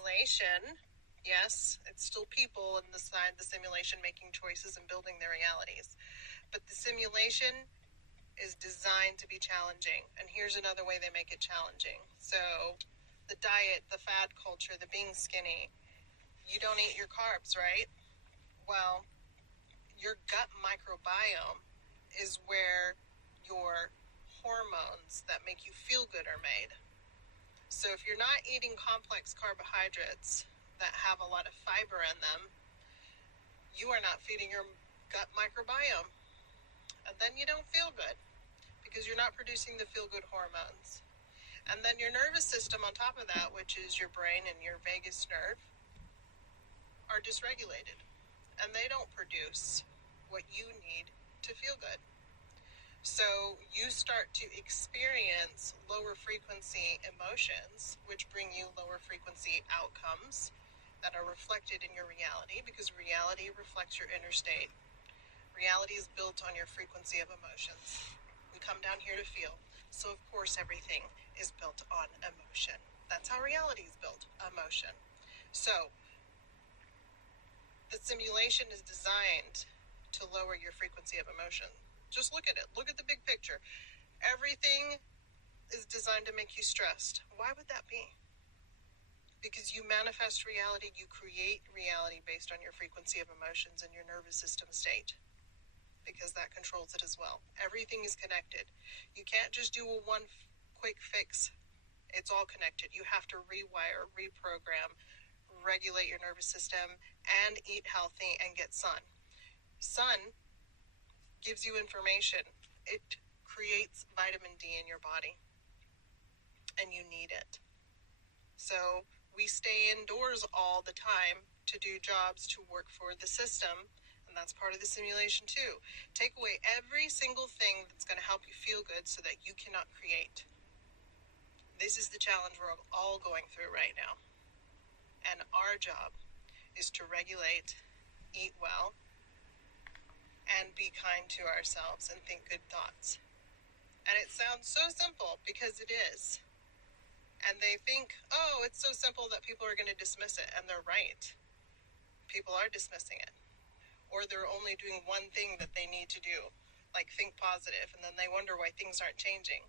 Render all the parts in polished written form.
simulation, yes, it's still people inside the simulation making choices and building their realities. But the simulation is designed to be challenging. And here's another way they make it challenging. So the diet, the fad culture, the being skinny, you don't eat your carbs, right? Well, your gut microbiome is where your hormones that make you feel good are made. So if you're not eating complex carbohydrates that have a lot of fiber in them, you are not feeding your gut microbiome. And then you don't feel good because you're not producing the feel-good hormones. And then your nervous system on top of that, which is your brain and your vagus nerve, are dysregulated. And they don't produce what you need to feel good. So you start to experience lower frequency emotions, which bring you lower frequency outcomes that are reflected in your reality, because reality reflects your inner state. Reality is built on your frequency of emotions. We come down here to feel. So of course everything is built on emotion. That's how reality is built, emotion. So the simulation is designed to lower your frequency of emotion. Just look at it. Look at the big picture. Everything is designed to make you stressed. Why would that be? Because you manifest reality, you create reality based on your frequency of emotions and your nervous system state, because that controls it as well. Everything is connected. You can't just do a one quick fix. It's all connected. You have to rewire, reprogram, regulate your nervous system, and eat healthy and get sun. Sun gives you information. It creates vitamin D in your body, and you need it. So we stay indoors all the time to do jobs to work for the system, and that's part of the simulation too. Take away every single thing that's going to help you feel good so that you cannot create. This is the challenge we're all going through right now. And our job is to regulate, eat well, and be kind to ourselves and think good thoughts. And it sounds so simple because it is. And they think, oh, it's so simple that people are going to dismiss it. And they're right. People are dismissing it. Or they're only doing one thing that they need to do, like think positive. And then they wonder why things aren't changing.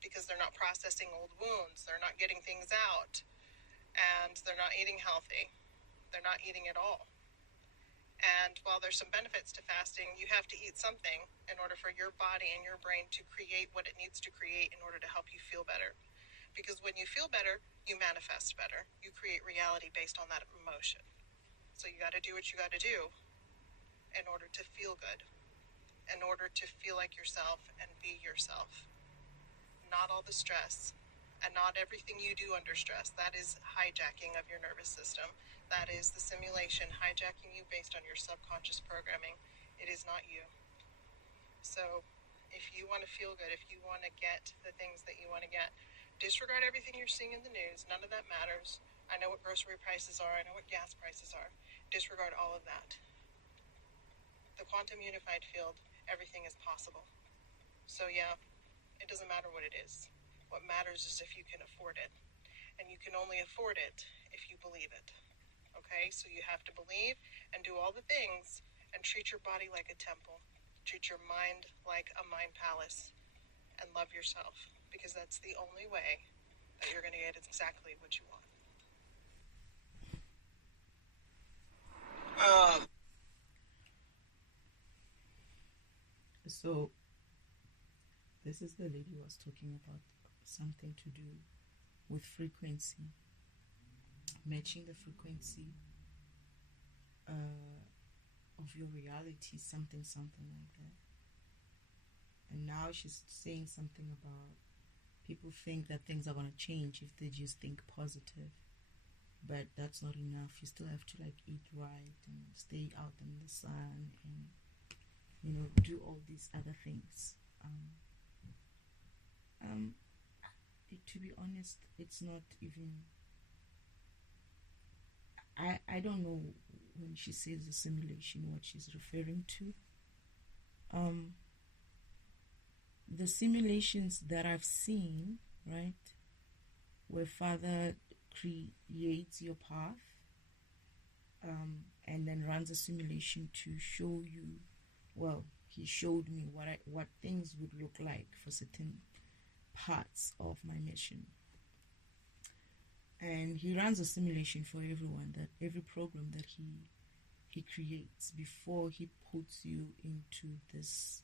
Because they're not processing old wounds. They're not getting things out. And they're not eating healthy. They're not eating at all. And while there's some benefits to fasting, you have to eat something in order for your body and your brain to create what it needs to create in order to help you feel better. Because when you feel better, you manifest better. You create reality based on that emotion. So you got to do what you got to do in order to feel good, in order to feel like yourself and be yourself. Not all the stress, and not everything you do under stress. That is hijacking of your nervous system. That is the simulation hijacking you based on your subconscious programming. It is not you. So if you want to feel good, if you want to get the things that you want to get, disregard everything you're seeing in the news. None of that matters. I know what grocery prices are. I know what gas prices are. Disregard all of that. The quantum unified field, everything is possible. So yeah, it doesn't matter what it is. What matters is if you can afford it. And you can only afford it if you believe it. Okay, so you have to believe and do all the things and treat your body like a temple. Treat your mind like a mind palace and love yourself, because that's the only way that you're going to get exactly what you want. So this is the lady was talking about something to do with frequency, matching the frequency of your reality, something like that. And now she's saying something about people think that things are going to change if they just think positive, but that's not enough. You still have to like eat right and stay out in the sun and do all these other things. To be honest, it's not even. I don't know when she says the simulation what she's referring to. The simulations that I've seen, right, where Father creates your path, and then runs a simulation to show you. Well, he showed me what things would look like for certain parts of my mission. And he runs a simulation for everyone, that every program that he creates before he puts you into this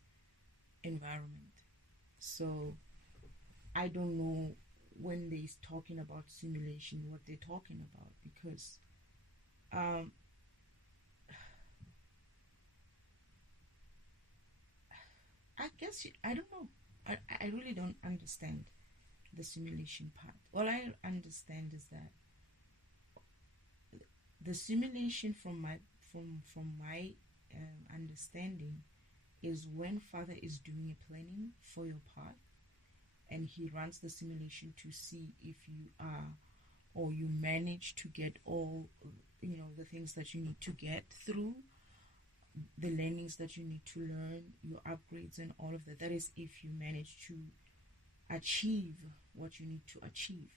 environment. So I don't know when they're talking about simulation what they're talking about, because I guess I don't know. I really don't understand the simulation part. All I understand is that the simulation from my understanding is when Father is doing a planning for your path, and he runs the simulation to see if you are, or you manage to get all, the things that you need to get through, the learnings that you need to learn, your upgrades and all of that. That is if you manage to achieve what you need to achieve.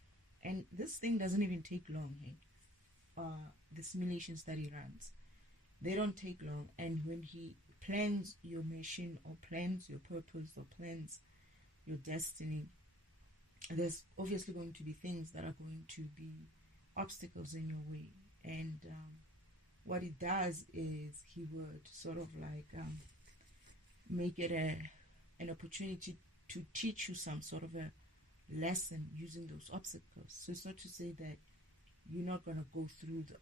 And this thing doesn't even take long, hey? The simulations that he runs, they don't take long. And when he plans your mission, or plans your purpose, or plans your destiny, there's obviously going to be things that are going to be obstacles in your way. And what it does is he would sort of like make it an opportunity to teach you some sort of a lesson using those obstacles. So it's not to say that you're not going to go through the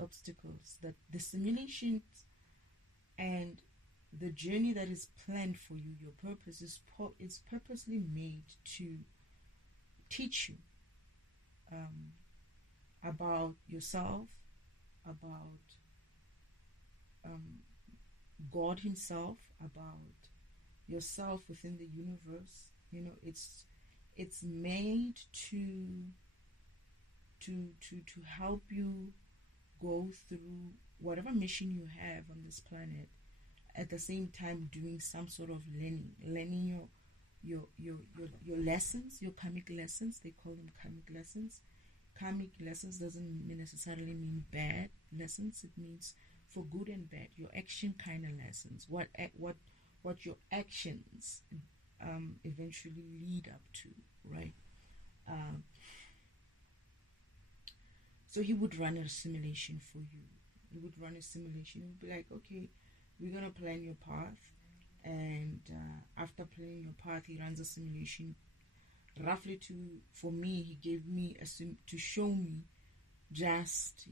obstacles, that the simulations and the journey that is planned for you, your purpose is purposely made to teach you about yourself, about God himself, about yourself within the universe. It's made to help you go through whatever mission you have on this planet, at the same time doing some sort of learning your lessons, your karmic lessons. They call them karmic lessons. Karmic lessons doesn't necessarily mean bad lessons. It means for good and bad, your action kind of lessons, what your actions eventually lead up to, right? So he would run a simulation for you. He would run a simulation. He would be like, okay, we're going to plan your path. And after planning your path, he runs a simulation roughly for me, he gave me to show me just,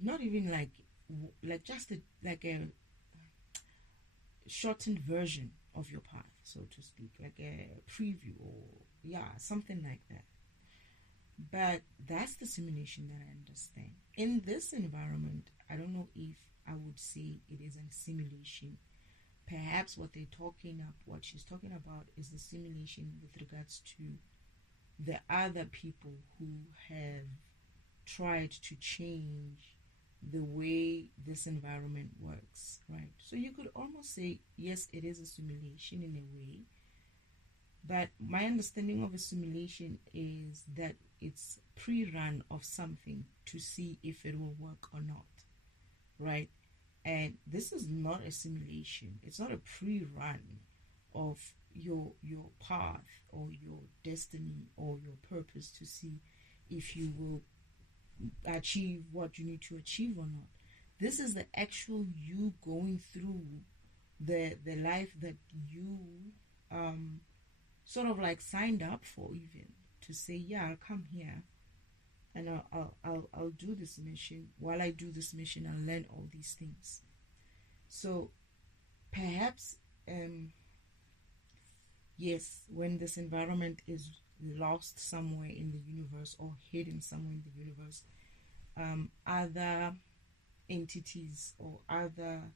not even like just a shortened version of your path, so to speak, like a preview, or something like that. But that's the simulation that I understand. In this environment, I don't know if I would say it is a simulation. Perhaps what she's talking about is the simulation with regards to the other people who have tried to change the way this environment works, right? So you could almost say, yes, it is a simulation in a way. But my understanding of a simulation is that it's pre-run of something to see if it will work or not, right? And this is not a simulation. It's not a pre-run of your path or your destiny or your purpose to see if you will achieve what you need to achieve or not. This is the actual you going through the life that you sort of like signed up for, even to say, yeah, I'll come here and I'll do this mission. While I do this mission, I'll learn all these things. So perhaps yes, when this environment is lost somewhere in the universe or hidden somewhere in the universe, other entities or other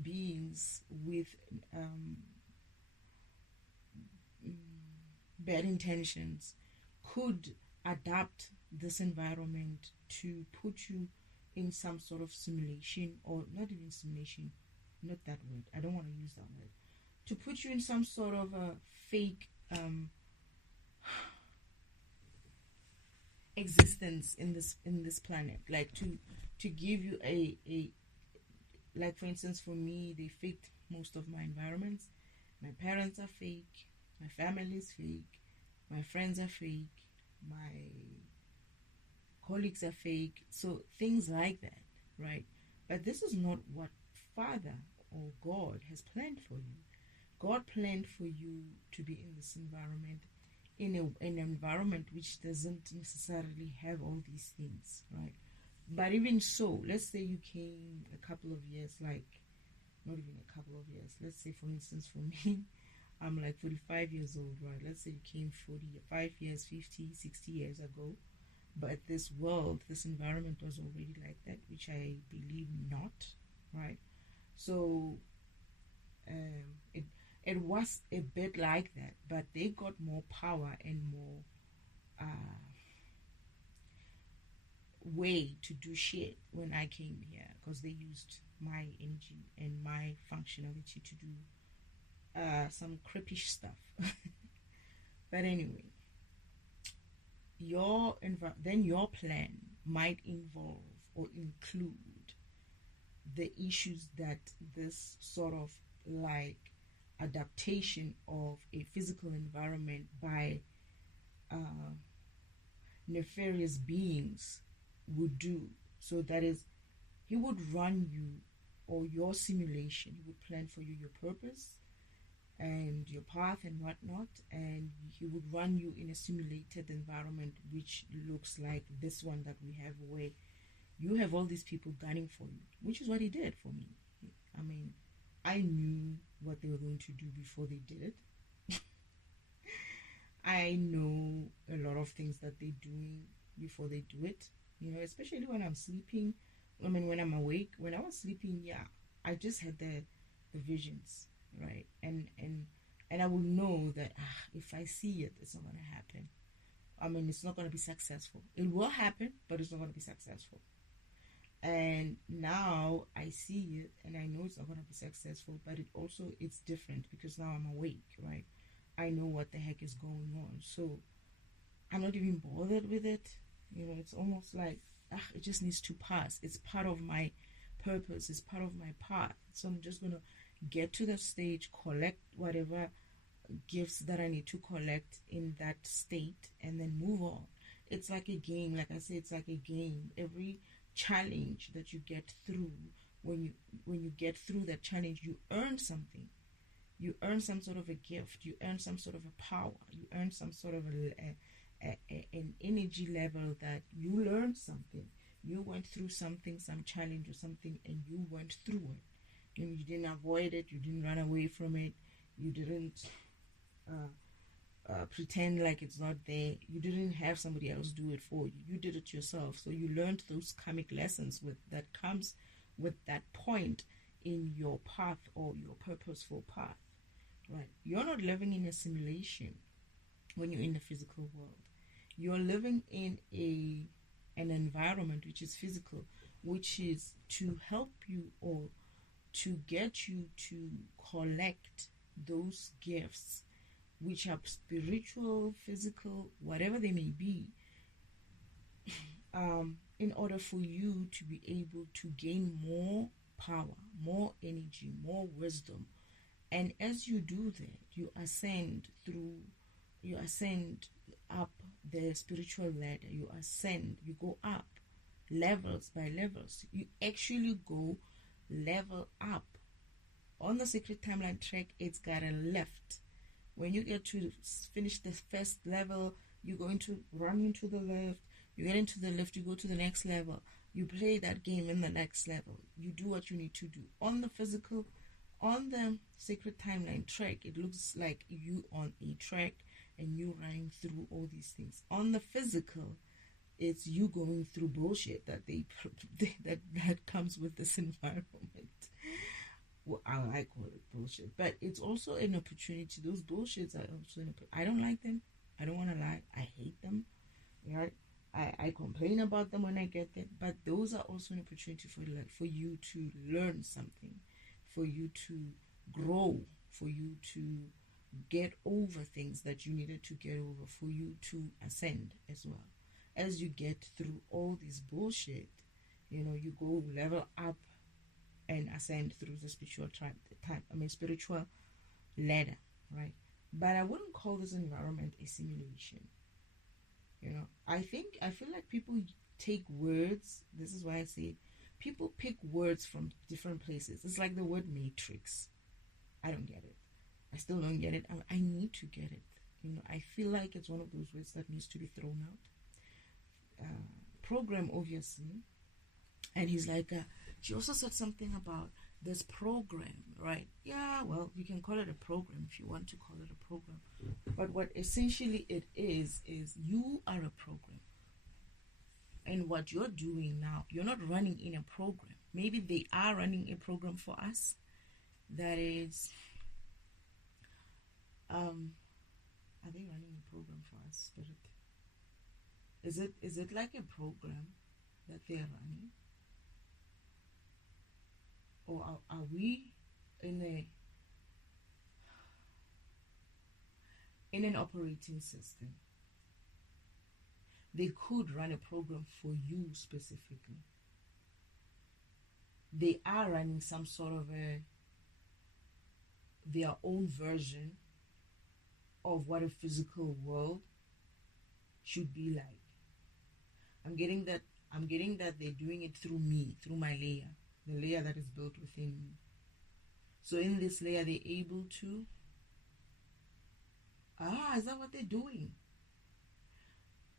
beings with bad intentions could adapt this environment to put you in some sort of simulation, or not even simulation, not that word, I don't want to use that word, to put you in some sort of a fake existence in this planet, like to give you a like, for instance, for me, they faked most of my environments. My parents are fake, my family is fake, my friends are fake, my colleagues are fake, so things like that, right? But this is not what Father or God has planned for you. God planned for you to be in this environment, in an environment which doesn't necessarily have all these things, right? But even so, let's say you came a couple of years, like, not even a couple of years. Let's say, for instance, for me, I'm like 45 years old, right? Let's say you came 45 years, 50, 60 years ago. But this world, this environment was already like that, which I believe not, right? So it was a bit like that, but they got more power and more way to do shit when I came here, because they used my energy and my functionality to do some crippish stuff. But anyway, your plan might involve or include the issues that this sort of like adaptation of a physical environment by nefarious beings would do. So that is, he would run you, or your simulation, he would plan for you your purpose and your path and whatnot, and he would run you in a simulated environment which looks like this one that we have, where you have all these people gunning for you, which is what he did for me. I mean, I knew what they were going to do before they did it. I know a lot of things that they're doing before they do it, especially when I'm sleeping. I mean, when I'm awake. When I was sleeping, yeah, I just had the visions, right? And I will know that if I see it, it's not going to happen. I mean, it's not going to be successful. It will happen, but it's not going to be successful. And now I see it, and I know it's not going to be successful, but it's different because now I'm awake, right? I know what the heck is going on, so I'm not even bothered with it. It's almost like it just needs to pass. It's part of my purpose. It's part of my path. So I'm just going to get to the stage, collect whatever gifts that I need to collect in that state, and then move on. It's like a game. Like I say, it's like a game. Every challenge that you get through, when you get through that challenge, you earn something. You earn some sort of a gift. You earn some sort of a power. You earn some sort of an energy level that you learned something. You went through something, some challenge or something, and you went through it. You didn't avoid it. You didn't run away from it. You didn't pretend like it's not there. You didn't have somebody else do it for you. You did it yourself. So you learned those karmic lessons that comes with that point in your path or your purposeful path, right? You're not living in a simulation when you're in the physical world. You're living in an environment which is physical, which is to help you or to get you to collect those gifts, which are spiritual, physical, whatever they may be, in order for you to be able to gain more power, more energy, more wisdom. And as you do that, you ascend up the spiritual ladder. You go up levels by levels. You actually go level up. On the Sacred Timeline track, it's got a lift. When you get to finish the first level, you're going to run into the lift. You get into the lift, you go to the next level. You play that game in the next level. You do what you need to do. On the Sacred Timeline track, it looks like you on a track and you running through all these things. On the physical, it's you going through bullshit that that comes with this environment. Well, I call it bullshit, but it's also an opportunity. Those bullshits are also I don't like them. I don't want to lie. I hate them. Right? I complain about them when I get them, but those are also an opportunity for you to learn something, for you to grow, for you to get over things that you needed to get over, for you to ascend as well. As you get through all this bullshit, you go level up and ascend through the spiritual ladder, right? But I wouldn't call this environment a simulation. I feel like people take words. This is why I say people pick words from different places. It's like the word matrix. I don't get it. I still don't get it. I need to get it. I feel like it's one of those words that needs to be thrown out. Program, obviously. And he's like, she also said something about this program, right? Yeah, well, you can call it a program if you want to call it a program. But what essentially it is you are a program. And what you're doing now, you're not running in a program. Maybe they are running a program for us that is... are they running a program for us, Spirit? Is it like a program that they're running? Or are we in an operating system? They could run a program for you specifically. They are running some sort of their own version of what a physical world should be like. I'm getting that they're doing it through me, through my layer, the layer that is built within me. So in this layer, they're able to... is that what they're doing?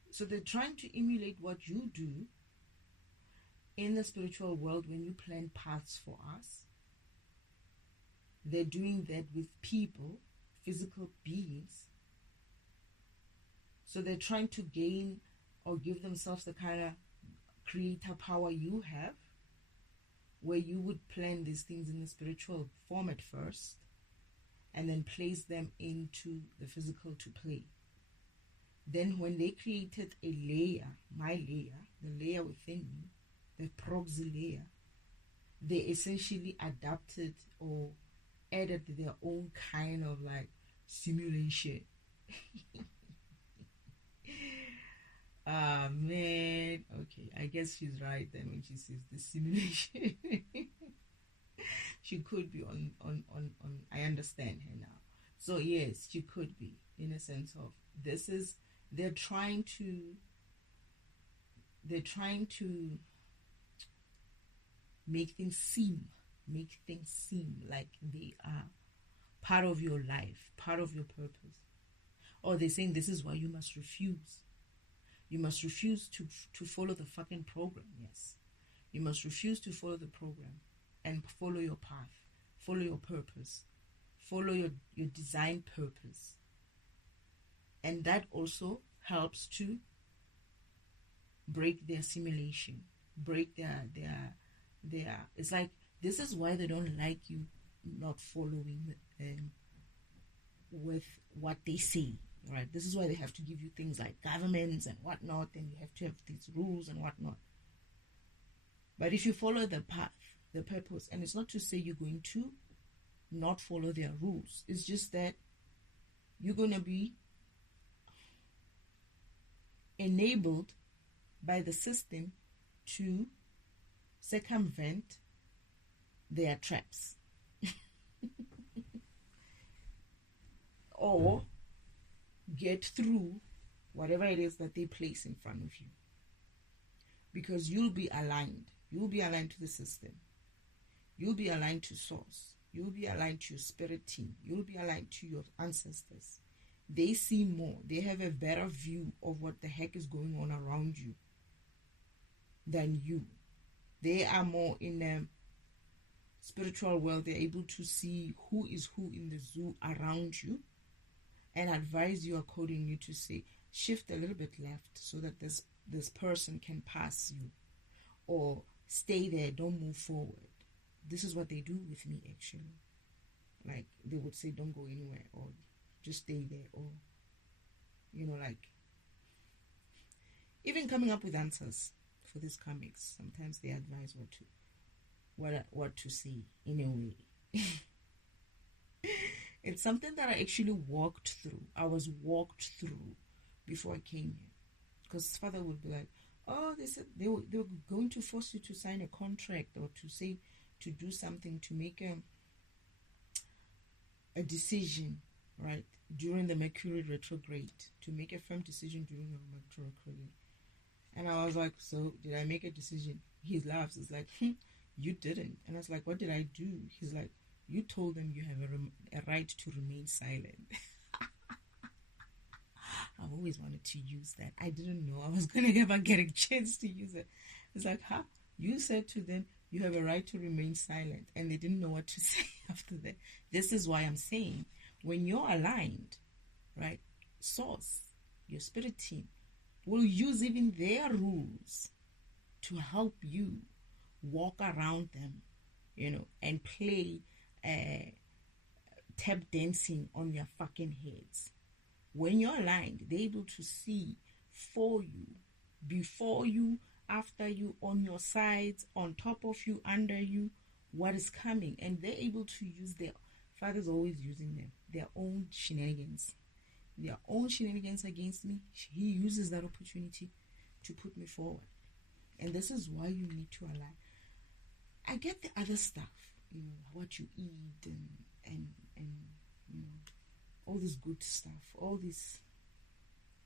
So they're trying to emulate what you do in the spiritual world when you plan paths for us. They're doing that with people, physical beings. So they're trying to gain or give themselves the kind of creator power you have, where you would plan these things in the spiritual form at first and then place them into the physical to play. Then when they created a layer, my layer, the layer within me, the proxy layer, they essentially adapted or added their own kind of like simulation. Man, okay, I guess she's right then when she says the simulation. She could be on I understand her now. So yes, she could be, in a sense of they're trying to make things seem like they are part of your life, part of your purpose. Or they're saying this is why you must refuse. You must refuse to follow the fucking program, yes. You must refuse to follow the program and follow your path, follow your purpose, follow your design purpose. And that also helps to break their simulation, break their it's like, this is why they don't like you not following with what they say, right? This is why they have to give you things like governments and whatnot, and you have to have these rules and whatnot. But if you follow the path, the purpose, and it's not to say you're going to not follow their rules, it's just that you're going to be enabled by the system to circumvent their traps or get through whatever it is that they place in front of you, because you'll be aligned to the system, you'll be aligned to source, you'll be aligned to your spirit team, you'll be aligned to your ancestors. They see more, they have a better view of what the heck is going on around you than you. They are more in the spiritual world. They're able to see who is who in the zoo around you and advise you accordingly to say, shift a little bit left so that this person can pass you, or stay there, don't move forward. This is what they do with me, actually. Like, they would say, don't go anywhere, or just stay there, or, like, even coming up with answers for these comics. Sometimes they advise what to say in a way. It's something that I actually walked through. I was walked through before I came here. Because father would be like, oh, they said they were going to force you to sign a contract or to do something, to make a decision, right, during the Mercury retrograde, to make a firm decision during the Mercury retrograde. And I was like, so did I make a decision? He laughs. It's like, you didn't. And I was like, what did I do? He's like, you told them you have a right to remain silent. I've always wanted to use that. I didn't know I was going to ever get a chance to use it. It's like, huh? You said to them, you have a right to remain silent. And they didn't know what to say after that. This is why I'm saying, when you're aligned, right, source, your spirit team, will use even their rules to help you walk around them, and play tap dancing on their fucking heads. When you're aligned, they're able to see for you, before you, after you, on your sides, on top of you, under you, what is coming. And they're able to use father's always using their own shenanigans. Their own shenanigans against me. He uses that opportunity to put me forward. And this is why you need to align. I get the other stuff, what you eat and all this good stuff, all this.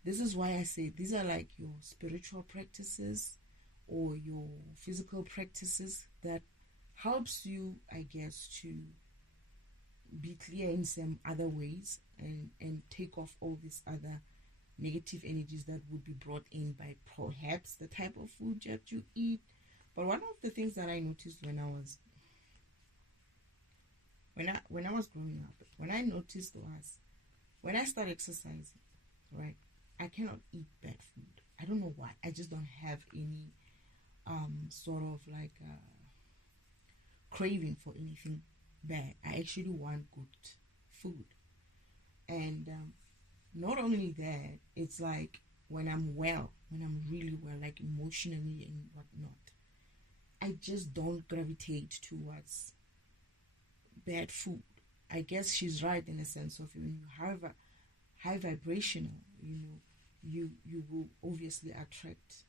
This is why I say these are like your spiritual practices or your physical practices that helps you, I guess, to be clear in some other ways and take off all these other negative energies that would be brought in by perhaps the type of food that you eat. But one of the things that I noticed when I was growing up, when I noticed was when I started exercising, right, I cannot eat bad food. I don't know why. I just don't have any sort of like craving for anything bad. I actually want good food. And not only that, it's like when I'm really well, like emotionally and whatnot, I just don't gravitate towards bad food. I guess she's right in the sense of when you have a high vibrational, you will obviously attract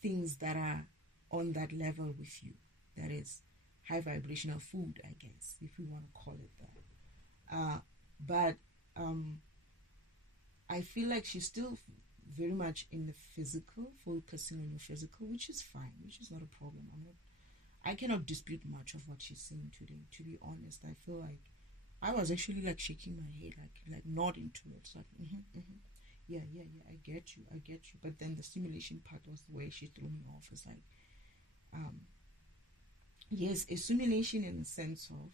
things that are on that level with you. That is high vibrational food, I guess, if we want to call it that. But I feel like she's still very much in the physical, focusing on your physical, which is fine, which is not a problem. I cannot dispute much of what she's saying today. To be honest, I feel like I was actually like shaking my head, like nodding to it. It's like, yeah, I get you. But then the stimulation part was the way she threw me off. It's like, yes, a simulation in the sense of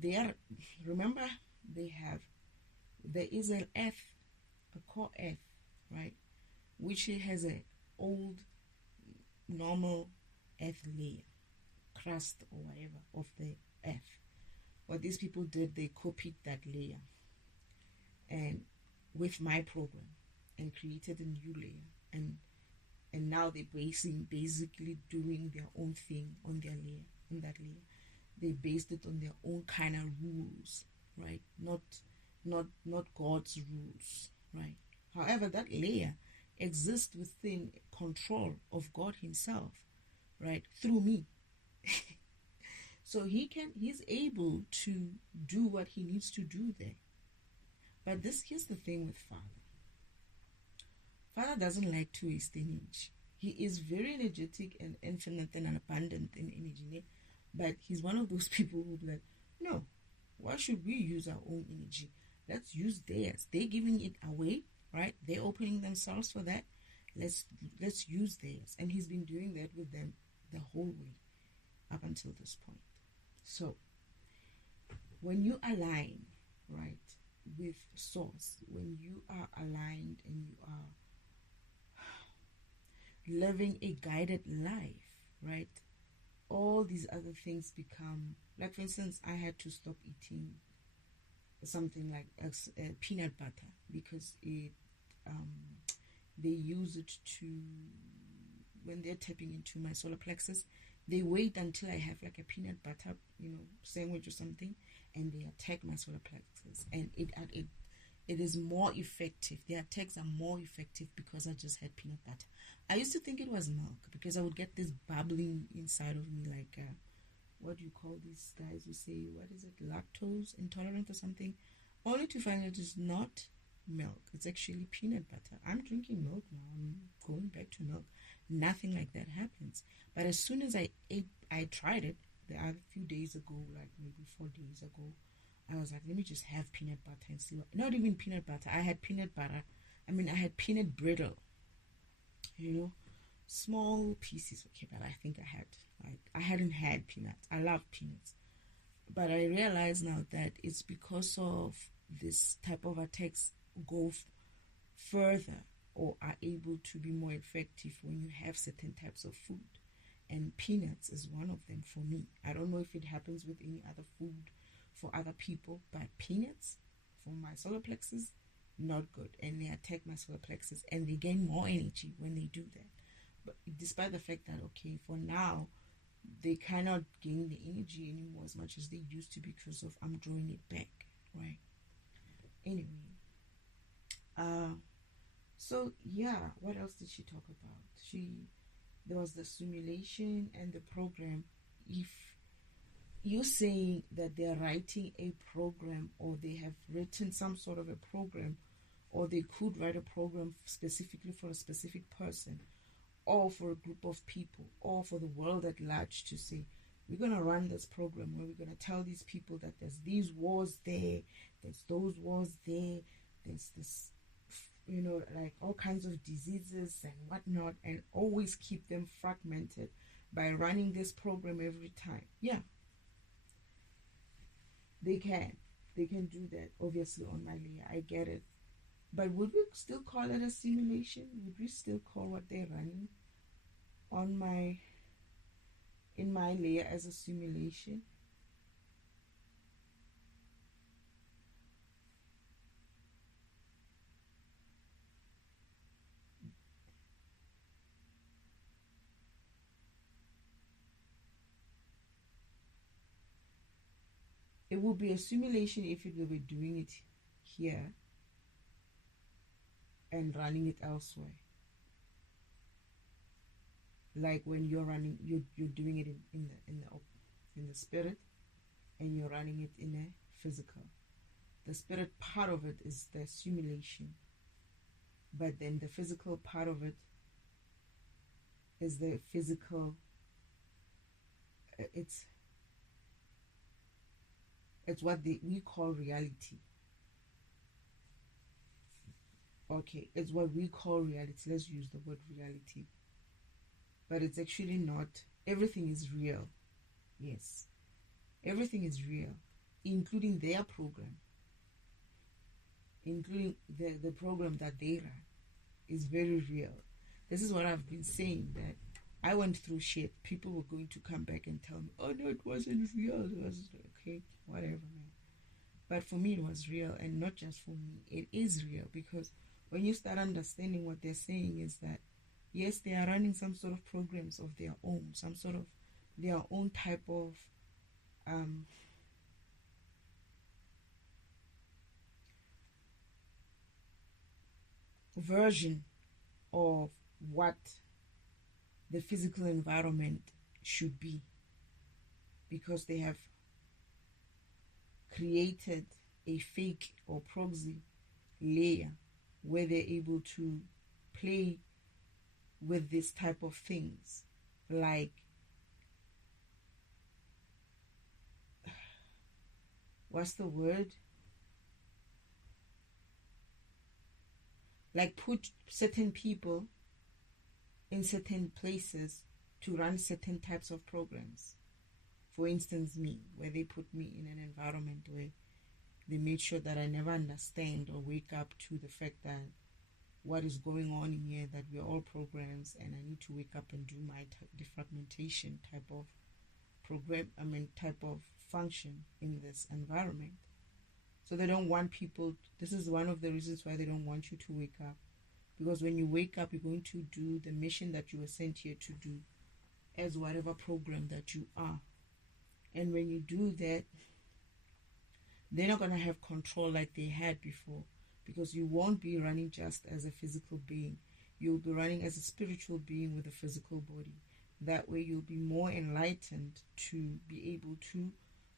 there is an F, a core F, right, which has a old normal F layer, crust or whatever of the F. What these people did, they copied that layer and with my program and created a new layer, and now they're basically doing their own thing on their layer, on that layer. They based it on their own kind of rules, right? Not God's rules, right? However, that layer exists within control of God himself, right? Through me. So he's able to do what he needs to do there. But here's the thing with Father. Father doesn't like to waste energy. He is very energetic and infinite and abundant in energy. But he's one of those people who be like, no, why should we use our own energy? Let's use theirs. They're giving it away, right? They're opening themselves for that. Let's use theirs. And he's been doing that with them the whole way up until this point. So when you align, right, with source, when you are aligned and you are living a guided life, right, all these other things become, like for instance, I had to stop eating something like peanut butter because it they use it to, when they're tapping into my solar plexus, They wait until I have like a peanut butter, sandwich or something, and they attack my solar plexus, and it is more effective. The attacks are more effective because I just had peanut butter. I used to think it was milk because I would get this bubbling inside of me, like what do you call these guys who say, what is it, lactose intolerant or something, only to find it is not milk. It's actually peanut butter. I'm drinking milk now. I'm going back to milk. Nothing like that happens. But as soon as I tried it the other few days ago, like maybe 4 days ago, I was like, let me just have peanut butter and see what. Not even peanut butter. I had peanut butter. I had peanut brittle. Small pieces. Okay, but I think I hadn't had peanuts. I love peanuts. But I realize now that it's because of this type of attacks go further or are able to be more effective when you have certain types of food. And peanuts is one of them for me. I don't know if it happens with any other food for other people, but peanuts for my solar plexus, not good. And they attack my solar plexus and they gain more energy when they do that. But despite the fact that, okay, for now, they cannot gain the energy anymore as much as they used to because of I'm drawing it back, right? Anyway, so yeah, what else did she talk about? There was the simulation and the program. If you're saying that they're writing a program or they have written some sort of a program or they could write a program specifically for a specific person or for a group of people or for the world at large to say, we're going to run this program where we're going to tell these people that there's these wars there, there's those wars there, there's this, like all kinds of diseases and whatnot, and always keep them fragmented by running this program every time. Yeah, they can do that, obviously, on my layer. I get it. But would we still call it a simulation? Would we still call what they're running in my layer as a simulation? It would be a simulation if they were doing it here and running it elsewhere. Like when you're running, you're doing it in the spirit, and you're running it in a physical. The spirit part of it is the simulation, but then the physical part of it is the physical. It's what we call reality. Okay, it's what we call reality. Let's use the word reality. But it's actually not. Everything is real. Yes. Everything is real, including their program. Including the program that they run is very real. This is what I've been saying, that I went through shit. People were going to come back and tell me, oh no, it wasn't real. It was okay, whatever, man. But for me, it was real, and not just for me. It is real because when you start understanding what they're saying is that, yes, they are running some sort of programs of their own, some sort of their own type of version of what the physical environment should be, because they have created a fake or proxy layer where they're able to play with this type of things, like what's the word, like put certain people in certain places to run certain types of programs. For instance, me, where they put me in an environment where they made sure that I never understand or wake up to the fact that what is going on in here, that we're all programs, and I need to wake up and do my defragmentation type of type of function in this environment. So they don't want people, this is one of the reasons why they don't want you to wake up. Because when you wake up, you're going to do the mission that you were sent here to do. as whatever program that you are. And when you do that, they're not going to have control like they had before, because you won't be running just as a physical being. You'll be running as a spiritual being with a physical body. That way you'll be more enlightened to be able to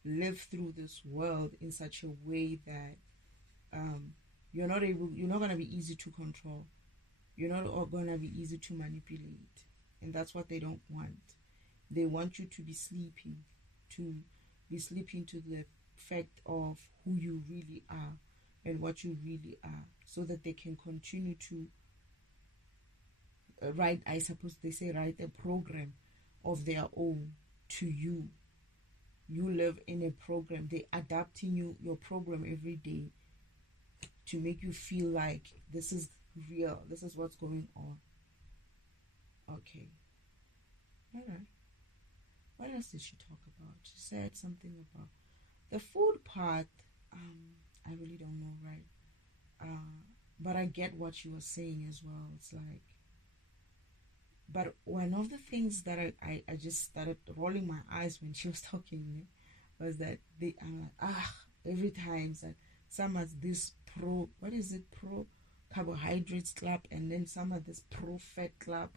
live through this world in such a way that you're not going to be easy to control. You're not going to be easy to manipulate. And that's what they don't want. They want you to be sleeping to the fact of who you really are and what you really are, so that they can continue to write a program of their own to you. You live in a program. They're adapting your program every day to make you feel like this is real, this is what's going on. Okay. All right. What else did she talk about? She said something about the food part. I really don't know, right? But I get what she was saying as well. It's like, but one of the things that I just started rolling my eyes when she was talking was that I'm like, every time it's like some has this pro carbohydrates club, and then some have this pro fat club,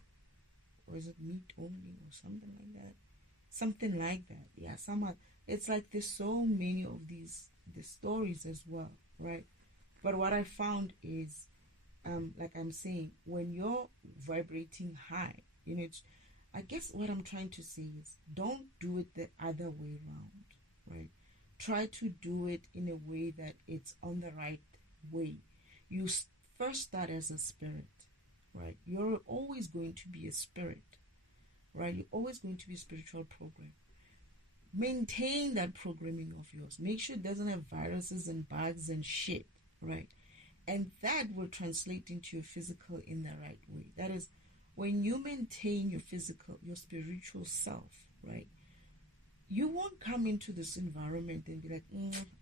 or is it meat only or something like that? Something like that. Yeah, it's like there's so many of the stories as well, right? But what I found is, like I'm saying, when you're vibrating high, I guess what I'm trying to say is, don't do it the other way around, right? Try to do it in a way that it's on the right way. You first start as a spirit, right? You're always going to be a spirit, right? You're always going to be a spiritual program. Maintain that programming of yours. Make sure it doesn't have viruses and bugs and shit, right? And that will translate into your physical in the right way. That is, when you maintain your spiritual self, right? You won't come into this environment and be like,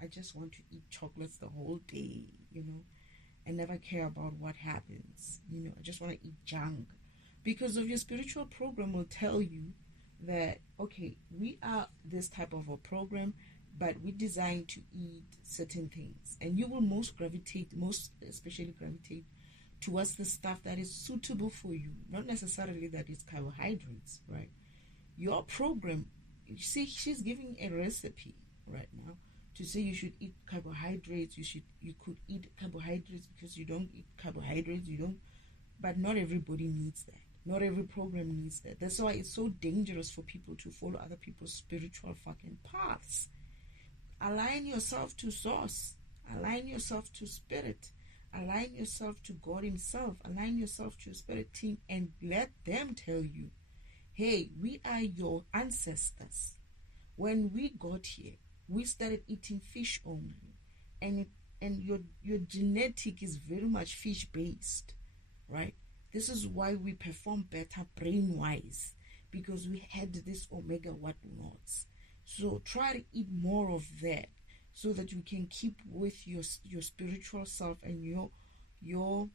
I just want to eat chocolates the whole day, and never care about what happens. I just want to eat junk. Because of your spiritual program will tell you that, okay, we are this type of a program, but we're designed to eat certain things. And you will most especially gravitate towards the stuff that is suitable for you. Not necessarily that it's carbohydrates, right? Your program, you see, she's giving a recipe right now to say you should eat carbohydrates. You could eat carbohydrates because you don't eat carbohydrates. But not everybody needs that. Not every program needs that. That's why it's so dangerous for people to follow other people's spiritual fucking paths. Align yourself to source. Align yourself to spirit. Align yourself to God himself. Align yourself to your spirit team, and let them tell you, hey, we are your ancestors. When we got here, we started eating fish only. And your genetic is very much fish-based, right? This is why we perform better brain-wise, because we had this omega whatnots. So try to eat more of that, so that you can keep with your spiritual self and your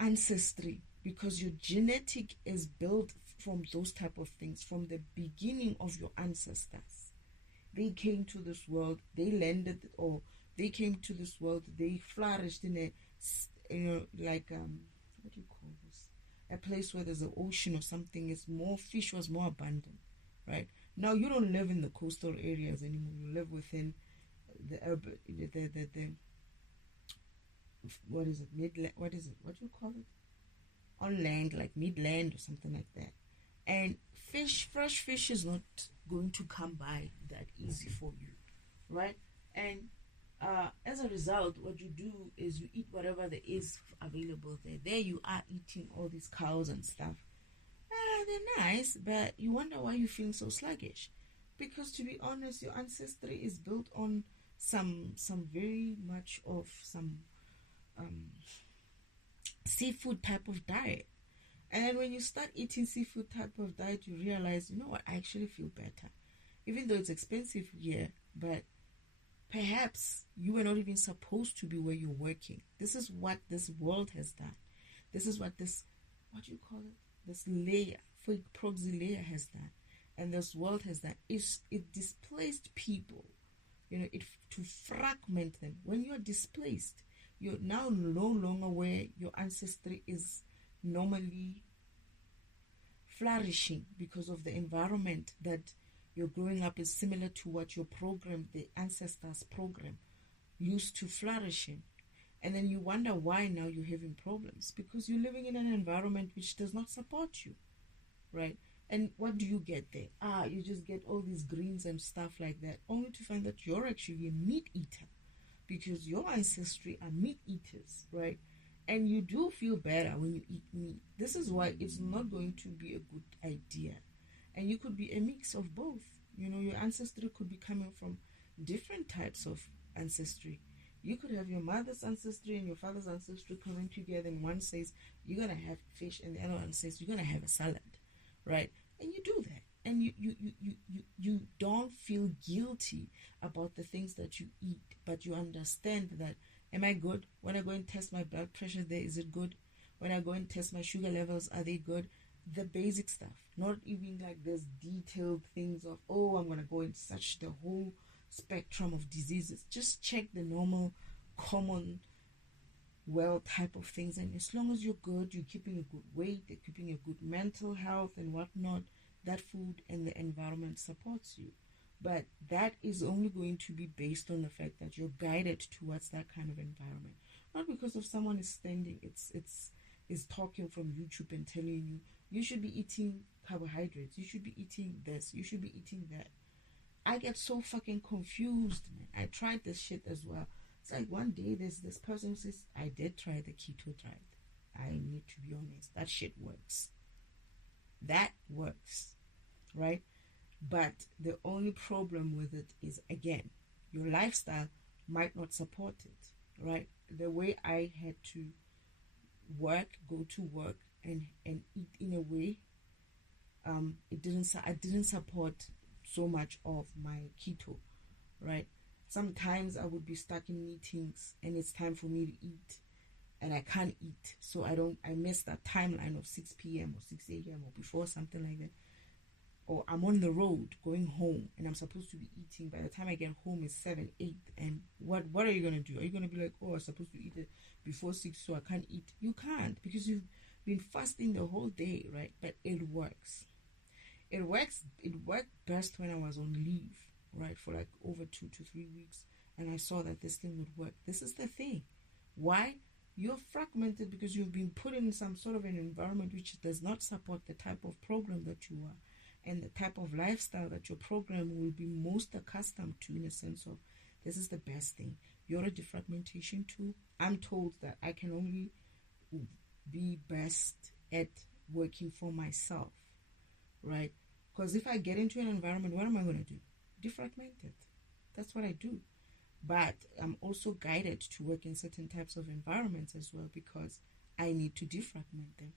ancestry, because your genetic is built from those type of things, from the beginning of your ancestors. They came to this world, they landed, or they came to this world, they flourished in a, what do you call this? A place where there's an ocean or something. Fish was more abundant, right? Now you don't live in the coastal areas anymore. You live within the urban, what is it? Midland? What is it? What do you call it? On land, like midland or something like that. And fresh fish is not going to come by that easy for you, right? And as a result, what you do is you eat whatever there is available there. There you are eating all these cows and stuff. They're nice, but you wonder why you're feeling so sluggish. Because to be honest, your ancestry is built on some very much of some seafood type of diet. And then when you start eating seafood type of diet, you realize, you know what, I actually feel better. Even though it's expensive here, but perhaps you were not even supposed to be where you're working. This is what this world has done. This is what this, what do you call it? This layer, proxy layer has done, and this world has done, is it displaced people. To fragment them. When you're displaced, you're now no longer where your ancestry is normally flourishing, because of the environment that you're growing up is similar to what your program, the ancestors program, used to flourish in. And then you wonder why now you're having problems, because you're living in an environment which does not support you, right? And what do you get there? You just get all these greens and stuff like that, only to find that you're actually a meat eater, because your ancestry are meat eaters, right? And you do feel better when you eat meat. This is why it's not going to be a good idea. And you could be a mix of both. Your ancestry could be coming from different types of ancestry. You could have your mother's ancestry and your father's ancestry coming together, and one says you're going to have fish and the other one says you're going to have a salad, right? And you do that. And you don't feel guilty about the things that you eat, but you understand that, am I good? When I go and test my blood pressure there, is it good? When I go and test my sugar levels, are they good? The basic stuff, not even like this detailed things of, I'm going to go and search the whole spectrum of diseases. Just check the normal, common, type of things. And as long as you're good, you're keeping a good weight, you're keeping a good mental health and whatnot, that food and the environment supports you. But that is only going to be based on the fact that you're guided towards that kind of environment. Not because of someone is standing, is talking from YouTube and telling you should be eating carbohydrates, you should be eating this, you should be eating that. I get so fucking confused, man. I tried this shit as well. It's like one day there's this person who says, I did try the keto diet. I need to be honest, that shit works. That works, right? But the only problem with it is, again, your lifestyle might not support it, right? The way I had to go to work and eat in a way, I didn't support so much of my keto, right? Sometimes I would be stuck in meetings and it's time for me to eat and I can't eat, so I miss that timeline of 6 p.m. or 6 a.m. or before, something like that. Or I'm on the road going home and I'm supposed to be eating. By the time I get home, it's 7, 8. And what are you going to do? Are you going to be like, I'm supposed to eat it before 6, so I can't eat? You can't, because you've been fasting the whole day, right? But it works. It worked best when I was on leave, right? For like over 2 to 3 weeks. And I saw that this thing would work. This is the thing. Why? You're fragmented because you've been put in some sort of an environment which does not support the type of program that you are, and the type of lifestyle that your program will be most accustomed to, in a sense of, this is the best thing. You're a defragmentation tool. I'm told that I can only be best at working for myself, right? Because if I get into an environment, what am I going to do? Defragment it. That's what I do. But I'm also guided to work in certain types of environments as well, because I need to defragment them,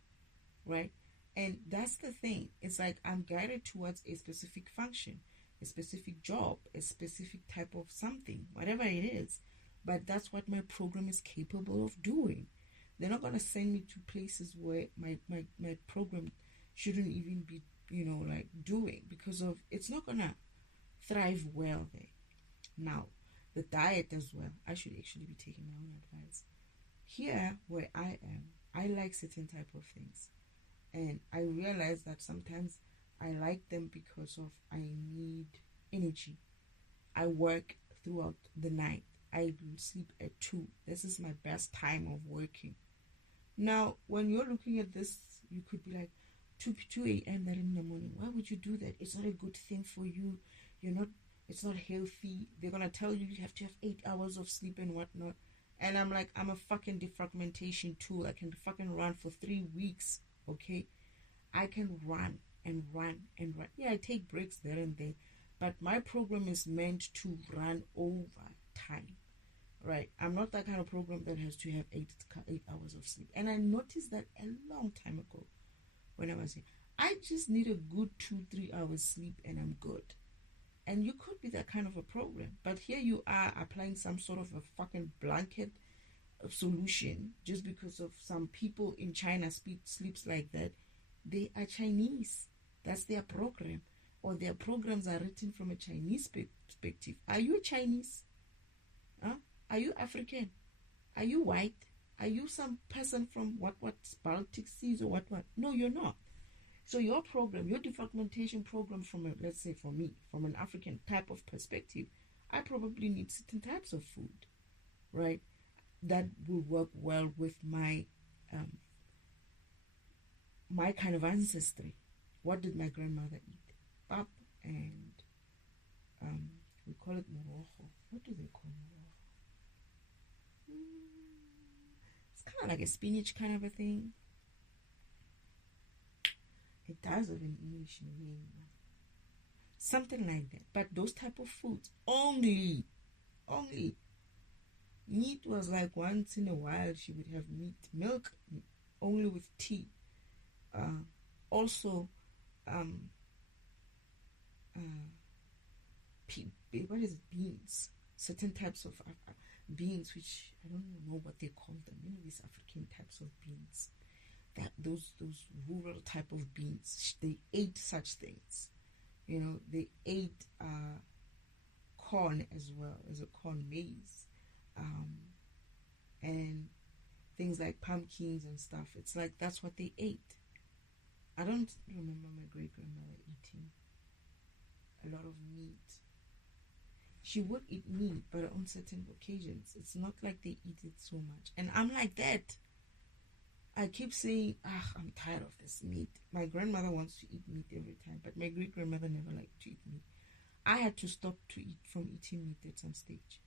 right? And that's the thing. It's like I'm guided towards a specific function, a specific job, a specific type of something, whatever it is. But that's what my program is capable of doing. They're not going to send me to places where my program shouldn't even be, doing, because of, it's not going to thrive well there. Now, the diet as well. I should actually be taking my own advice. Here, where I am, I like certain type of things. And I realize that sometimes I like them because of I need energy. I work throughout the night. I sleep at 2. This is my best time of working. Now, when you're looking at this, you could be like, 2 a.m. that in the morning. Why would you do that? It's not a good thing for you. It's not healthy. They're going to tell you have to have 8 hours of sleep and whatnot. And I'm like, I'm a fucking defragmentation tool. I can fucking run for 3 weeks. Okay, I can run and run and run. Yeah, I take breaks there and there, but my program is meant to run over time, right? I'm not that kind of program that has to have 8 hours of sleep. And I noticed that a long time ago when I was here. I just need a good 2-3 hours sleep and I'm good. And you could be that kind of a program, but here you are applying some sort of a fucking blanket solution just because of some people in China sleeps like that. They are Chinese. That's their program. Or their programs are written from a Chinese perspective. Are you Chinese? Huh? Are you African? Are you white? Are you some person from what Baltic Seas or what? No, you're not. So your program, your defragmentation program from a, let's say for me, from an African type of perspective, I probably need certain types of food, right? That will work well with my my kind of ancestry. What did my grandmother eat? Pap and we call it morojo. What do they call morojo? It's kind of like a spinach kind of a thing. It does have an English name. Something like that. But those type of foods, only. Meat was like once in a while she would have meat. Milk, only with tea. Also, what is it? Beans. Certain types of beans, which I don't know what they call them. You know, these African types of beans. That those rural type of beans, they ate such things. You know, they ate corn as well as a corn maize, and things like pumpkins and stuff. It's like that's what they ate. I don't remember my great grandmother eating a lot of meat. She would eat meat, but on certain occasions. It's not like they eat it so much. And I'm like that. I keep saying, I'm tired of this meat. My grandmother wants to eat meat every time, but my great grandmother never liked to eat meat. I had to stop from eating meat at some stage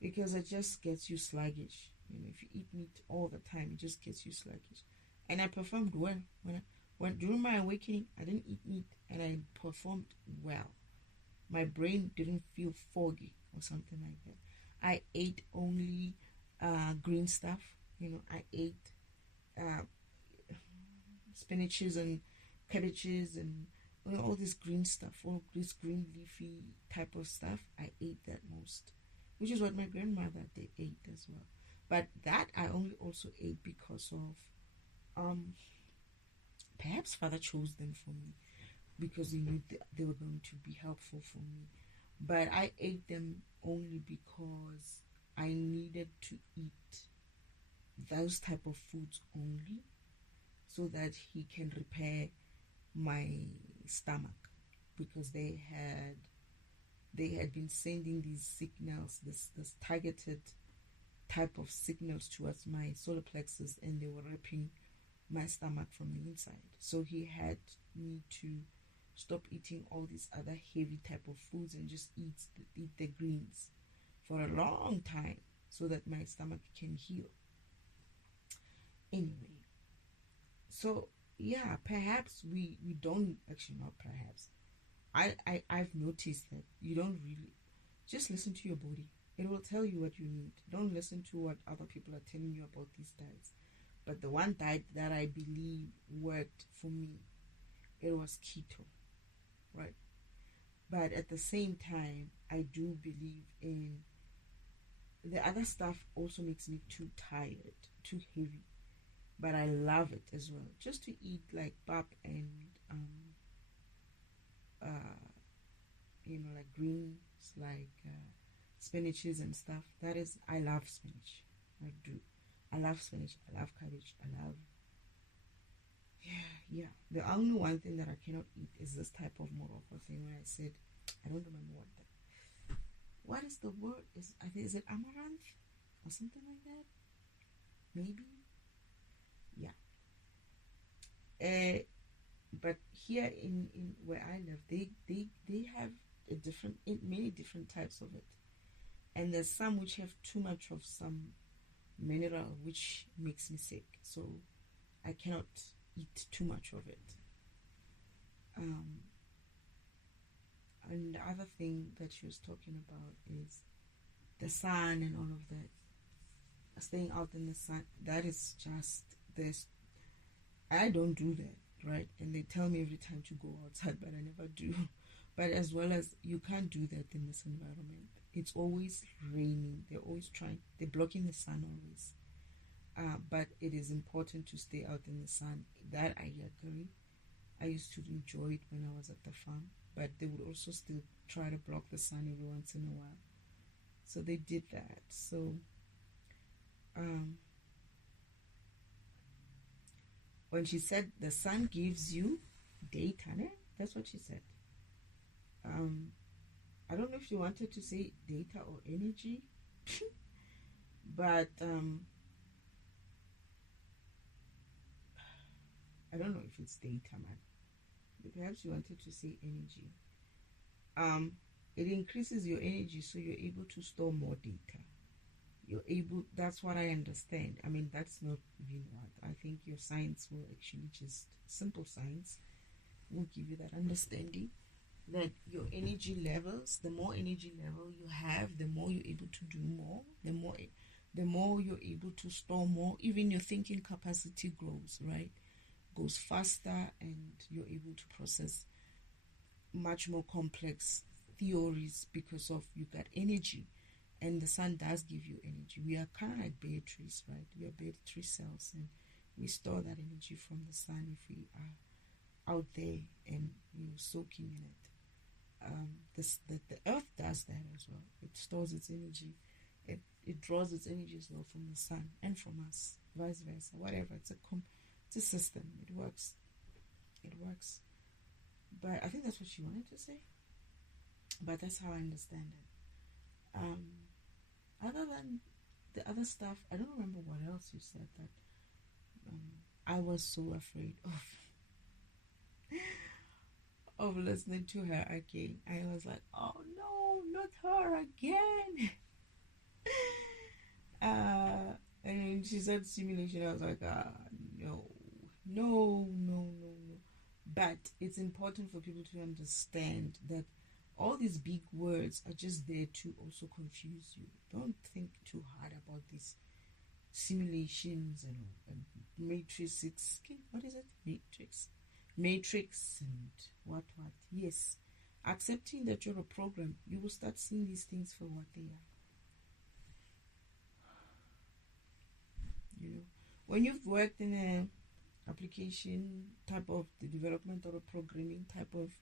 because it just gets you sluggish. You know, if you eat meat all the time, it just gets you sluggish. And I performed well when during my awakening. I didn't eat meat, and I performed well. My brain didn't feel foggy or something like that. I ate only green stuff. You know, I ate spinaches and cabbages and all this green stuff, all this green leafy type of stuff. I ate that most, which is what my grandmother ate as well. But that I only also ate because of perhaps Father chose them for me because he knew they were going to be helpful for me. But I ate them only because I needed to eat those type of foods only so that he can repair my stomach, because they had been sending these signals, this targeted type of signals towards my solar plexus, and they were ripping my stomach from the inside. So he had me to stop eating all these other heavy type of foods and just eat the greens for a long time so that my stomach can heal. Anyway, so yeah, perhaps we don't actually, not perhaps. I've noticed that you don't really just listen to your body. It will tell you what you need. Don't listen to what other people are telling you about these diets. But the one diet that I believe worked for me, it was keto, right? But at the same time, I do believe in the other stuff also makes me too tired, too heavy. But I love it as well. Just to eat like pap and like greens, like spinaches and stuff. That is, I love spinach. I do. I love spinach. I love cabbage. I love. Yeah. The only one thing that I cannot eat is this type of moroco thing. When I said, I don't remember what is the word? Is it amaranth or something like that? Maybe. Yeah. But here in where I live, they have many different types of it, and there's some which have too much of some mineral which makes me sick, so I cannot eat too much of it. And the other thing that she was talking about is the sun and all of that. Staying out in the sun, that is just this. I don't do that, right? And they tell me every time to go outside, but I never do. But as well as you can't do that in this environment. It's always raining. They're blocking the sun always. But it is important to stay out in the sun. That I agree. I used to enjoy it when I was at the farm, but they would also still try to block the sun every once in a while. So they did that. So when she said the sun gives you data, né? That's what she said. I don't know if she wanted to say data or energy, but I don't know if it's data, man. But perhaps she wanted to say energy. It increases your energy, so you're able to store more data. That's what I understand. I mean, that's not even what I think your science will actually just, simple science will give you that understanding that your energy levels, the more energy level you have, the more you're able to do more, the more you're able to store more. Even your thinking capacity grows, right? Goes faster, and you're able to process much more complex theories because of you got energy. And the sun does give you energy. We are kind of like batteries, right? We are battery cells, and we store that energy from the sun if we are out there and soaking in it. The earth does that as well. It stores its energy. It draws its energy as well from the sun and from us, vice versa. Whatever. It's a system. It works. But I think that's what she wanted to say. But that's how I understand it. Other than the other stuff, I don't remember what else you said that I was so afraid of listening to her again. I was like, oh no, not her again. And she said simulation. I was like, no. But it's important for people to understand that all these big words are just there to also confuse you. Don't think too hard about these simulations and matrices. What is it? Matrix and what. Yes. Accepting that you're a program, you will start seeing these things for what they are. When you've worked in an application type of the development or a programming type of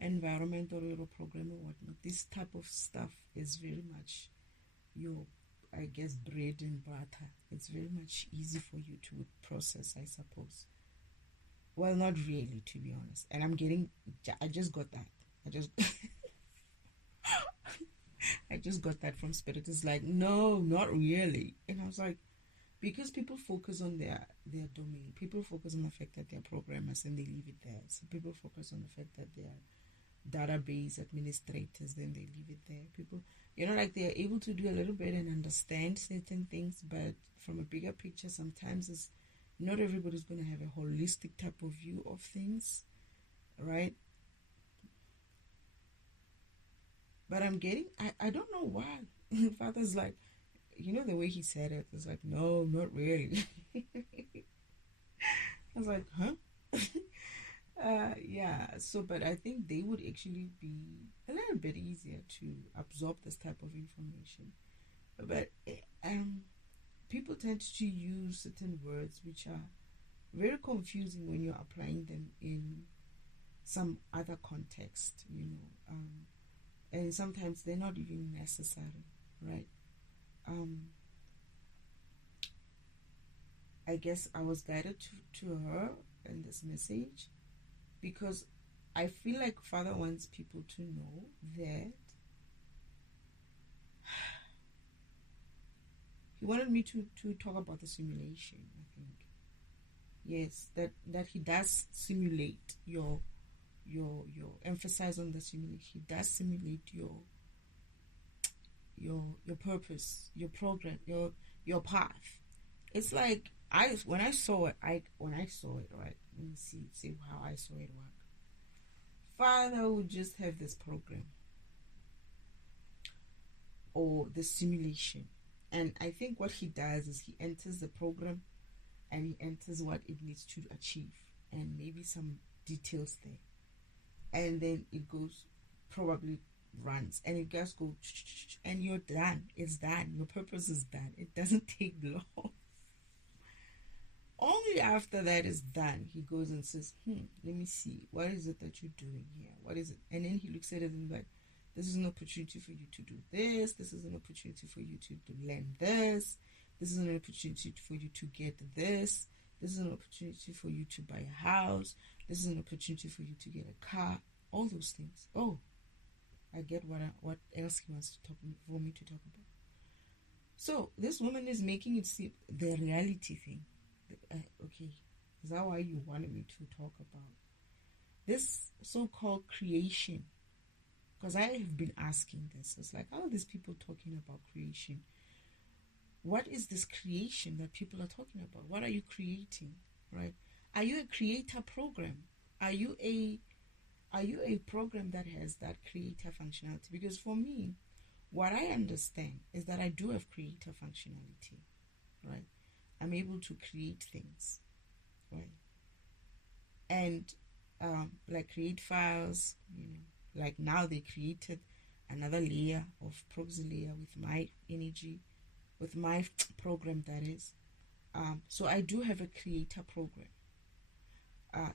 environment or a program or whatnot, this type of stuff is very much your, I guess, bread and butter. It's very much easy for you to process, I suppose. Well, not really, to be honest. And I just got that. I just got that from Spirit. It's like, no, not really. And I was like, because people focus on their domain. People focus on the fact that they're programmers and they leave it there. So people focus on the fact that they are database administrators, then they leave it there. People, like they're able to do a little bit and understand certain things, but from a bigger picture, sometimes it's not everybody's going to have a holistic type of view of things, right? But I don't know why. Father's like, the way he said it, it's like, no, not really. I was like, huh? Yeah, so, but I think they would actually be a little bit easier to absorb this type of information. But people tend to use certain words which are very confusing when you're applying them in some other context, and sometimes they're not even necessary, right? I guess I was guided to her in this message because I feel like Father wants people to know that he wanted me to talk about the simulation, I think. Yes, that he does simulate your emphasis on the simulation. He does simulate your purpose, your program, your path. It's like when I saw it, right? Let me see how I saw it work. Father would just have this program or the simulation, and I think what he does is he enters the program and he enters what it needs to achieve and maybe some details there, and then it goes, probably runs, and it just goes, and you're done. It's done. Your purpose is done. It doesn't take long. Only after that is done, he goes and says, let me see, what is it that you're doing here? What is it? And then he looks at it and like, this is an opportunity for you to do this. This is an opportunity for you to learn this. This is an opportunity for you to get this. This is an opportunity for you to buy a house. This is an opportunity for you to get a car. All those things. Oh, I get what else he wants to talk for me to talk about. So this woman is making it seem the reality thing. Okay, is that why you wanted me to talk about this so-called creation? Because I have been asking this. It's like, how are these people talking about creation? What is this creation that people are talking about? What are you creating, right? Are you a creator program? Are you a program that has that creator functionality? Because for me, what I understand is that I do have creator functionality, right? I'm able to create things, right? And like create files, like now they created another layer of proxy layer with my energy, with my program, that is. So I do have a creator program.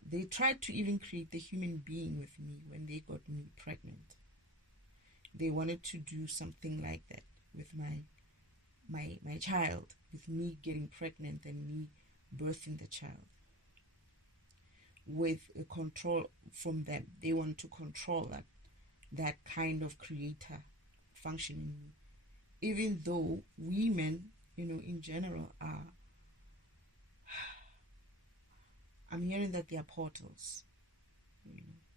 They tried to even create the human being with me when they got me pregnant. They wanted to do something like that with my child, with me getting pregnant and me birthing the child. With a control from them. They want to control that kind of creator function in me. Even though women, in general I'm hearing that they are portals.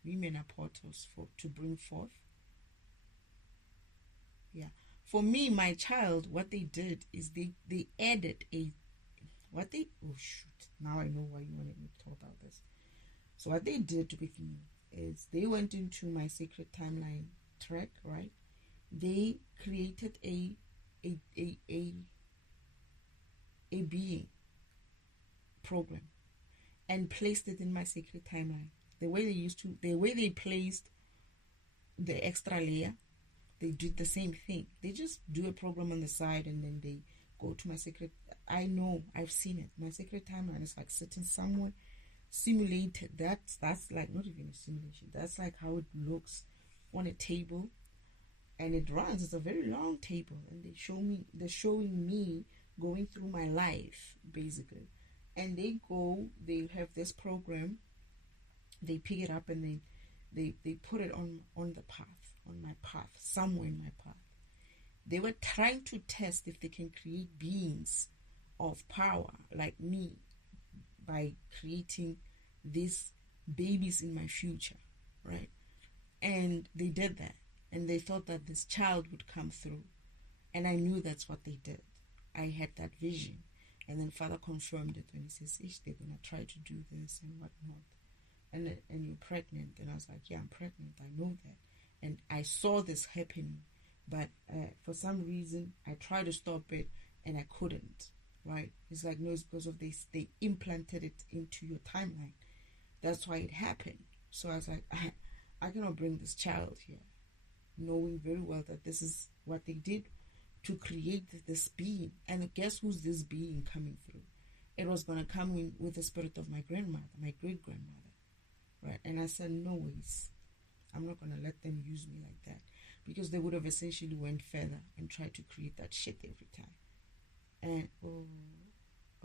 Women are portals to bring forth. Yeah. For me, my child, what they did is they added oh shoot, now I know why you wanted me to talk about this. So what they did with me is they went into my Sacred Timeline track, right? They created a being program and placed it in my Sacred Timeline. The way they placed the extra layer, they did the same thing. They just do a program on the side and then they go to my Sacred. I know, I've seen it. My Sacred Timeline is like sitting somewhere simulated. That's like not even a simulation. That's like how it looks on a table, and it runs. It's a very long table, and they're showing me going through my life basically. And they have this program, they pick it up and they put it on the path, on my path, somewhere in my path. They were trying to test if they can create beings of power like me by creating these babies in my future, right? And they did that, and they thought that this child would come through, and I knew that's what they did. I had that vision, and then Father confirmed it when he says, they're gonna try to do this and whatnot, and you're pregnant. And I was like, yeah, I'm pregnant, I know that, and I saw this happening, but for some reason I tried to stop it and I couldn't. Right? It's like, no, it's because of this. They implanted it into your timeline. That's why it happened. So I was like, I cannot bring this child here, knowing very well that this is what they did to create this being. And guess who's this being coming through? It was going to come in with the spirit of my grandmother, my great grandmother, right? And I said, no ways. I'm not going to let them use me like that, because they would have essentially went further and tried to create that shit every time. And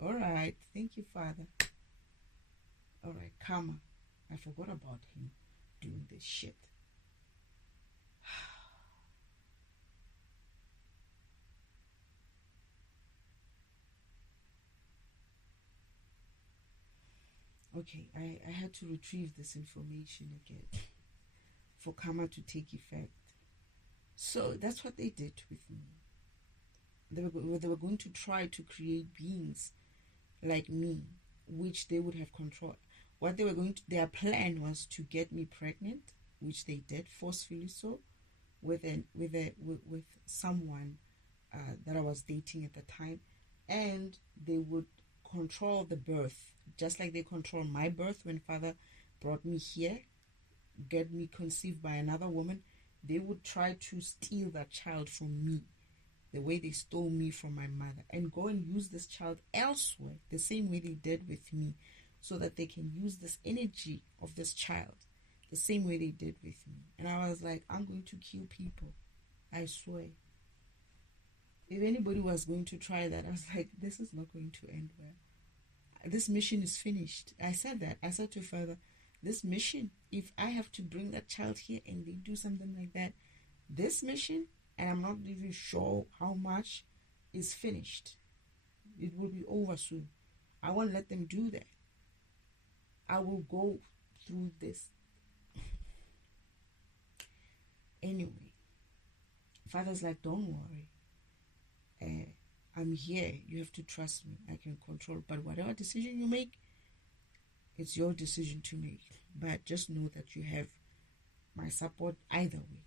all right, thank you, Father. All right, karma. I forgot about him doing this shit. Okay, I had to retrieve this information again for karma to take effect. So that's what they did with me. They were going to try to create beings like me, which they would have control. What they were their plan was to get me pregnant, which they did forcefully so, with someone that I was dating at the time, and they would control the birth, just like they control my birth when Father brought me here, get me conceived by another woman. They would try to steal that child from me the way they stole me from my mother, and go and use this child elsewhere, the same way they did with me, so that they can use this energy of this child the same way they did with me. And I was like, I'm going to kill people. I swear. If anybody was going to try that, I was like, this is not going to end well. This mission is finished. I said that. I said to Father, this mission, if I have to bring that child here and they do something like that, this mission, and I'm not even sure how much, is finished. It will be over soon. I won't let them do that. I will go through this. Anyway, Father's like, don't worry. I'm here. You have to trust me. I can control. But whatever decision you make, it's your decision to make. But just know that you have my support either way.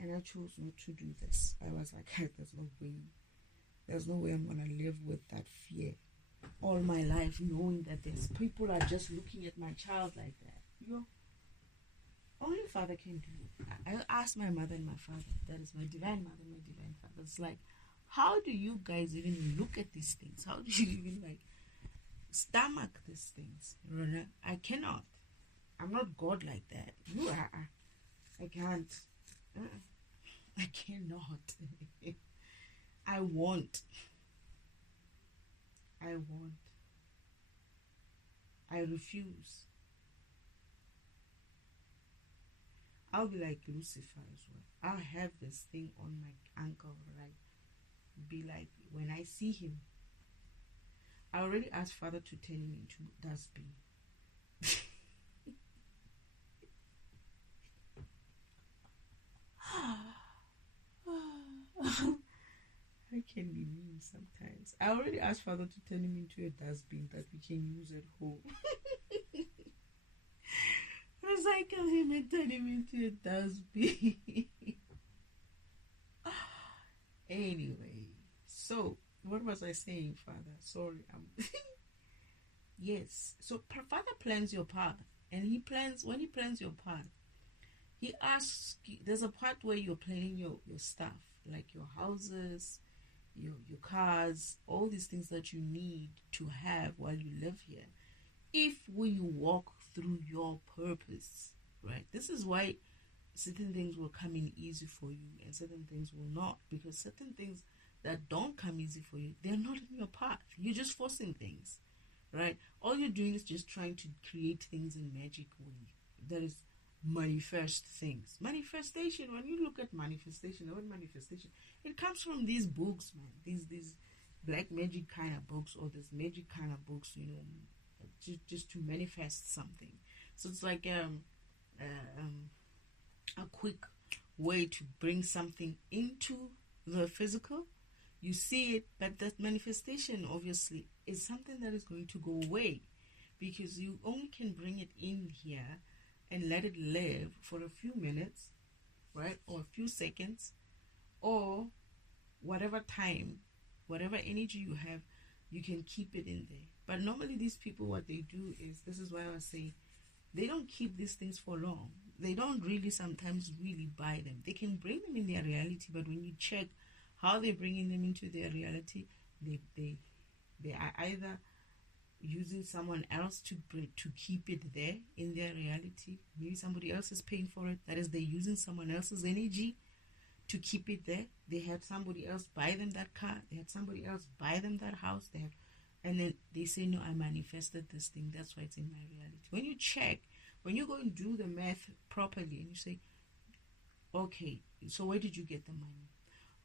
And I chose not to do this. I was like, there's no way. There's no way I'm going to live with that fear all my life, knowing that there's people are just looking at my child like that. Only Father can do it. I asked my mother and my father, that is my divine mother and my divine father. It's like, how do you guys even look at these things? How do you even stomach these things? I cannot. I'm not God like that. I can't. I cannot. I won't. I refuse. I'll be like Lucifer as well. I'll have this thing on my ankle, right? Be like, when I see him, I already asked Father to turn him into dustbin. I can be mean sometimes. I already asked Father to turn him into a dustbin that we can use at home. Recycle him and turn him into a dustbin. Anyway, so what was I saying, Father? Sorry. Yes. So Father plans your path, and when he plans your path, he asks. There's a part where you're planning your stuff, like your houses, your cars, all these things that you need to have while you live here. If when you walk through your purpose, right? This is why certain things will come in easy for you and certain things will not, because certain things that don't come easy for you, they're not in your path. You're just forcing things, right? All you're doing is just trying to create things in magic way. That is manifest things. Manifestation, when you look at manifestation, the word manifestation, it comes from these books, man. These black magic kind of books, or this magic kind of books, just to manifest something. So it's like a quick way to bring something into the physical. You see it, but that manifestation obviously is something that is going to go away, because you only can bring it in here and let it live for a few minutes, right, or a few seconds, or whatever time, whatever energy you have, you can keep it in there. But normally these people, what they do is, this is why I was saying, they don't keep these things for long. They don't really sometimes really buy them. They can bring them in their reality, but when you check how they're bringing them into their reality, they are either using someone else to keep it there in their reality. Maybe somebody else is paying for it. That is, they're using someone else's energy to keep it there. They had somebody else buy them that car. They had somebody else buy them that house. And then they say, no, I manifested this thing. That's why it's in my reality. When you check, when you go and do the math properly, and you say, okay, so where did you get the money?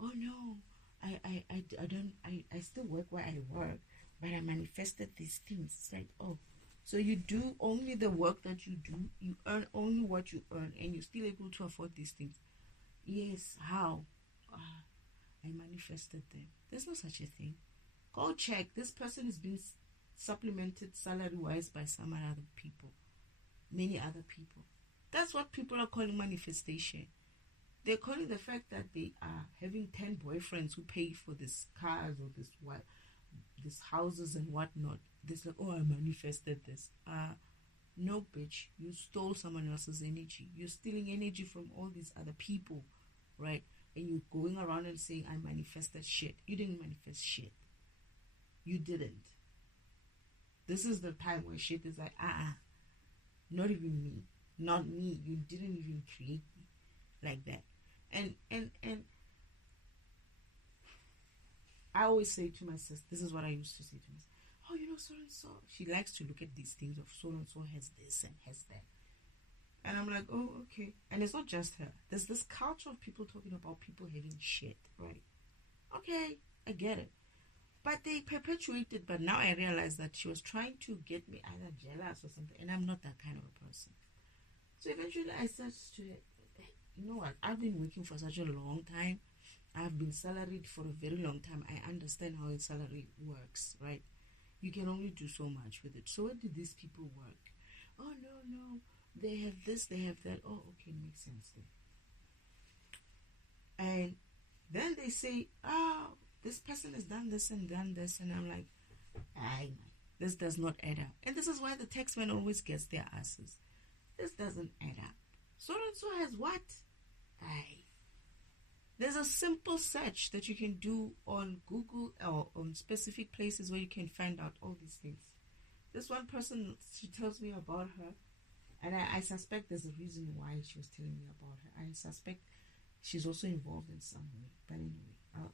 Oh no, I still work where I work, but I manifested these things. It's like, oh, so you do only the work that you do, you earn only what you earn, and you're still able to afford these things. Yes, how? I manifested them. There's no such a thing. Go check. This person is being supplemented salary-wise by some other people, many other people. That's what people are calling manifestation. They're calling the fact that they are having 10 boyfriends who pay for these cars or these houses and whatnot. They're like, oh, I manifested this. No, bitch. You stole someone else's energy. You're stealing energy from all these other people, right? and you're going around and saying, I manifested shit. You didn't manifest shit. You didn't. This is the time where shit is like, not even me. Not me. You didn't even create me like that. And I always say to my sister, this is what I used to say to myself. Oh, so and so. She likes to look at these things of so and so has this and has that. And I'm like, oh, okay. And it's not just her. There's this culture of people talking about people having shit, right? Okay, I get it. But they perpetuate it. But now I realize that she was trying to get me either jealous or something. And I'm not that kind of a person. So eventually I said to her, you know what? I've been working for such a long time. I've been salaried for a very long time. I understand how a salary works, right? You can only do so much with it. So where did these people work? Oh, no. They have this, they have that. Oh, okay, makes sense then. And then they say, this person has done this and done this. And I'm like, this does not add up. And this is why the taxman always gets their asses. This doesn't add up. So and so has what? There's a simple search that you can do on Google or on specific places where you can find out all these things. This one person, she tells me about her, and I suspect there's a reason why she was telling me about her. I suspect she's also involved in some way. But anyway, I'll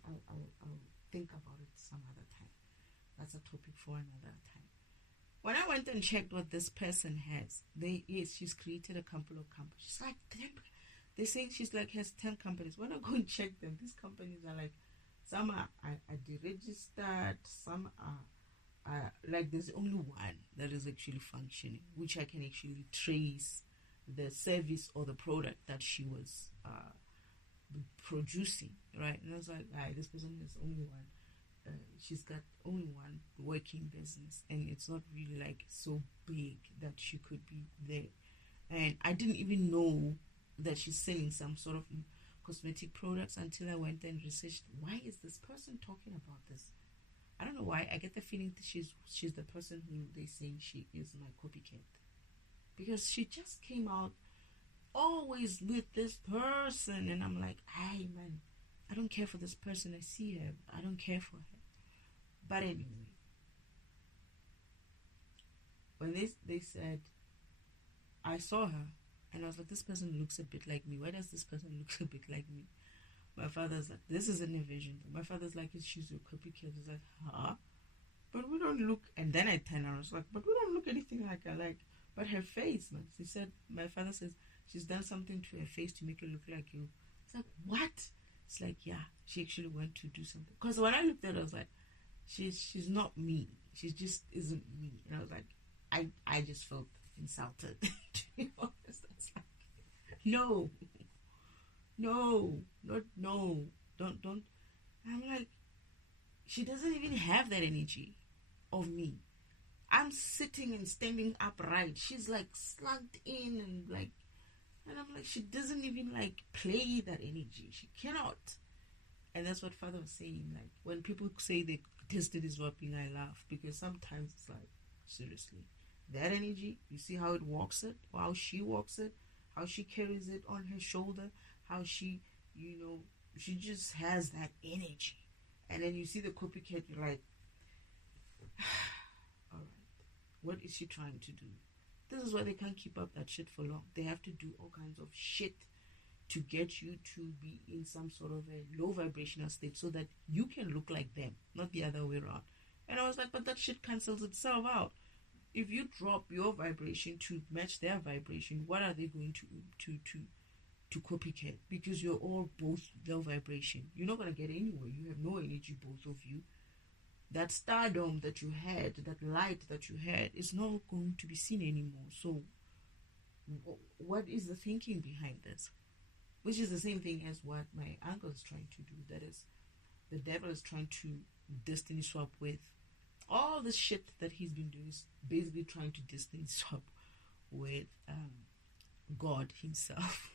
think about it some other time. That's a topic for another time. When I went and checked what this person has, she's created a couple of companies. She's like, they say she's like has 10 companies. When I go and check them, these companies are like, some are deregistered, some are like there's only one that is actually functioning, which I can actually trace the service or the product that she was producing, right? And I was like, this person has only one. She's got only one working business, and it's not really like so big that she could be there. And I didn't even know that she's selling some sort of cosmetic products until I went and researched, why is this person talking about this? I don't know why. I get the feeling that she's the person who they say she is my copycat, because she just came out always with this person, and I'm like, man, I don't care for this person. I see her, I don't care for her. But anyway, when they said, I saw her, and I was like, this person looks a bit like me. Why does this person look a bit like me? My father's like, this is an vision. My father's like, she's your copycat. He's like, but we don't look. And then I turned around, I was like, but we don't look anything like her. Like, but her face, man. He said, my father says, she's done something to her face to make her look like you. It's like, what? It's like, yeah, she actually went to do something. Because when I looked at her, I was like, she's not me. She just isn't me. And I was like, I just felt insulted. To be honest, I was like, no, don't. I'm like, she doesn't even have that energy of me. I'm sitting and standing upright. She's like slumped in and I'm like, she doesn't even like play that energy. She cannot. And that's what Father was saying. Like, when people say they tested is working, I laugh, because sometimes it's like, seriously, that energy, you see how it walks it, or how she walks it, how she carries it on her shoulder, how she, she just has that energy. And then you see the copycat, you're like, all right, what is she trying to do? This is why they can't keep up that shit for long. They have to do all kinds of shit to get you to be in some sort of a low vibrational state so that you can look like them, not the other way around. And I was like, but that shit cancels itself out. If you drop your vibration to match their vibration, what are they going to copycat? Because you're all both low vibration. You're not going to get anywhere. You have no energy, both of you. That stardom that you had, that light that you had, is not going to be seen anymore. So what is the thinking behind this? Which is the same thing as what my uncle is trying to do. That is, the devil is trying to destiny swap with. All the shit that he's been doing is basically trying to destiny swap with God himself.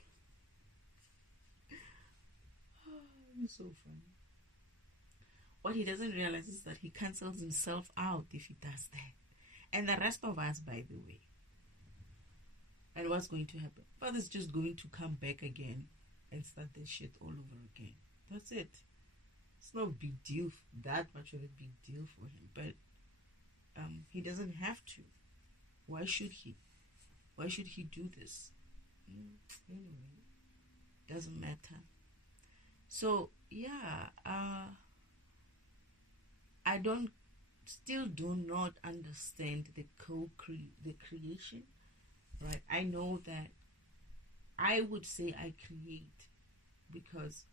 It's so funny. What he doesn't realize is that he cancels himself out if he does that. And the rest of us, by the way. And what's going to happen? Father's just going to come back again and start this shit all over again. That's it. It's no big deal, that much of a big deal for him. But he doesn't have to. Why should he? Why should he do this? Anyway, doesn't matter. So yeah, I still do not understand the creation, right? I know that I would say I create because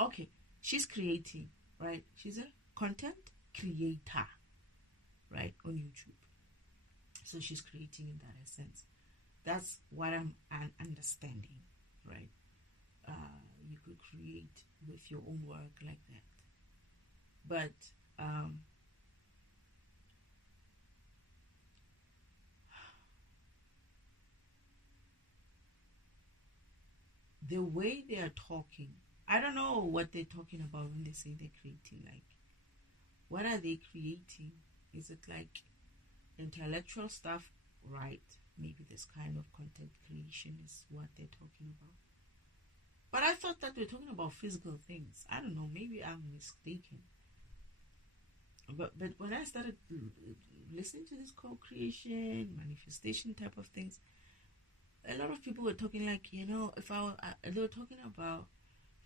okay, she's creating, right? She's a content creator, right, on YouTube. So she's creating in that essence. That's what I'm understanding, right? You could create with your own work like that. But the way they are talking, I don't know what they're talking about when they say they're creating. Like, what are they creating? Is it like intellectual stuff? Right. Maybe this kind of content creation is what they're talking about. But I thought that we're talking about physical things. I don't know. Maybe I'm mistaken. But when I started listening to this co-creation, manifestation type of things, a lot of people were talking like, they were talking about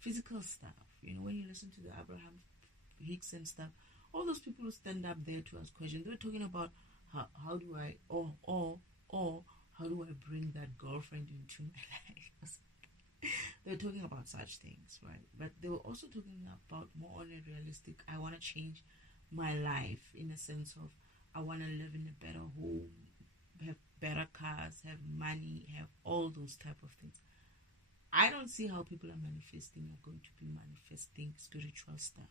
physical stuff. When you listen to the Abraham Hicks and stuff, all those people who stand up there to ask questions, they were talking about how do I, or how do I bring that girlfriend into my life? They were talking about such things, right? But they were also talking about more on a realistic, I want to change my life in a sense of, I want to live in a better home, have better cars, have money, have all those type of things. I don't see how people are manifesting are going to be manifesting spiritual stuff.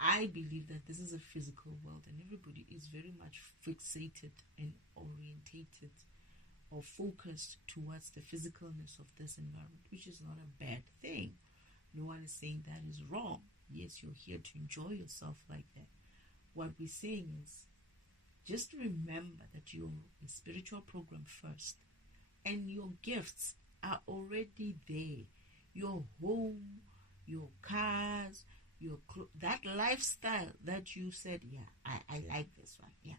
I believe that this is a physical world and everybody is very much fixated and orientated or focused towards the physicalness of this environment, which is not a bad thing. No one is saying that is wrong. Yes, you're here to enjoy yourself like that. What we're saying is just remember that you're a spiritual program first and your gifts are already there. Your home, your cars, your that lifestyle that you said, I like this one. Yeah.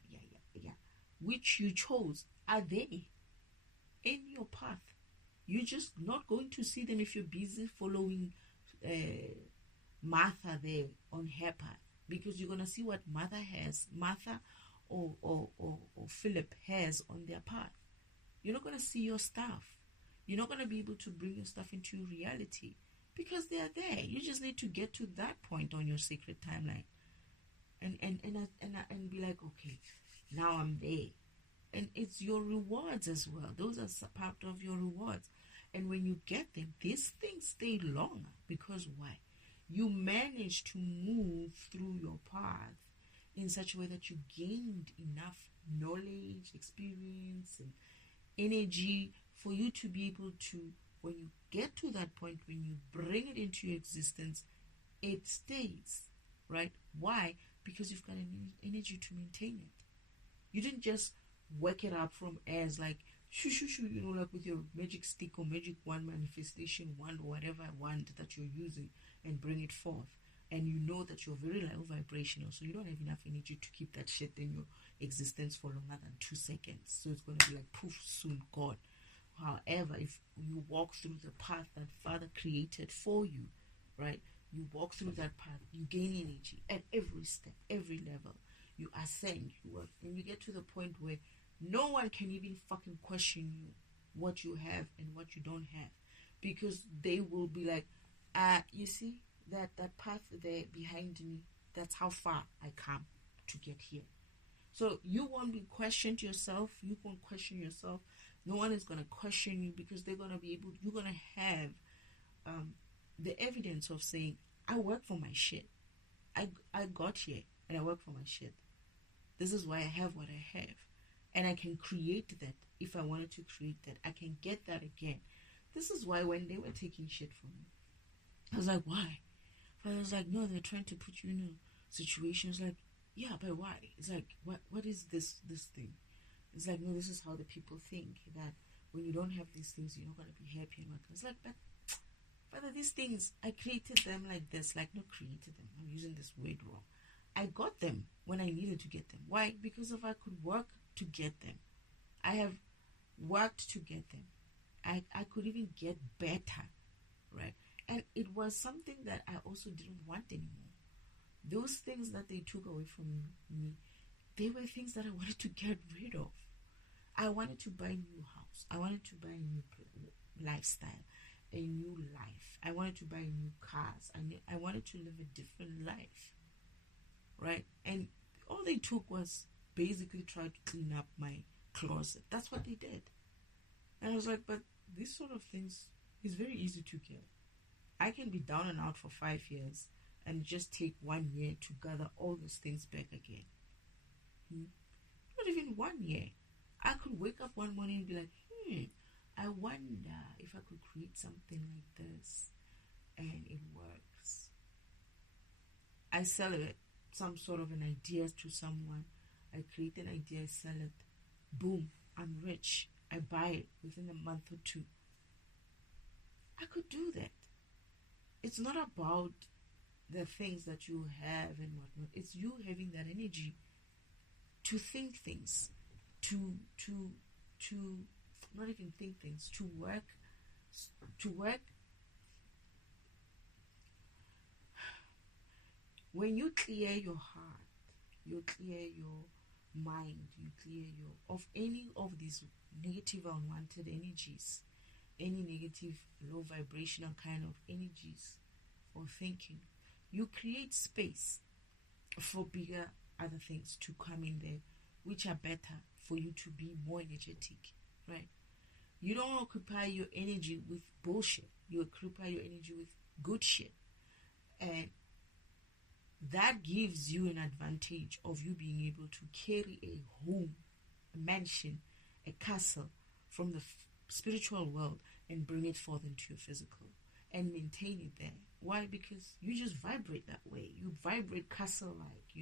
Which you chose are there in your path. You're just not going to see them if you're busy following Martha there on her path, because you're going to see what Martha or Philip has on their path. You're not going to see your stuff. You're not going to be able to bring your stuff into reality because they are there. You just need to get to that point on your sacred timeline and be like, okay, now I'm there. And it's your rewards as well. Those are part of your rewards. And when you get them, these things stay longer. Because why? You manage to move through your path in such a way that you gained enough knowledge, experience, and energy for you to be able to, when you get to that point, when you bring it into your existence, it stays, right? Why? Because you've got an energy to maintain it. You didn't just work it up from as like shoo, like with your magic stick or magic wand, manifestation wand, or whatever wand that you're using, and bring it forth. And you know that you're very low vibrational, so you don't have enough energy to keep that shit in your existence for longer than 2 seconds. So it's going to be like poof, soon gone. However, if you walk through the path that Father created for you, right? You walk through that path, you gain energy at every step, every level. You ascend, you work, and you get to the point where no one can even fucking question you, what you have and what you don't have, because they will be like, you see that path there behind me, that's how far I come to get here. So you won't be questioned yourself, you won't question yourself, no one is going to question you, because they're going to be able, you're going to have the evidence of saying, I work for my shit. I got here and I work for my shit. This is why I have what I have. And I can create that if I wanted to create that. I can get that again. This is why when they were taking shit from me, I was like, why? But I was like, no, they're trying to put you in a situation. It's like, yeah, but why? It's like, what is this thing? It's like, no, this is how the people think, that when you don't have these things, you're not going to be happy and whatnot. It's like, but Father, these things, I created them like this. Like, not created them. I'm using this word wrong. I got them when I needed to get them. Why? Because if I could work to get them, I have worked to get them. I could even get better, right? And it was something that I also didn't want anymore. Those things that they took away from me, they were things that I wanted to get rid of. I wanted to buy a new house. I wanted to buy a new lifestyle, a new life. I wanted to buy new cars. I wanted to live a different life, right? And all they took was basically try to clean up my closet. That's what they did. And I was like, but these sort of things is very easy to get. I can be down and out for 5 years and just take 1 year to gather all those things back again. Not even 1 year. I could wake up one morning and be like, I wonder if I could create something like this and it works. I sell it, some sort of an idea to someone. I create an idea, I sell it. Boom, I'm rich. I buy it within a month or two. I could do that. It's not about the things that you have and whatnot. It's you having that energy to think things, to not even think things, to work. When you clear your heart, you clear your mind, you clear of any of these negative unwanted energies, any negative low vibrational kind of energies or thinking, you create space for bigger other things to come in there, which are better for you to be more energetic, right? You don't occupy your energy with bullshit. You occupy your energy with good shit. And that gives you an advantage of you being able to carry a home, a mansion, a castle from the spiritual world and bring it forth into your physical and maintain it there. Why? Because you just vibrate that way. You vibrate castle-like,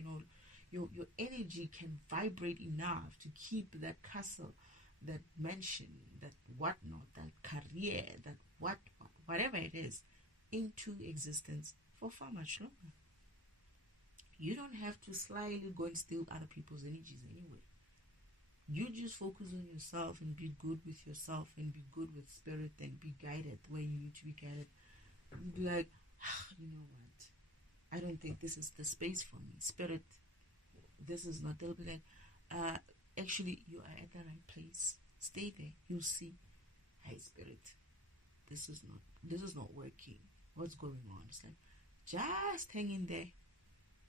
your energy can vibrate enough to keep that castle, that mansion, that whatnot, that career, that whatever it is, into existence for far much longer. You don't have to slyly go and steal other people's energies anyway. You just focus on yourself and be good with yourself and be good with spirit and be guided where you need to be guided. Be like, you know what? I don't think this is the space for me. Spirit, this is not. They'll be like, actually, you are at the right place. Stay there. You'll see. Hey, spirit, this is not working. What's going on? It's like, just hang in there.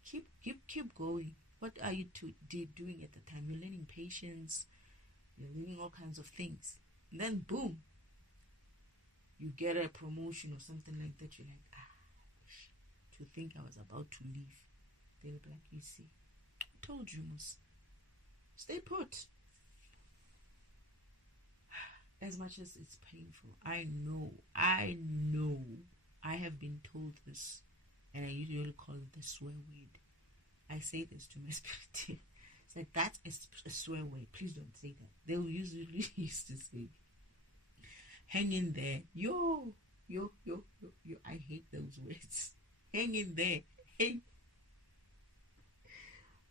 Keep going. What are you doing at the time? You're learning patience. You're learning all kinds of things. And then, boom, you get a promotion or something like that. You're like, to think I was about to leave. They'll be like, you see, I told you, must stay put. As much as it's painful, I know, I have been told this, and I usually call it the swear word. I say this to my spirit team. It's like, that's a swear word. Please don't say that. They will usually used to say, hang in there. Yo. I hate those words. Hang in there. Hey.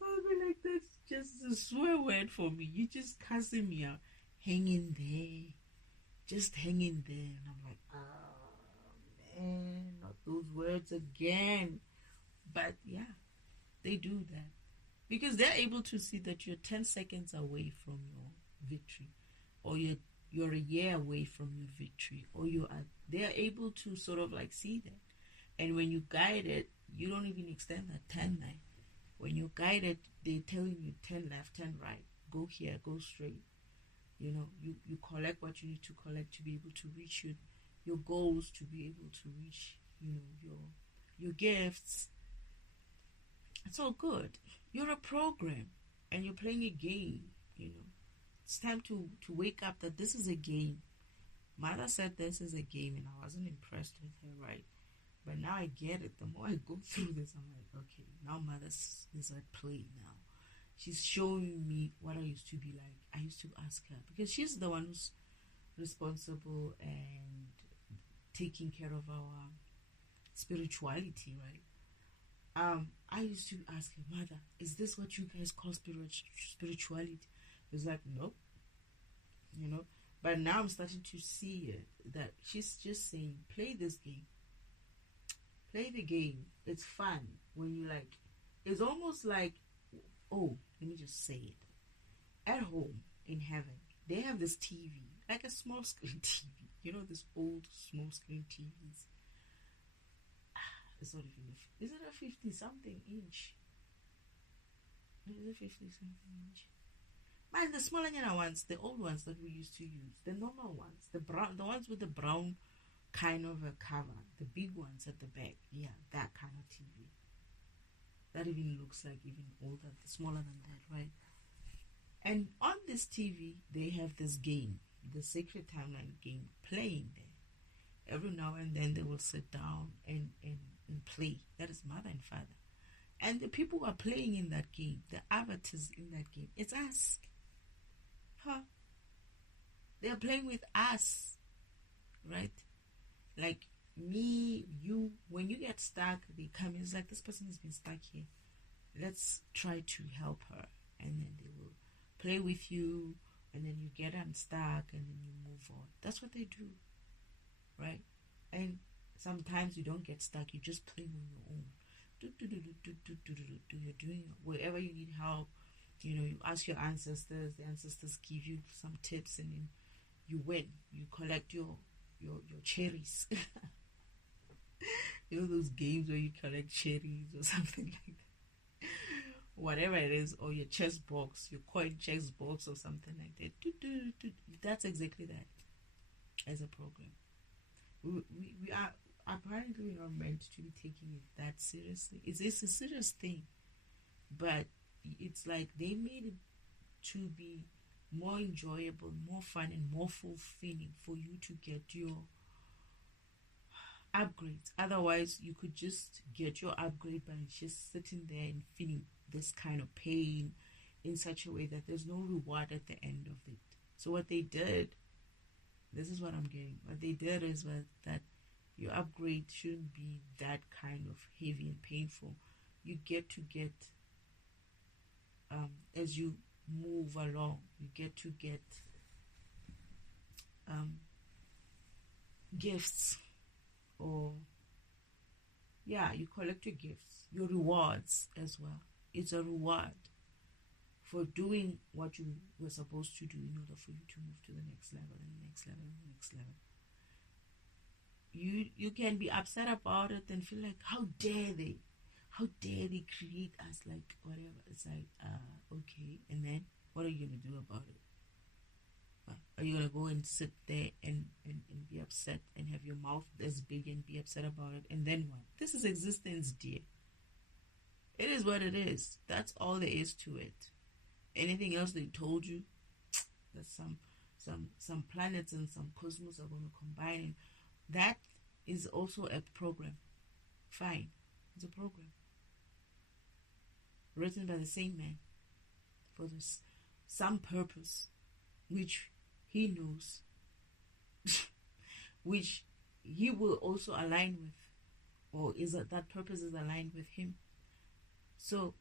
I'll be like, that's just a swear word for me. You just cussing me out. Hang in there. Just hang in there. And I'm like, oh man, not those words again. But yeah, they do that because they're able to see that you're 10 seconds away from your victory, or you're a year away from your victory, or they're able to sort of like see that. And when you guide it, you don't even extend that 10 line. When you guide it, they're telling you 10 left, 10 right, go here, go straight. You collect what you need to collect to be able to reach your goals, to be able to reach, your gifts. It's all good. You're a program and you're playing a game, It's time to wake up that this is a game. Mother said this is a game and I wasn't impressed with her, right? But now I get it. The more I go through this, I'm like, okay, now Mother is at play now. she's showing me what I used to be like. I used to ask her, because she's the one who's responsible and taking care of our spirituality, right? I used to ask her, Mother, is this what you guys call spirituality? It's like, no, you know. But now I'm starting to see it, that she's just saying, play this game. Play the game. It's fun when you like. It's almost like, oh, let me just say it. At home in heaven, they have this TV, like a small screen TV. You know, this old small screen TVs. It's not even. Is it a 50-something inch? Is it 50-something inch? Man, the smaller ones, the old ones that we used to use, the normal ones, the ones with the brown kind of a cover, the big ones at the back. Yeah, that kind of TV. That even looks like even older, smaller than that, right? And on this TV, they have this game, the Sacred Timeline game, playing there. Every now and then they will sit down and play. That is mother and father. And the people who are playing in that game, the avatars in that game, it's us. Huh? They are playing with us, right? Like me, you, when you get stuck, they come in. It's like, this person has been stuck here. Let's try to help her. And then they will play with you, and then you get unstuck, and then you move on. That's what they do, right? And sometimes you don't get stuck. You just play on your own. You're doing wherever you need help. You know, you ask your ancestors. The ancestors give you some tips, and then you win. You collect your cherries. You know those games where you collect cherries or something like that. Whatever it is, or your chess box, your coin chess box, or something like that. That's exactly that as a program. We are apparently not meant to be taking it that seriously. It's a serious thing, but it's like they made it to be more enjoyable, more fun, and more fulfilling for you to get your upgrades. Otherwise, you could just get your upgrade by just sitting there and feeling this kind of pain in such a way that there's no reward at the end of it. So what they did, this is what I'm getting. What they did is that your upgrade shouldn't be that kind of heavy and painful. You get to get, as you move along, you get to get gifts, or you collect your gifts, your rewards as well. It's a reward for doing what you were supposed to do in order for you to move to the next level and the next level and the next level. You can be upset about it and feel like, how dare they create us, like whatever. It's like, okay, and then what are you gonna do about it? Are you gonna go and sit there and be upset and have your mouth as big and be upset about it? And then what? This is existence, dear. It is what it is. That's all there is to it. Anything else they told you, that some planets and some cosmos are going to combine. That is also a program. Fine. It's a program. Written by the same man for this some purpose, which he knows, which he will also align with, or is that purpose is aligned with him. So,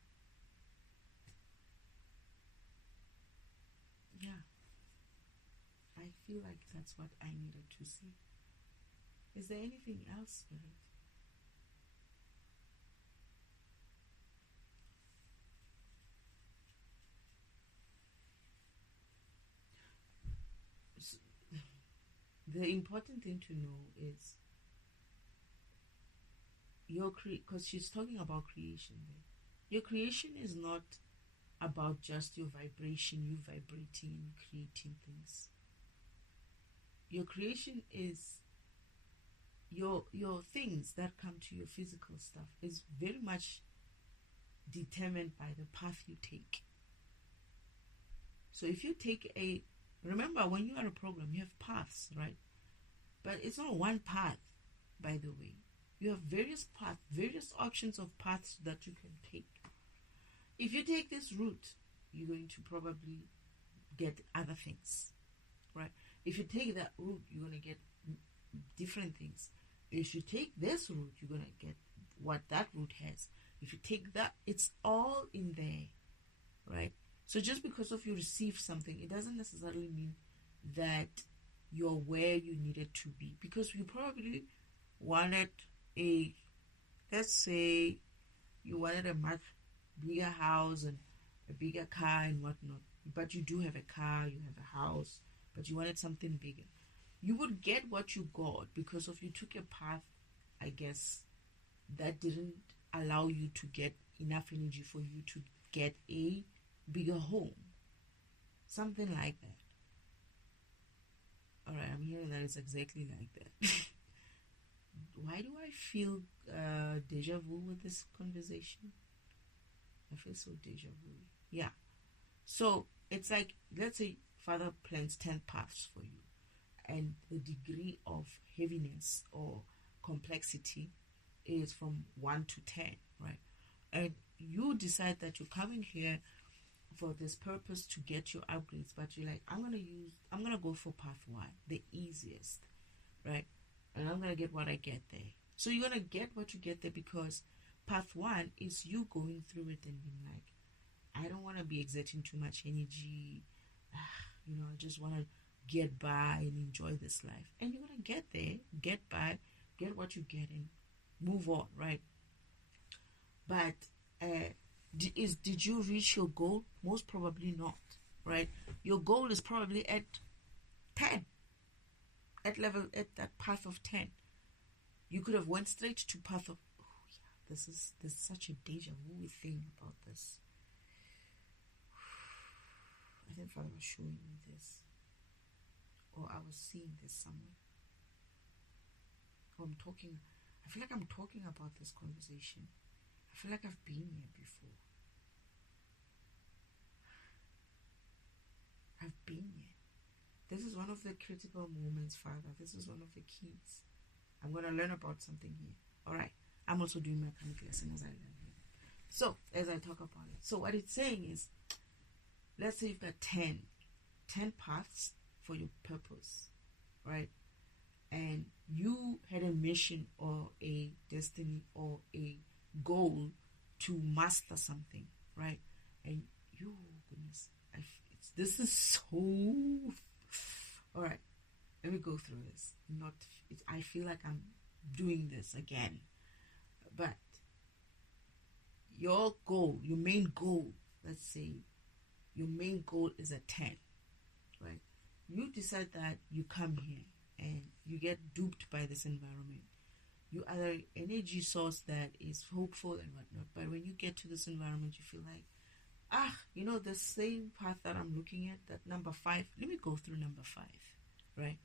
yeah, I feel like that's what I needed to see. Is there anything else, Spirit? The important thing to know is your because she's talking about creation there. Your creation is not about just your vibration, you vibrating and creating things. Your creation is your things that come to your physical stuff is very much determined by the path you take. So if you take remember, when you are a program, you have paths, right? But it's not one path, by the way. You have various paths, various options of paths that you can take. If you take this route, you're going to probably get other things, right? If you take that route, you're going to get different things. If you take this route, you're going to get what that route has. If you take that, it's all in there, right? So just because of you receive something, it doesn't necessarily mean that you're where you needed to be, because you probably wanted let's say you wanted a much bigger house and a bigger car and whatnot, but you do have a car, you have a house, but you wanted something bigger. You would get what you got because of you took a path, I guess, that didn't allow you to get enough energy for you to get a bigger home. Something like that. Alright, I'm hearing that it's exactly like that. Why do I feel deja vu with this conversation? I feel so deja vu. Yeah. So it's like, let's say Father plans 10 paths for you, and the degree of heaviness or complexity is from 1 to 10, right? And you decide that you're coming here for this purpose to get your upgrades, but you're like, I'm gonna go for path 1, the easiest, right? And I'm gonna get what I get there. So you're gonna get what you get there because path 1 is you going through it and being like, I don't want to be exerting too much energy. I just want to get by and enjoy this life. And you're gonna get there, get by, get what you get, and move on, right? But did you reach your goal? Most probably not, right? Your goal is probably at 10, at that path of 10. You could have went straight to path of, there's such a deja vu thing about this. I think Father was showing me this, or I was seeing this somewhere. I feel like I'm talking about this conversation. I feel like I've been here before. I've been here. This is one of the critical moments, Father. This is one of the keys. I'm going to learn about something here. All right. I'm also doing my comic lesson as I learn here. So, as I talk about it. So, what it's saying is, let's say you've got 10 paths for your purpose, right? And you had a mission or a destiny or a goal to master something, right? And goodness, this is so... All right, let me go through this. I feel like I'm doing this again. But your goal, your main goal, let's say your main goal is a 10, right? You decide that you come here and you get duped by this environment. You are an energy source that is hopeful and whatnot, but when you get to this environment, you feel like, the same path that I'm looking at, that number 5, let me go through number 5, right?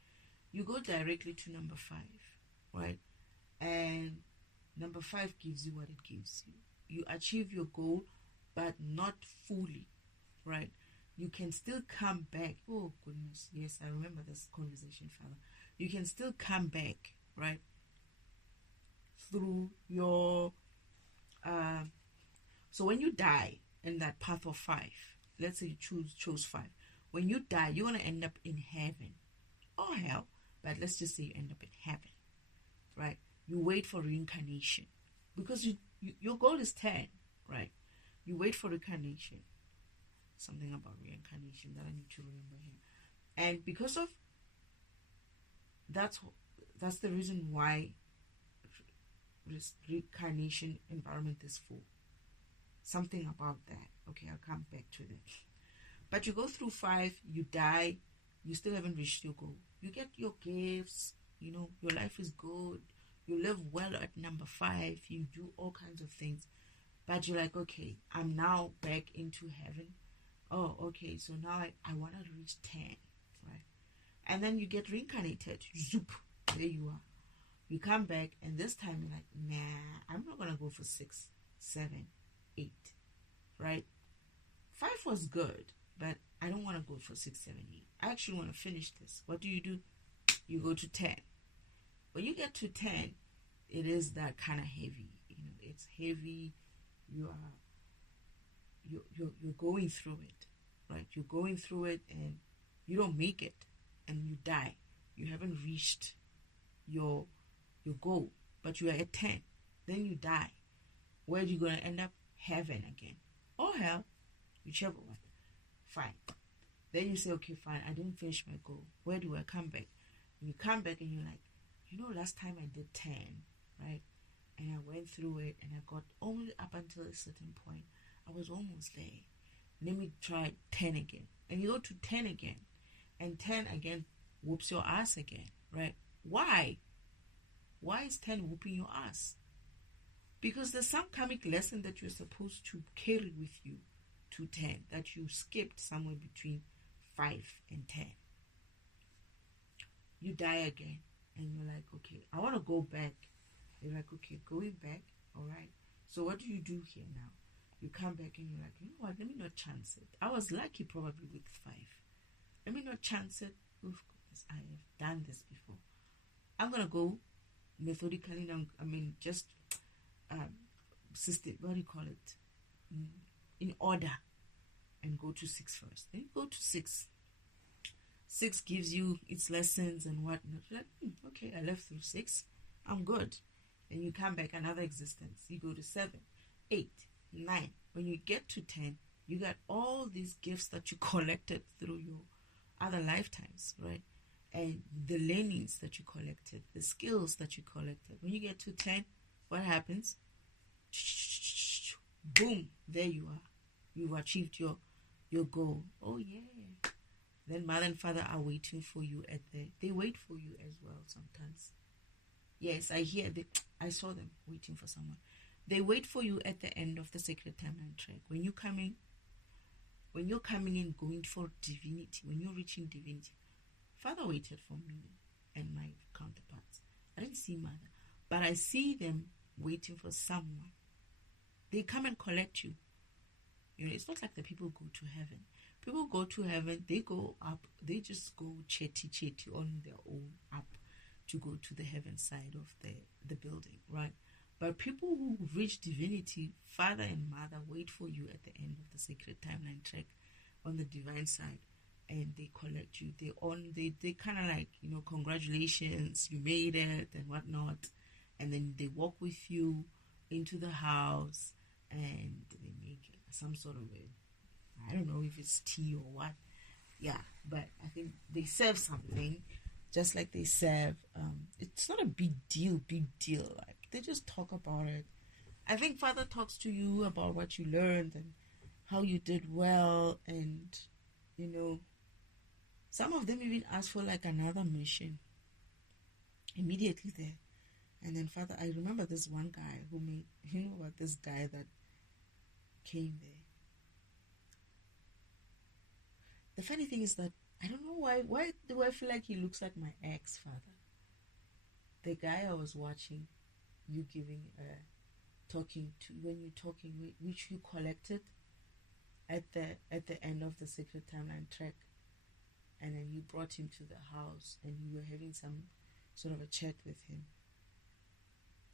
You go directly to number 5, right? And number 5 gives you what it gives you. You achieve your goal, but not fully, right? You can still come back. Oh, goodness. Yes, I remember this conversation, Father. You can still come back, right? Through your... So when you die in that path of 5, let's say you chose 5. When you die, you're going to end up in heaven. Or hell. But let's just say you end up in heaven, right? You wait for reincarnation. Because your goal is 10, right? You wait for reincarnation. Something about reincarnation that I need to remember here. And because of that's the reason why reincarnation environment is full. Something about that. Okay, I'll come back to that. But you go through 5, you die, you still haven't reached your goal. You get your gifts, your life is good, you live well at number 5, you do all kinds of things. But you're like, okay, I'm now back into heaven. Oh, okay, so now I want to reach 10, right? And then you get reincarnated. Zoop, there you are. You come back, and this time you're like, nah, I'm not going to go for 6, 7, 8, right? 5 was good, but I don't want to go for 6, 7, 8. I actually want to finish this. What do? You go to 10. When you get to 10, it is that kind of heavy. It's heavy. you're going through it, right? You're going through it and you don't make it and you die. You haven't reached your goal, but you are at 10. Then you die. Where are you going to end up? Heaven again. Or hell, whichever one. Fine. Then you say, okay, fine, I didn't finish my goal. Where do I come back? And you come back and you're like, last time I did 10, right? And I went through it and I got only up until a certain point. I was almost there. Let me try 10 again. And you go to 10 again. And 10 again whoops your ass again, right? Why? Why is 10 whooping your ass? Because there's some karmic lesson that you're supposed to carry with you to 10 that you skipped somewhere between 5 and 10. You die again and you're like, okay, I want to go back. You're like, okay, going back, all right. So what do you do here now? You come back and you're like, you know what, let me not chance it. I was lucky probably with 5. Let me not chance it. Of course, I have done this before. I'm going to go methodically, just system, what do you call it? In order, and go to 6 first. Then you go to 6. 6 gives you its lessons and whatnot. You're like, okay, I left through 6. I'm good. Then you come back another existence. You go to 7, 8, 9. When you get to 10, you got all these gifts that you collected through your other lifetimes, right? And the learnings that you collected, the skills that you collected. When you get to 10, what happens? Boom, there you are. You've achieved your goal. Oh yeah. Then mother and father are waiting for you they wait for you as well sometimes. Yes, I saw them waiting for someone. They wait for you at the end of the sacred timeline track. When you're coming in going for divinity, when you're reaching divinity, father waited for me and my counterparts. I didn't see mother, but I see them waiting for someone. They come and collect you. It's not like the people go to heaven. People go to heaven, they go up, they just go chetty on their own up to go to the heaven side of the building, right? But people who reach divinity, father and mother, wait for you at the end of the sacred timeline track on the divine side, and they collect you. They kind of like, congratulations, you made it and whatnot. And then they walk with you into the house and they make some sort of I don't know if it's tea or what. Yeah, but I think they serve something just like they serve. It's not a big deal. Like, they just talk about it. I think father talks to you about what you learned and how you did well, and some of them even ask for like another mission immediately there. And then father, I remember this one guy who made, about this guy that came there. The funny thing is that I don't know why do I feel like he looks like my ex-father? The guy I was watching, you giving, which you collected at the end of the sacred timeline track, and then you brought him to the house and you were having some sort of a chat with him.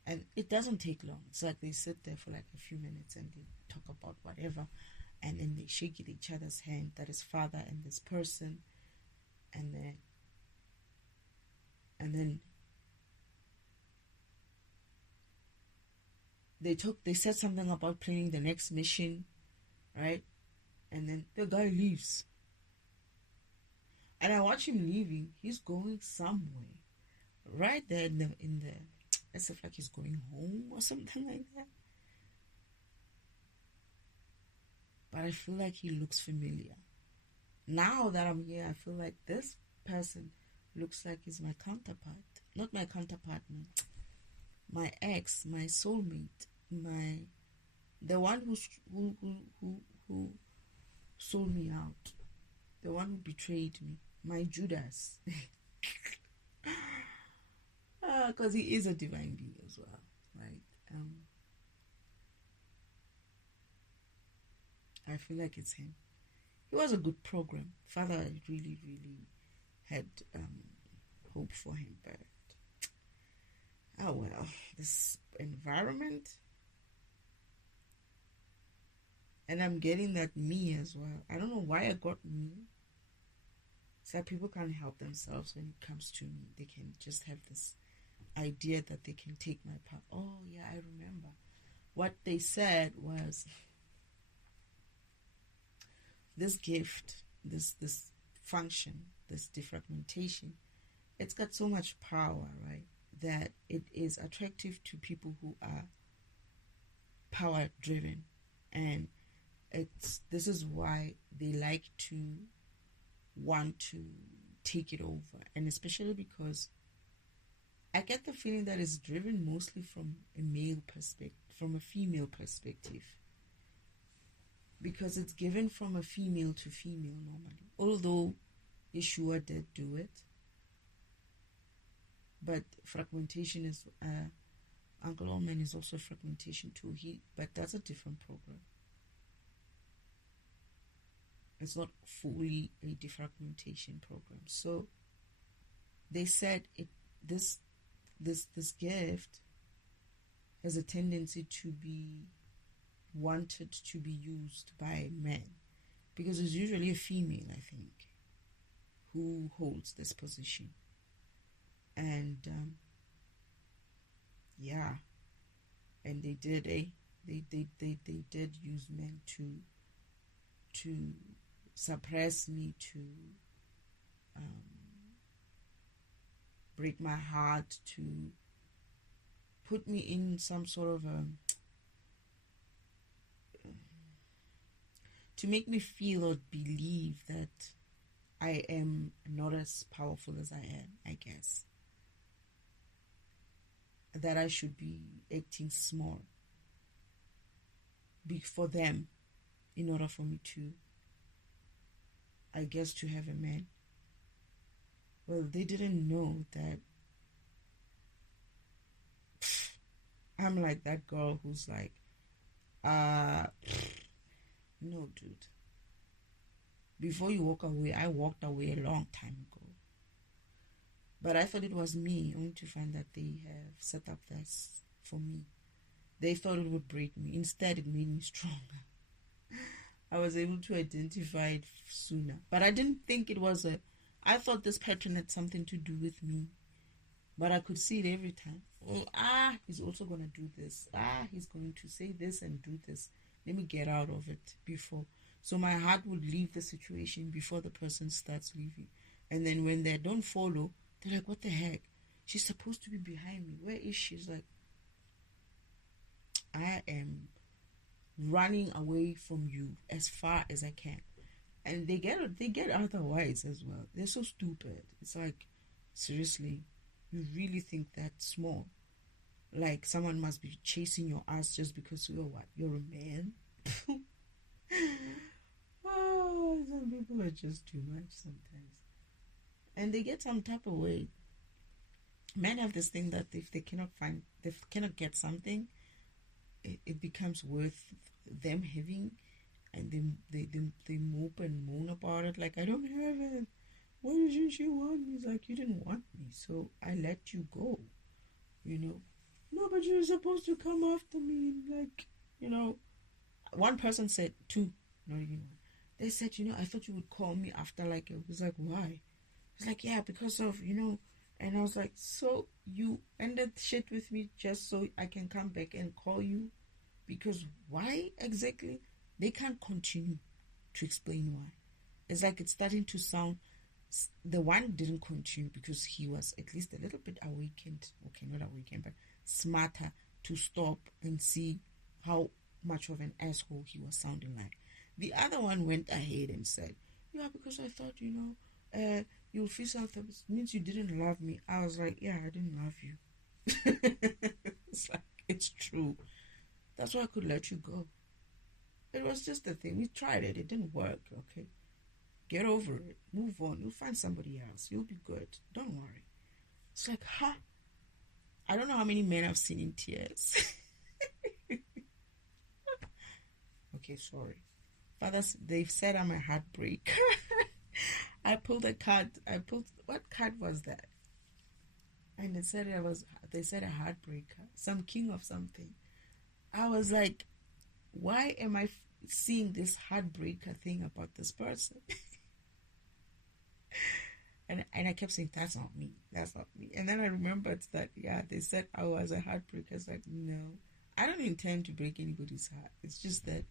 And it doesn't take long. It's like they sit there for like a few minutes and they talk about whatever, and then they shake each other's hand. That is father and this person, and then they said something about planning the next mission, right? And then the guy leaves, and I watch him leaving. He's going somewhere, right there in the as if like he's going home or something like that. But I feel like he looks familiar. Now that I'm here, I feel like this person looks like he's my counterpart. Not my counterpart, my ex, my soulmate, the one who sold me out, the one who betrayed me, my Judas. Because he is a divine being as well, right? I feel like it's him. It was a good program. Father really, really had hope for him, but oh well, this environment. And I'm getting that me as well. I don't know why I got me. It's that people can't help themselves when it comes to me. They can just have this idea that they can take my part. Oh, yeah, I remember. What they said was this gift, this function, this defragmentation, it's got so much power, right? That it is attractive to people who are power driven. And this is why they like to want to take it over. And especially because I get the feeling that it's driven mostly from a male perspective, from a female perspective. Because it's given from a female to female normally. Although Yeshua did do it. But fragmentation is, Uncle Allman is also fragmentation too. But that's a different program. It's not fully a defragmentation program. So they said this gift has a tendency to be wanted to be used by men, because it's usually a female, I think, who holds this position. And and they did they did use men to suppress me, to break my heart, to put me in some sort of to make me feel or believe that I am not as powerful as I am, I guess. That I should be acting small for them in order for me to, I guess, to have a man. Well, they didn't know that I'm like that girl who's like, no, dude. Before you walk away, I walked away a long time ago. But I thought it was me, only to find that they have set up this for me. They thought it would break me. Instead, it made me stronger. I was able to identify it sooner. But I didn't think it was I thought this pattern had something to do with me. But I could see it every time. Oh, he's also going to do this. He's going to say this and do this. Let me get out of it before. So my heart would leave the situation before the person starts leaving. And then when they don't follow, they're like, what the heck? She's supposed to be behind me. Where is she? She's like, I am running away from you as far as I can. And they get otherwise as well. They're so stupid. It's like, seriously, you really think that's small? Like someone must be chasing your ass just because you're what? You're a man? Oh, some people are just too much sometimes. And they get some type of way. Men have this thing that if they cannot get something, it becomes worth them having, and they mope and moan about it. Like, I don't have it. Why didn't you want me? It's like, you didn't want me, so I let you go. You know, no, but you're supposed to come after me. Like, you know, one person said, two, not even one. They said, I thought you would call me after like it was like, why? It's like, yeah, because of, and I was like, so you ended shit with me just so I can come back and call you? Because why exactly? They can't continue to explain why. It's like it's starting to sound, the one didn't continue because he was at least a little bit awakened. Okay, not awakened, but smarter to stop and see how much of an asshole he was sounding like. The other one went ahead and said, yeah, because I thought, you'll feel something. It means you didn't love me. I was like, yeah, I didn't love you. It's like, it's true. That's why I could let you go. It was just a thing. We tried it. It didn't work, okay? Get over it. Move on. You'll find somebody else. You'll be good. Don't worry. It's like, I don't know how many men I've seen in tears. Okay, sorry. Fathers, they've said I'm a heartbreaker. I pulled a card. What card was that? And they said a heartbreaker. Some king of something. I was like, why am I seeing this heartbreaker thing about this person. And I kept saying, that's not me. That's not me. And then I remembered that, yeah, they said I was a heartbreaker. It's like, no, I don't intend to break anybody's heart. It's just that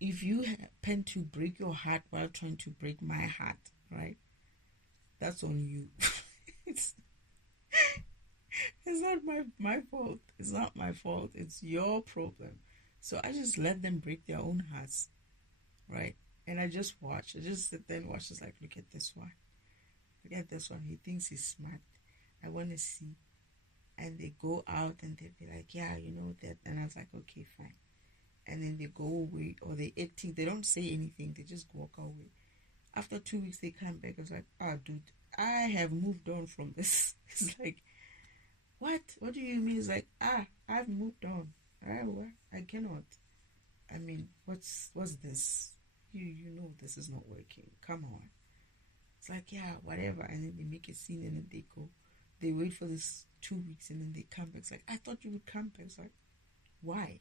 if you happen to break your heart while trying to break my heart, right, that's on you. it's not my fault. It's not my fault. It's your problem. So I just let them break their own hearts, right? And I just watch. I just sit there and watch. It's like, look at this one. Look at this one. He thinks he's smart. I want to see. And they go out and they'll be like, yeah, you know that. And I was like, okay, fine. And then they go away, or they acting. They don't say anything. They just walk away. After 2 weeks, they come back. I was like, dude, I have moved on from this. It's like, what? What do you mean? It's like, I've moved on. I cannot. I mean, what's this? You know this is not working. Come on. It's like, yeah, whatever. And then they make a scene and then they go. They wait for this 2 weeks and then they come back. It's like, I thought you would come back. It's like, why?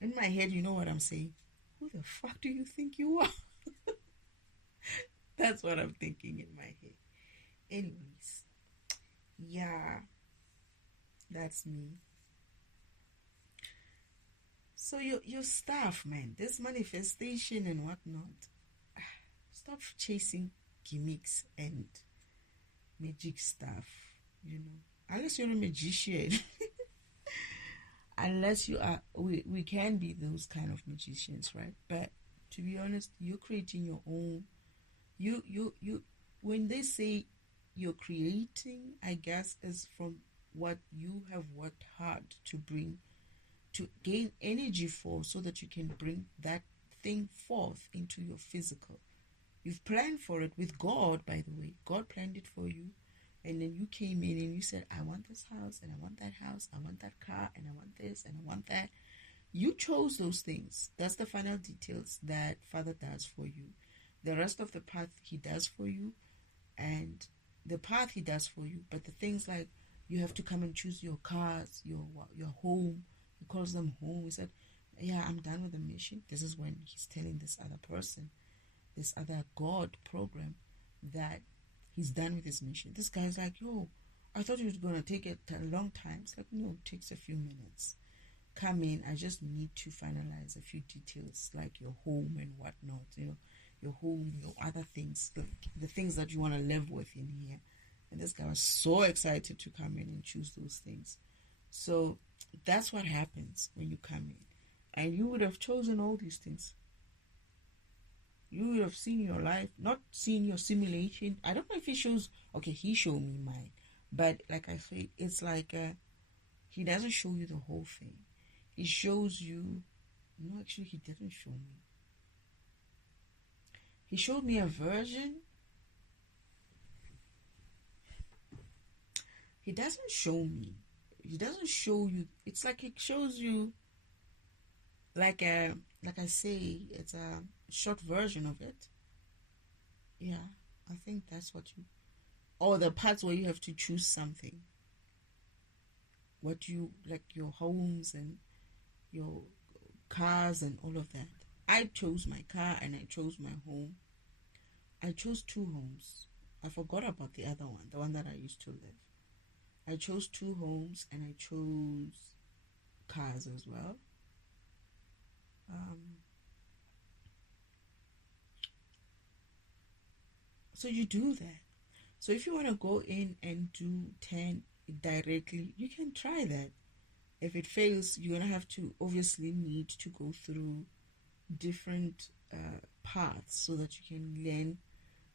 In my head, you know what I'm saying? Who the fuck do you think you are? That's what I'm thinking in my head. Anyways, yeah, that's me. So your stuff, man, this manifestation and whatnot, stop chasing gimmicks and magic stuff, unless you're a magician. Unless you are, we can be those kind of magicians, right? But to be honest, you're creating your own. You when they say you're creating, I guess is from what you have worked hard to bring, to gain energy for, so that you can bring that thing forth into your physical. You've planned for it with God, by the way. God planned it for you. And then you came in and you said, I want this house, and I want that house, I want that car, and I want this, and I want that. You chose those things. That's the final details that Father does for you. The rest of the path He does for you, and the path He does for you. But the things like you have to come and choose your cars, your home. He calls them home. He said, yeah, I'm done with the mission. This is when He's telling this other person, this other God program, that He's done with his mission. This guy's like, yo, I thought it was going to take a long time. It's like, no, it takes a few minutes. Come in. I just need to finalize a few details, like your home and whatnot, your home, your other things, the things that you want to live with in here. And this guy was so excited to come in and choose those things. So that's what happens when you come in. And you would have chosen all these things. You would have seen your life, not seen your simulation. I don't know if he shows, okay, he showed me mine. But like I said, it's like he doesn't show you the whole thing. He shows you, no, actually he didn't show me. He showed me a version. He doesn't show me. He doesn't show you. It's like he shows you like I say, it's a short version of it. Yeah, I think that's what you, or the parts where you have to choose something. What you, like your homes and your cars and all of that. I chose my car and I chose my home. I chose 2 homes. I forgot about the other one, the one that I used to live. I chose 2 homes and I chose cars as well. So you do that. So if you want to go in and do 10 directly, you can try that. If it fails, you're going to have to obviously need to go through different paths so that you can learn,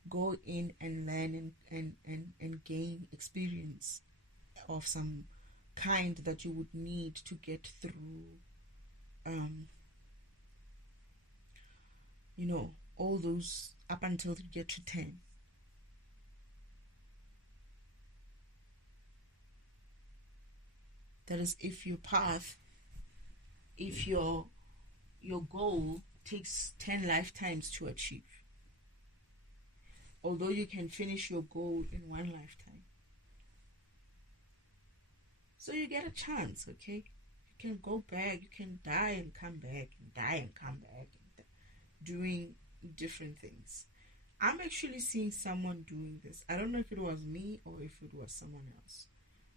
go in and learn and gain experience of some kind that you would need to get through all those up until you get to 10. That is, if your goal takes 10 lifetimes to achieve. Although you can finish your goal in 1 lifetime. So you get a chance, okay? You can go back. You can die and come back, and die and come back, and doing different things. I'm actually seeing someone doing this. I don't know if it was me or if it was someone else.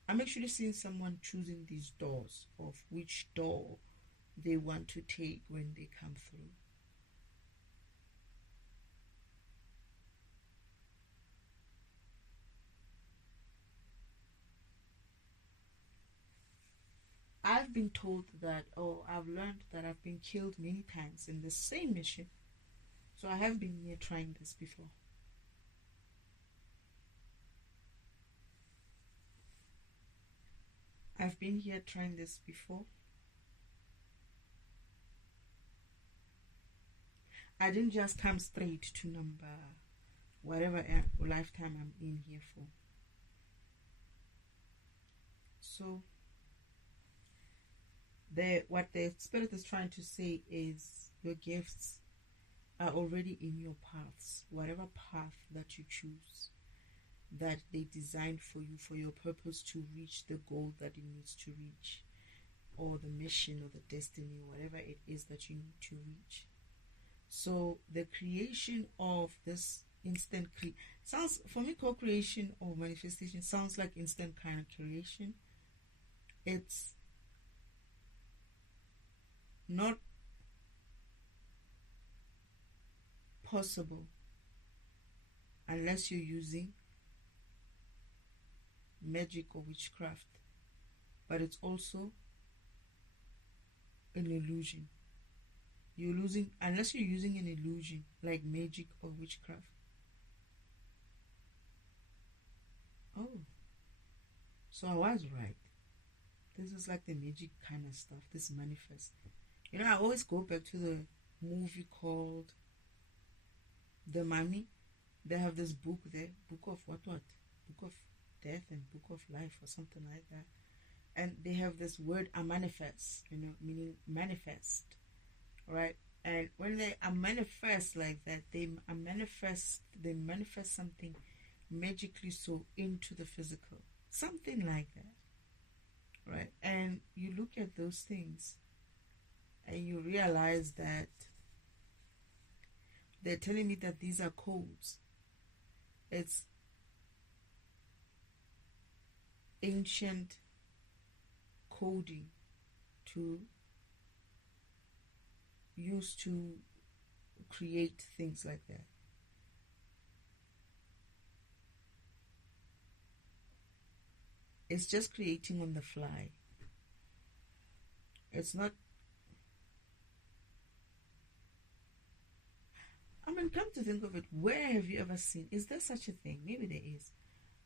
I'm actually seeing someone choosing these doors of which door they want to take when they come through. I've been told that, or I've learned that I've been killed many times in the same mission. So I have been here trying this before. I've been here trying this before. I didn't just come straight to number whatever lifetime I'm in here for. So what the spirit is trying to say is your gifts are already in your paths, whatever path that you choose, that they designed for you, for your purpose to reach the goal that it needs to reach, or the mission or the destiny, whatever it is that you need to reach. So the creation of this instant sounds, for me, co-creation or manifestation sounds like instant kind of creation. It's not possible unless you're using magic or witchcraft, but it's also an illusion. You're losing unless you're using an illusion like magic or witchcraft. Oh, so I was right. This is like the magic kind of stuff, this manifest. I always go back to the movie called The Mummy. They have this book there, book of what? Book of death and book of life or something like that. And they have this word manifest, meaning manifest, right? And when they are manifest like that, they manifest something magically so into the physical, something like that, right? And you look at those things and you realize that they're telling me that these are codes. It's ancient coding to use to create things like that. It's just creating on the fly. It's not. Come to think of it, where have you ever seen? Is there such a thing? Maybe there is.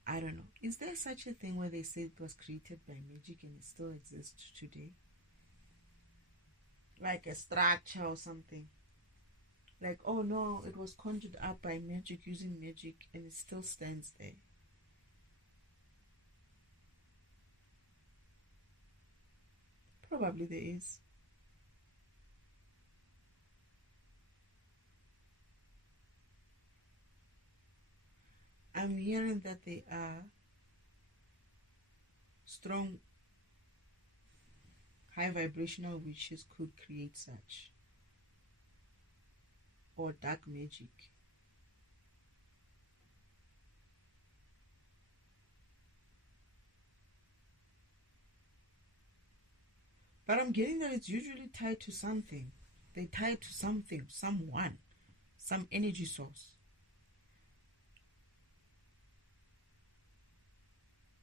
I don't know. Is there such a thing where they say it was created by magic and it still exists today? Like a structure or something. Like, oh no, it was conjured up by magic, using magic, and it still stands there. Probably there is. I'm hearing that they are strong, high vibrational witches could create such, or dark magic. But I'm getting that it's usually tied to something. They tie it to something, someone, some energy source.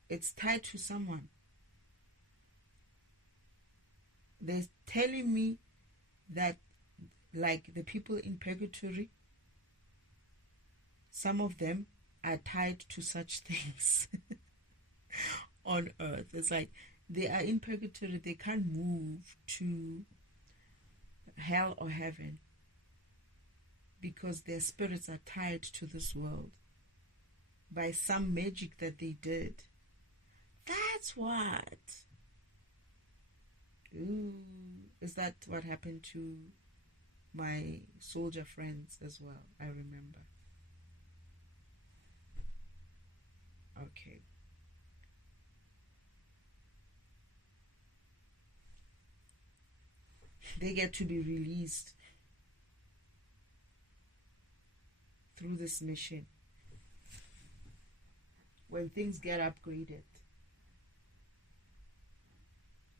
It's tied to someone. They're telling me that, like the people in purgatory, some of them are tied to such things on earth. It's like they are in purgatory, they can't move to hell or heaven because their spirits are tied to this world by some magic that they did. That's what. Ooh, is that what happened to my soldier friends as well? I remember. Okay. they get to be released through this mission. When things get upgraded.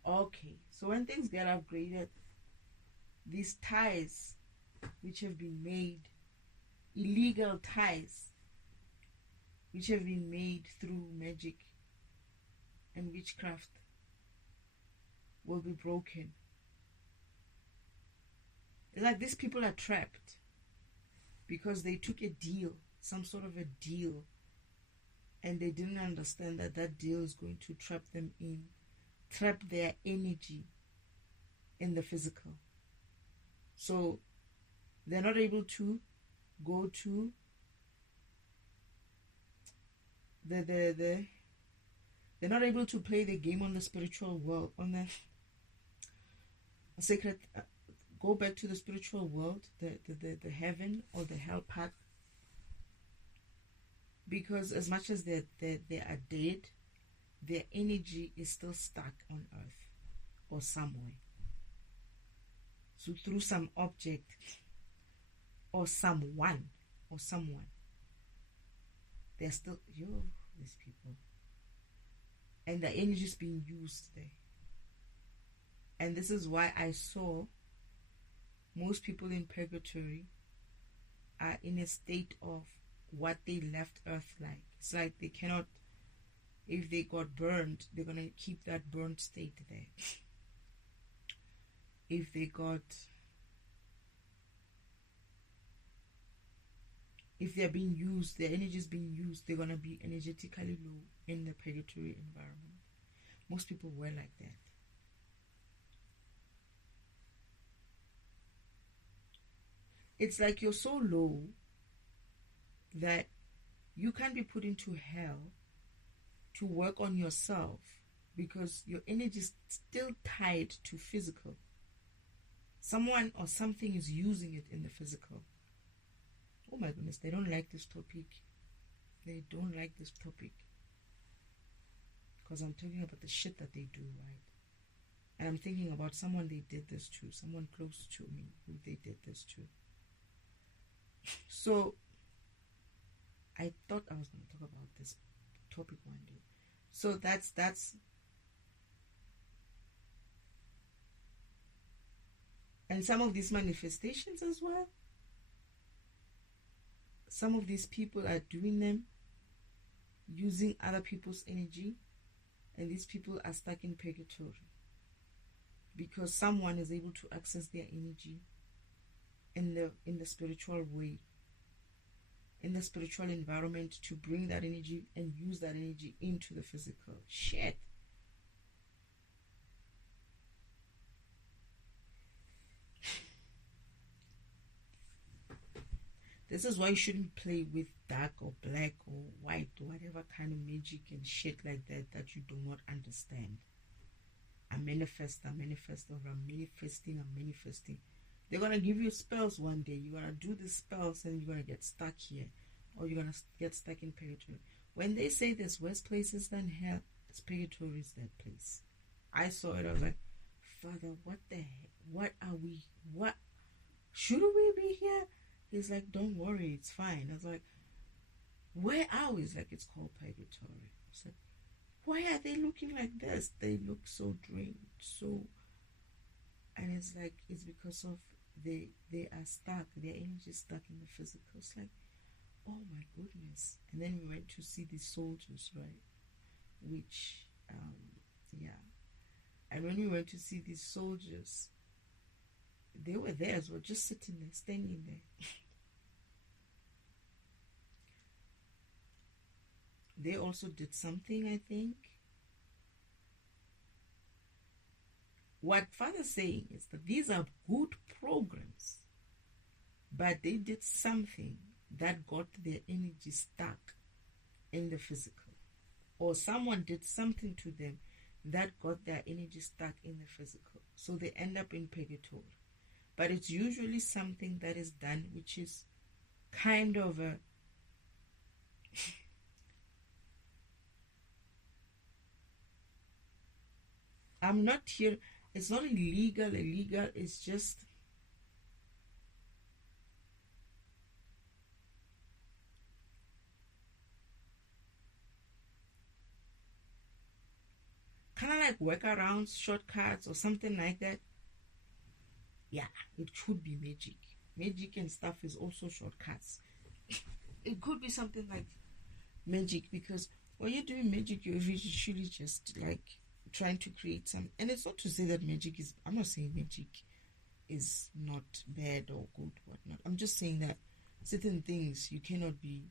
Okay, so when things get upgraded, these ties which have been made, illegal ties which have been made through magic and witchcraft, will be broken. It's like these people are trapped because they took a deal, some sort of a deal, and they didn't understand that that deal is going to trap them in, trap their energy in the physical. So they're not able to go to they're not able to play the game on the spiritual world, on the sacred, go back to the spiritual world, the heaven or the hell path, because as much as they are dead, their energy is still stuck on earth or somewhere. So through some object or someone, they're still, these people. And the energy is being used there. And this is why I saw most people in purgatory are in a state of what they left earth like. It's like they cannot, if they got burned, they're going to keep that burned state there. If they're being used, their energy is being used, they're going to be energetically low in the purgatory environment. Most people were like that. It's like you're so low that you can't be put into hell to work on yourself because your energy is still tied to physical. Someone or something is using it in the physical. Oh my goodness, they don't like this topic. They don't like this topic. Because I'm talking about the shit that they do, right? And I'm thinking about someone they did this to, someone close to me who they did this to. So, I thought I was going to talk about this topic one day. So that's and some of these manifestations as well. Some of these people are doing them using other people's energy, and these people are stuck in purgatory because someone is able to access their energy in the spiritual way, in the spiritual environment, to bring that energy and use that energy into the physical. Shit. This is why you shouldn't play with dark or black or white or whatever kind of magic and shit like that you do not understand. I'm manifesting. They're going to give you spells one day. You're going to do the spells and you're going to get stuck here. Or you're going to get stuck in purgatory. When they say there's worse places than hell, it's purgatory is that place. I saw it. I was like, Father, what the heck? What are we? What? Should we be here? He's like, don't worry, it's fine. I was like, where are we? He's like, it's called purgatory. I said, why are they looking like this? They look so drained, so... And it's like, it's because of they are stuck. Their energy is stuck in the physical. It's like, oh my goodness. And then we went to see the soldiers, right? Which, yeah. And when we went to see these soldiers, they were there as well, just sitting there, standing there. They also did something, I think. What Father's saying is that these are good programs, but they did something that got their energy stuck in the physical. Or someone did something to them that got their energy stuck in the physical. So they end up in purgatory. But it's usually something that is done which is kind of a... I'm not here... It's not illegal. It's just kind of like workarounds, shortcuts, or something like that. Yeah, it could be magic. Magic and stuff is also shortcuts. It could be something like magic, because when you're doing magic, you're usually just like trying to create some. And it's not to say that magic is. I'm not saying magic is not bad or good, whatnot. I'm just saying that certain things you cannot be.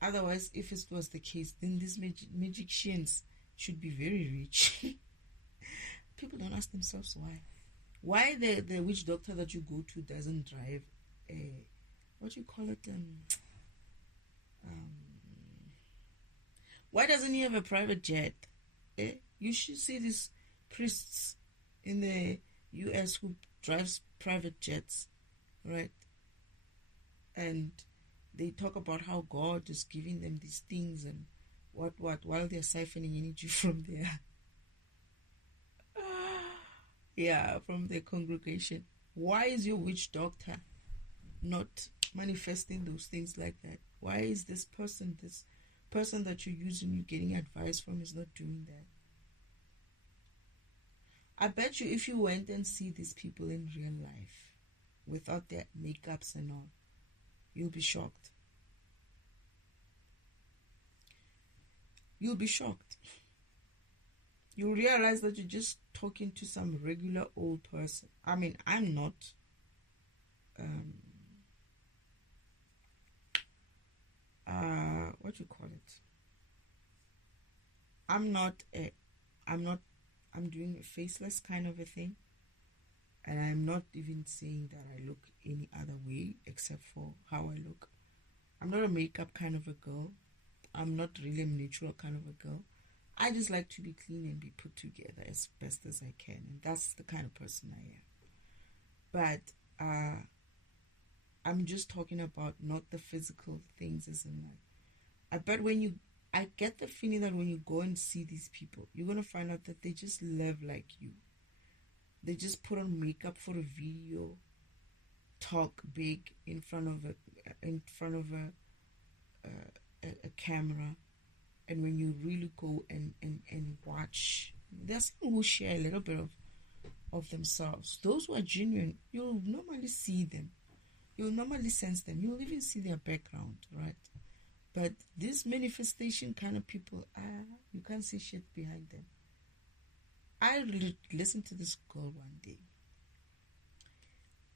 Otherwise, if it was the case, then these magicians should be very rich. People don't ask themselves why. Why the witch doctor that you go to doesn't drive a, what do you call it? Why doesn't he have a private jet? You should see these priests in the US who drives private jets, right? And they talk about how God is giving them these things and what while they're siphoning energy from their from their congregation. Why is your witch doctor not manifesting those things like that? Why is this person that you're using, you're getting advice from, is not doing that? I bet you if you went and see these people in real life without their makeups and all, you'll be shocked. You'll be shocked. You realize that you're just talking to some regular old person. I mean, I'm not what do you call it? I'm doing a faceless kind of a thing. And I'm not even saying that I look any other way except for how I look. I'm not a makeup kind of a girl. I'm not really a natural kind of a girl. I just like to be clean and be put together as best as I can. And that's the kind of person I am. But I'm just talking about not the physical things as in like. I get the feeling that when you go and see these people, you're going to find out that they just live like you. They just put on makeup for a video, talk big in front of a camera, and when you really go and watch, there's some who share a little bit of themselves. Those who are genuine, you'll normally see them. You'll normally sense them. You'll even see their background, right? But these manifestation kind of people, you can't see shit behind them. I listened to this girl one day.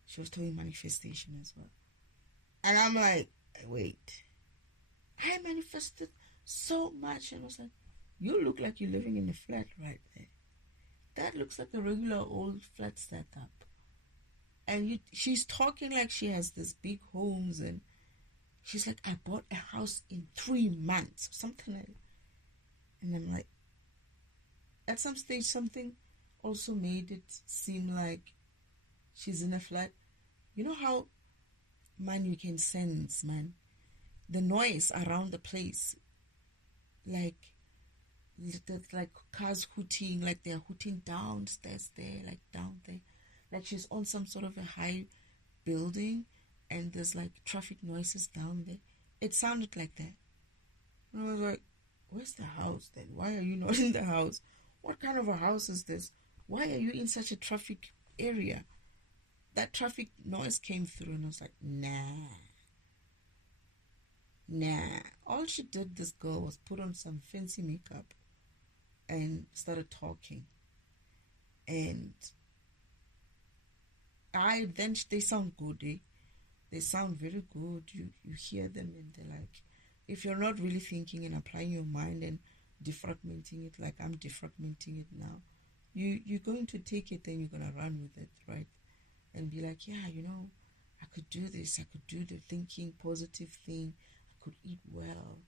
She was talking manifestation as well. And I'm like, wait. I manifested so much. And I was like, you look like you're living in a flat right there. That looks like a regular old flat setup. And she's talking like she has this big homes. And she's like, I bought a house in 3 months. Something like that. And I'm like, at some stage, something also made it seem like she's in a flat. You know how, man, you can sense, man, the noise around the place. Like cars hooting, like they're hooting downstairs there, like down there. Like she's on some sort of a high building and there's like traffic noises down there. It sounded like that. And I was like, where's the house then? Why are you not in the house? What kind of a house is this? Why are you in such a traffic area? That traffic noise came through and I was like, nah. All she did, this girl, was put on some fancy makeup and started talking. And they sound good, eh? They sound very good. You hear them and they're like, if you're not really thinking and applying your mind and defragmenting it like I'm defragmenting it now, you're going to take it and you're going to run with it, right? And be like, yeah, I could do this. I could do the thinking positive thing. I could eat well.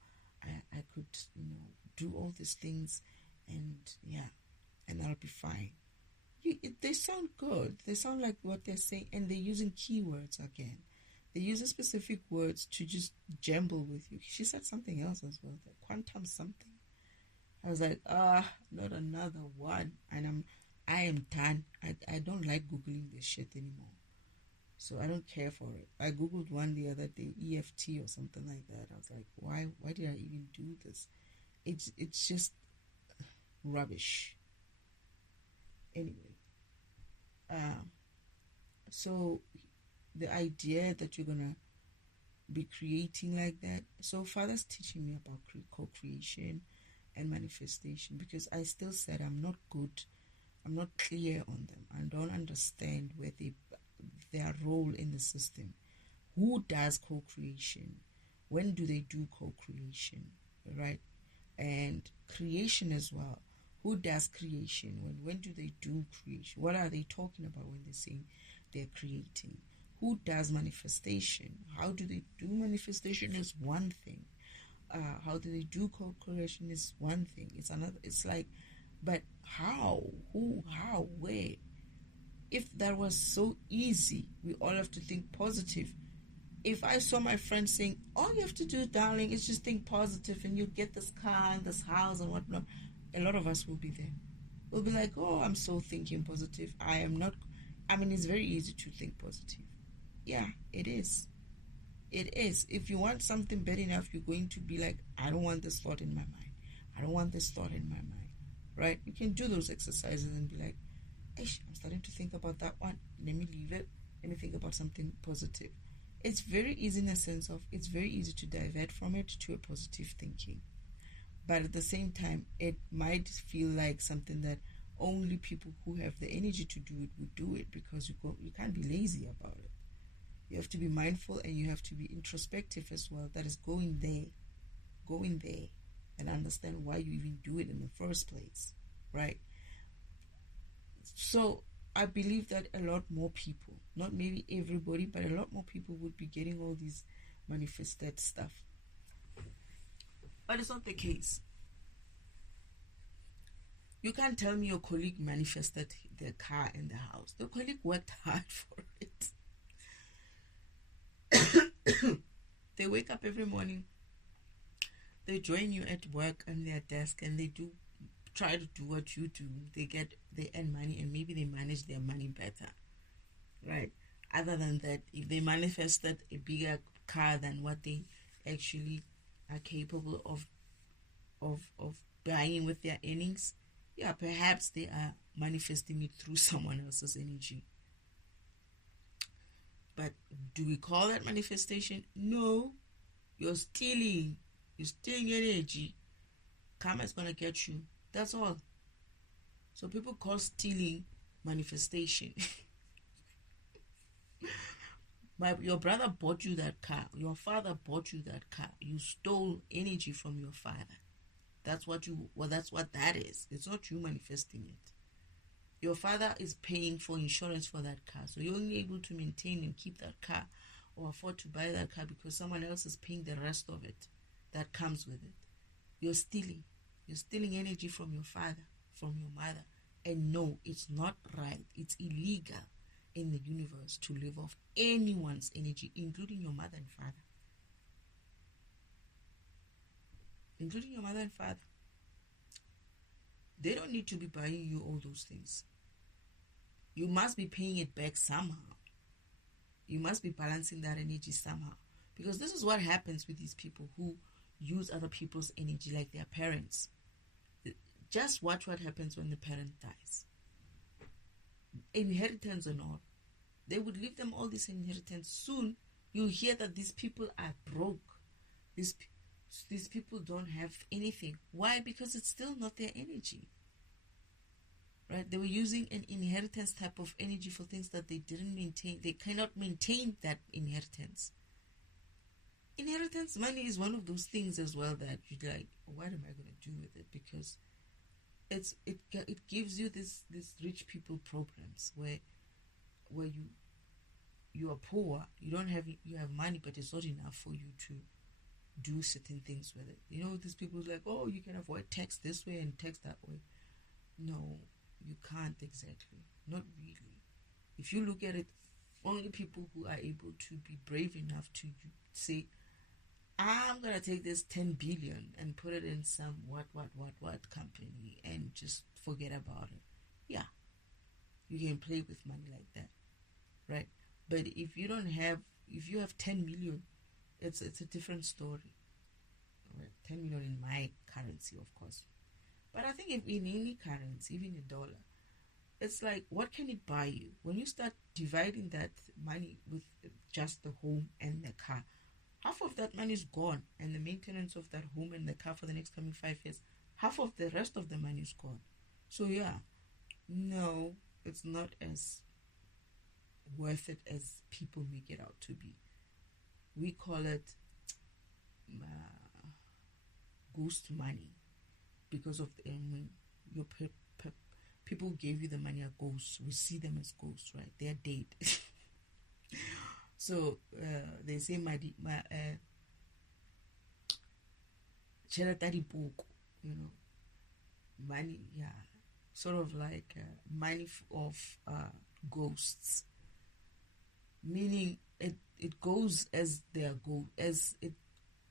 I could, do all these things. And yeah, and I'll be fine. They sound good. They sound like what they're saying. And they're using keywords again. They use specific words to just jumble with you. She said something else as well. The quantum something. I was like, not another one. And I am done. I don't like Googling this shit anymore. So I don't care for it. I Googled one the other day, EFT or something like that. I was like, why did I even do this? It's just rubbish. Anyway, so the idea that you're gonna be creating like that. So Father's teaching me about co-creation and manifestation, because I still said I'm not good. I'm not clear on them. I don't understand where their role in the system. Who does co-creation? When do they do co-creation? Right? And creation as well. Who does creation? When do they do creation? What are they talking about when they say they're creating? Who does manifestation? How do they do manifestation is one thing. How do they do co-creation is one thing. It's another. It's like, but how? Who? How? Where? If that was so easy, we all have to think positive. If I saw my friend saying, all you have to do, darling, is just think positive and you get this car and this house and whatnot, a lot of us will be there. We'll be like, oh, I'm so thinking positive. I am not. I mean, it's very easy to think positive. Yeah, it is. It is. If you want something bad enough, you're going to be like, I don't want this thought in my mind. I don't want this thought in my mind. Right? You can do those exercises and be like, I'm starting to think about that one. Let me leave it. Let me think about something positive. It's very easy in the sense of it's very easy to divert from it to a positive thinking. But at the same time, it might feel like something that only people who have the energy to do it would do it, because you can't be lazy about it. You have to be mindful and you have to be introspective as well. That is going there and understand why you even do it in the first place, right? So I believe that a lot more people, not maybe everybody, but a lot more people would be getting all these manifested stuff. But it's not the case. You can't tell me your colleague manifested their car and the house. The colleague worked hard for it. They wake up every morning. They join you at work on their desk and they try to do what you do. They earn money and maybe they manage their money better. Right? Other than that, if they manifested a bigger car than what they actually are capable of buying with their earnings, yeah, perhaps they are manifesting it through someone else's energy. But do we call that manifestation? No. You're stealing. You're stealing energy. Karma is going to get you. That's all. So people call stealing manifestation. Your brother bought you that car. Your father bought you that car. You stole energy from your father. That's what that is. It's not you manifesting it. Your father is paying for insurance for that car. So you're only able to maintain and keep that car or afford to buy that car because someone else is paying the rest of it that comes with it. You're stealing. You're stealing energy from your father, from your mother. And no, it's not right. It's illegal in the universe to live off anyone's energy, including your mother and father. Including your mother and father. They don't need to be buying you all those things. You must be paying it back somehow. You must be balancing that energy somehow. Because this is what happens with these people who use other people's energy, like their parents. Just watch what happens when the parent dies. Inheritance and all. They would leave them all this inheritance. Soon, you hear that these people are broke. These people don't have anything. Why? Because it's still not their energy. Right? They were using an inheritance type of energy for things that they didn't maintain. They cannot maintain that inheritance. Inheritance money is one of those things as well that you're like, what am I going to do with it? Because it gives you this rich people problems where you are poor, you have money, but it's not enough for you to do certain things with it. You know, these people like, oh, you can avoid tax this way and tax that way. No, you can't exactly. Not really. If you look at it, only people who are able to be brave enough to say, I'm going to take this 10 billion and put it in some what company and just forget about it. Yeah, you can play with money like that, right? But if you have 10 million, it's a different story. Right? 10 million in my currency, of course. But I think if in any currency, even a dollar, it's like, what can it buy you? When you start dividing that money with just the home and the car, half of that money is gone, and the maintenance of that home and the car for the next coming 5 years, half of the rest of the money is gone. So yeah, no, it's not as worth it as people make it out to be. We call it ghost money because of your people gave you the money as ghosts. We see them as ghosts, right? They're dead. So they say money, yeah, sort of like money of ghosts, meaning it goes as their goal, as it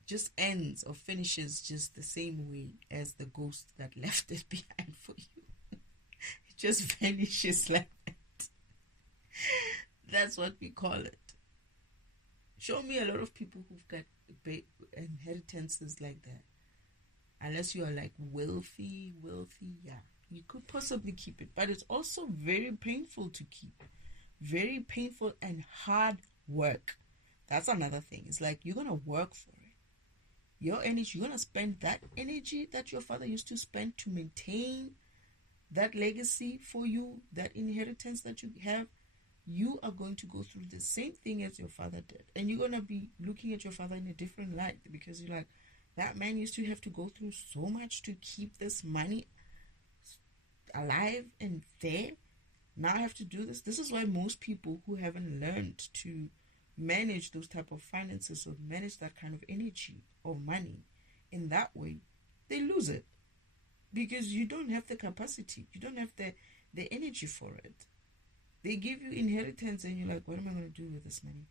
just ends or finishes just the same way as the ghost that left it behind for you. It just vanishes like that. That's what we call it. Show me a lot of people who've got inheritances like that. Unless you are like wealthy, yeah, you could possibly keep it. But it's also very painful to keep. Very painful and hard work. That's another thing. It's like you're going to work for it. Your energy, you're going to spend that energy that your father used to spend to maintain that legacy for you, that inheritance that you have. You are going to go through the same thing as your father did. And you're going to be looking at your father in a different light, because you're like, that man used to have to go through so much to keep this money alive and there. Now I have to do this. This is why most people who haven't learned to manage those type of finances or manage that kind of energy or money in that way, they lose it. Because you don't have the capacity. You don't have the energy for it. They give you inheritance and you're like, what am I going to do with this money?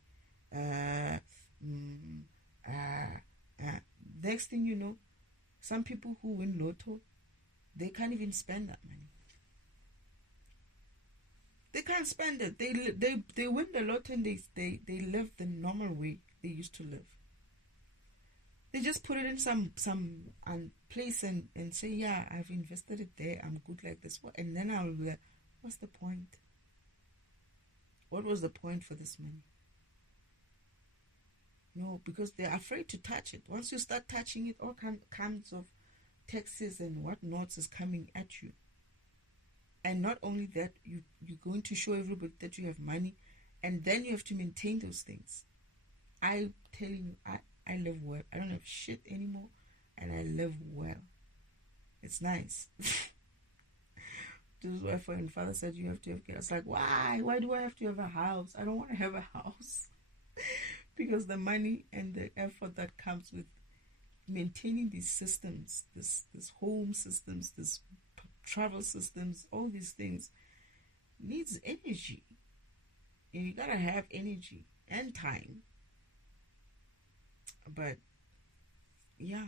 Next thing you know, some people who win lotto, they can't even spend that money. They can't spend it. They win the lotto and they live the normal way they used to live. They just put it in some place and say, yeah, I've invested it there. I'm good like this. And then I'll be like, what's the point? What was the point for this money? No, because they're afraid to touch it. Once you start touching it, all kinds of taxes and whatnots is coming at you. And not only that, you're going to show everybody that you have money, and then you have to maintain those things. I'm telling you, I live well. I don't have shit anymore, and I live well. It's nice. This is why when father said you have to have kids, I was like, why? Why do I have to have a house? I don't want to have a house. Because the money and the effort that comes with maintaining these systems, this home systems, this travel systems, all these things needs energy. And you gotta have energy and time. But yeah,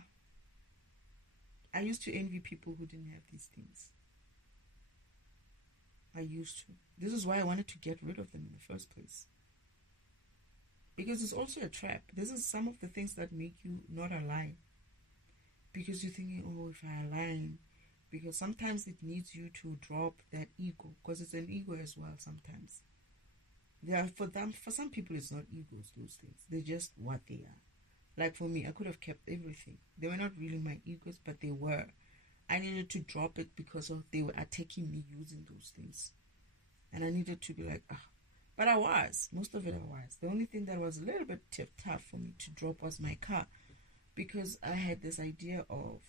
I used to envy people who didn't have these things. I used to. This is why I wanted to get rid of them in the first place. Because it's also a trap. This is some of the things that make you not align. Because you're thinking, oh, if I align, because sometimes it needs you to drop that ego, because it's an ego as well sometimes. For some people, it's not egos, those things. They're just what they are. Like for me, I could have kept everything. They were not really my egos, but they were. I needed to drop it because they were attacking me using those things. And I needed to be like, But I was. Most of it I was. The only thing that was a little bit tough for me to drop was my car. Because I had this idea of,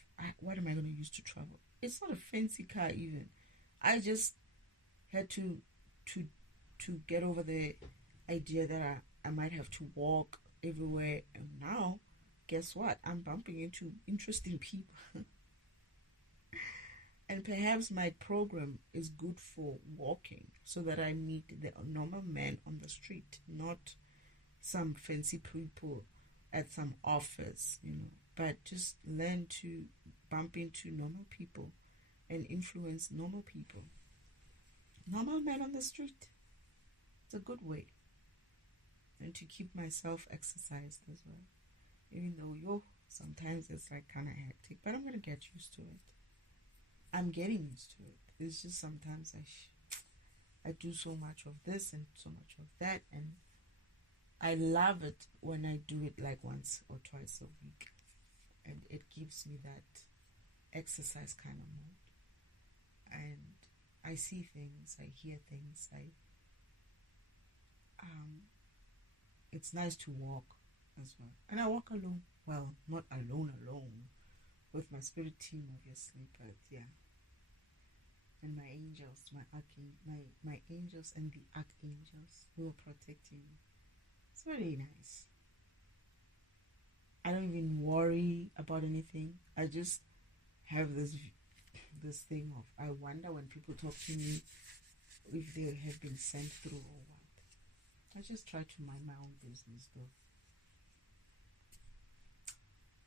what am I going to use to travel? It's not a fancy car even. I just had to get over the idea that I might have to walk everywhere. And now, guess what? I'm bumping into interesting people. And perhaps my program is good for walking, so that I meet the normal man on the street, not some fancy people at some office, but just learn to bump into normal people and influence normal people. normal man on the street. It's a good way. And to keep myself exercised as well. Even though, sometimes it's like kind of hectic, but I'm going to get used to it. I'm getting used to it. It's just sometimes I do so much of this and so much of that, and I love it when I do it like once or twice a week, and it gives me that exercise kind of mode. And I see things, I hear things, it's nice to walk as well. And I walk alone. Well, not alone, with my spirit team, obviously, but yeah. And my angels, my angels and the archangels who are protecting me. It's really nice. I don't even worry about anything. I just have this thing of, I wonder when people talk to me if they have been sent through or what. I just try to mind my own business though.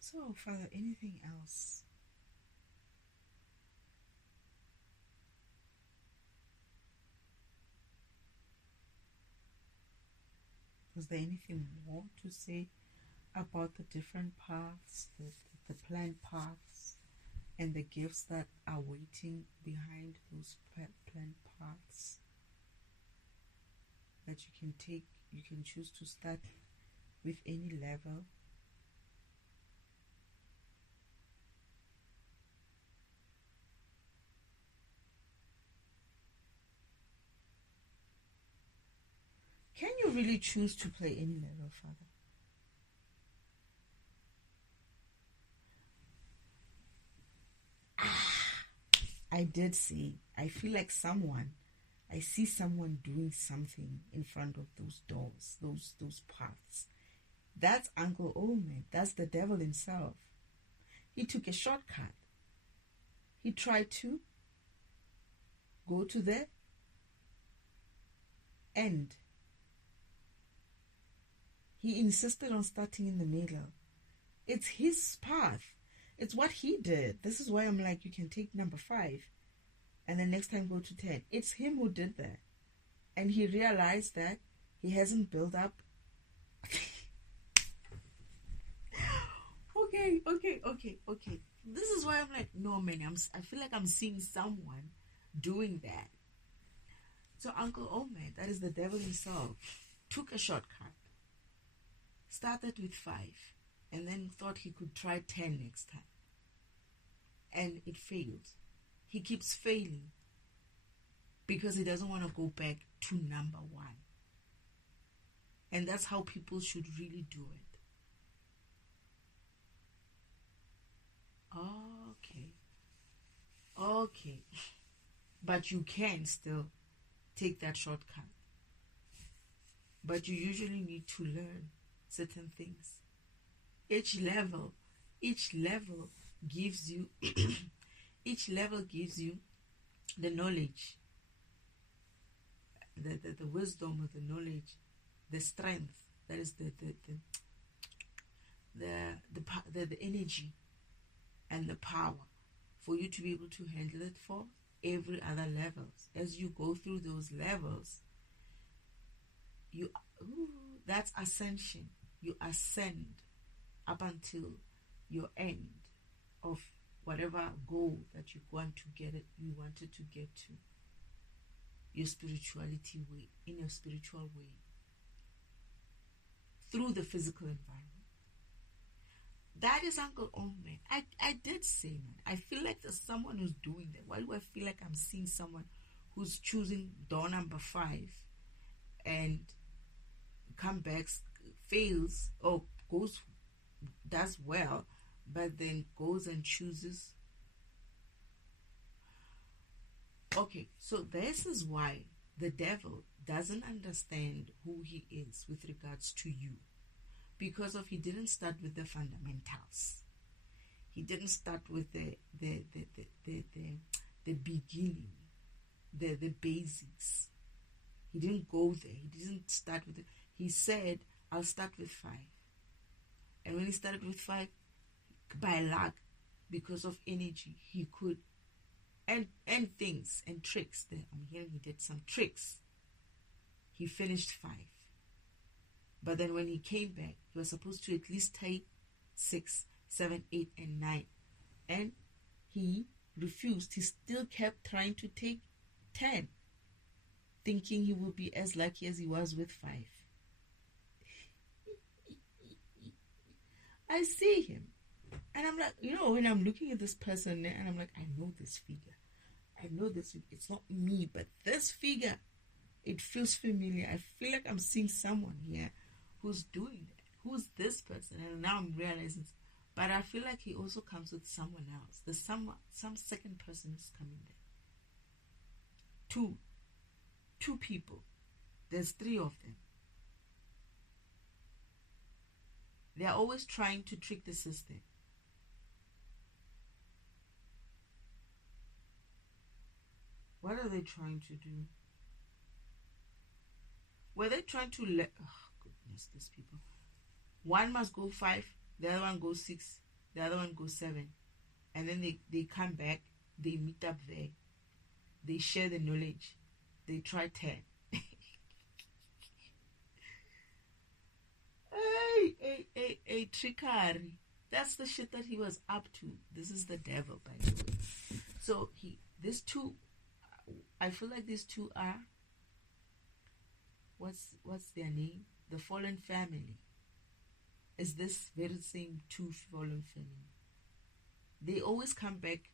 So, Father, anything else? Was there anything more to say about the different paths, the planned paths, and the gifts that are waiting behind those planned paths that you can take? You can choose to start with any level. Can you really choose to play any level, Father? I did see. I feel like I see someone doing something in front of those doors, those paths. That's Uncle Omen. That's the devil himself. He took a shortcut. He tried to go to the end. He insisted on starting in the middle. It's his path. It's what he did. This is why I'm like, you can take number 5 and then next time go to 10. It's him who did that. And he realized that he hasn't built up. Okay. This is why I'm like, no, man, I feel like I'm seeing someone doing that. So Uncle Omen, that is the devil himself, took a shortcut. Started with 5 and then thought he could try 10 next time. And it failed. He keeps failing because he doesn't want to go back to number 1. And that's how people should really do it. Okay. But you can still take that shortcut. But you usually need to learn certain things. Each level gives you the knowledge, the wisdom, or the knowledge, the strength, that is the energy and the power for you to be able to handle it for every other levels. As you go through those levels, that's ascension. You ascend up until your end of whatever goal that you wanted to get to. Your spirituality way, in your spiritual way, through the physical environment. That is Uncle Omen. I did say, man, I feel like there's someone who's doing that. Why do I feel like I'm seeing someone who's choosing door number 5 and comebacks, fails, or does well, but then goes and chooses? Okay, so this is why the devil doesn't understand who he is with regards to you. Because he didn't start with the fundamentals. He didn't start with the beginning, the basics. He didn't go there. He didn't start with it. He said, I'll start with 5. And when he started with 5, by luck, because of energy, he could and things and tricks. I'm hearing he did some tricks. He finished 5. But then when he came back, he was supposed to at least take 6, 7, 8, and 9. And he refused. He still kept trying to take 10, thinking he would be as lucky as he was with 5. I see him. And I'm like, when I'm looking at this person and I'm like, I know this figure. I know this. It's not me, but this figure, it feels familiar. I feel like I'm seeing someone here who's doing that. Who's this person? And now I'm realizing. But I feel like he also comes with someone else. There's some second person is coming there. Two people. There's 3 of them. They are always trying to trick the system. What are they trying to do? Were they trying to goodness, these people. One must go 5, the other one goes 6, the other one goes 7. And then they come back, they meet up there, they share the knowledge, they try 10. Hey, trickery. That's the shit that he was up to. This is the devil, by the way. So these 2, I feel like these 2 are, what's their name? The fallen family. Is this very same 2 fallen family? They always come back,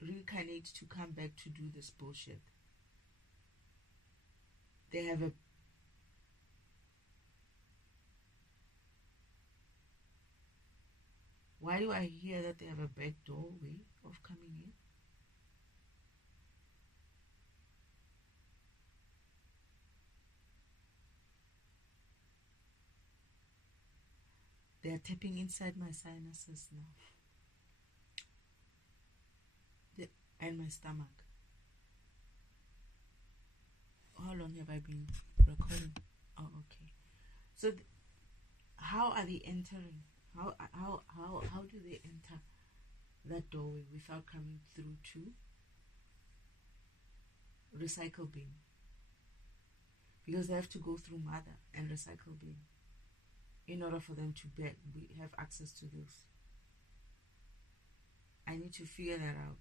reincarnate to come back to do this bullshit. They have a Why do I hear that they have a back doorway of coming in? They are tapping inside my sinuses now. And my stomach. How long have I been recording? Oh, okay. So how are they entering? How do they enter that doorway without coming through to recycle bin? Because they have to go through mother and recycle bin in order for them to have access to those. I need to figure that out.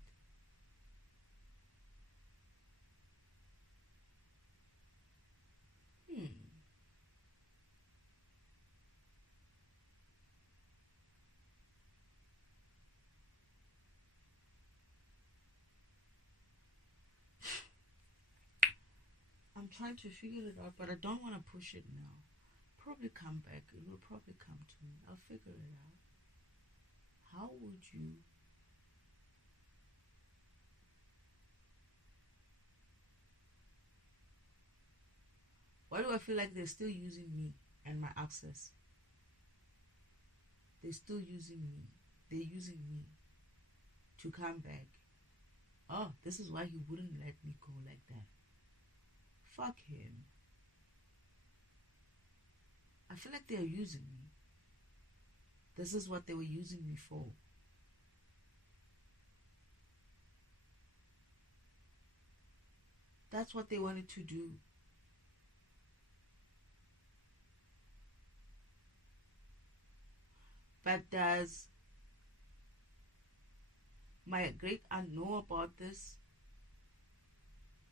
I'm trying to figure it out, but I don't want to push it now. Probably come back. It will probably come to me. I'll figure it out. How would you... Why do I feel like they're still using me and my access? They're still using me. They're using me to come back. Oh, this is why he wouldn't let me go like that. Fuck him. I feel like they are using me. This is what they were using me for. That's what they wanted to do. But does my great aunt know about this?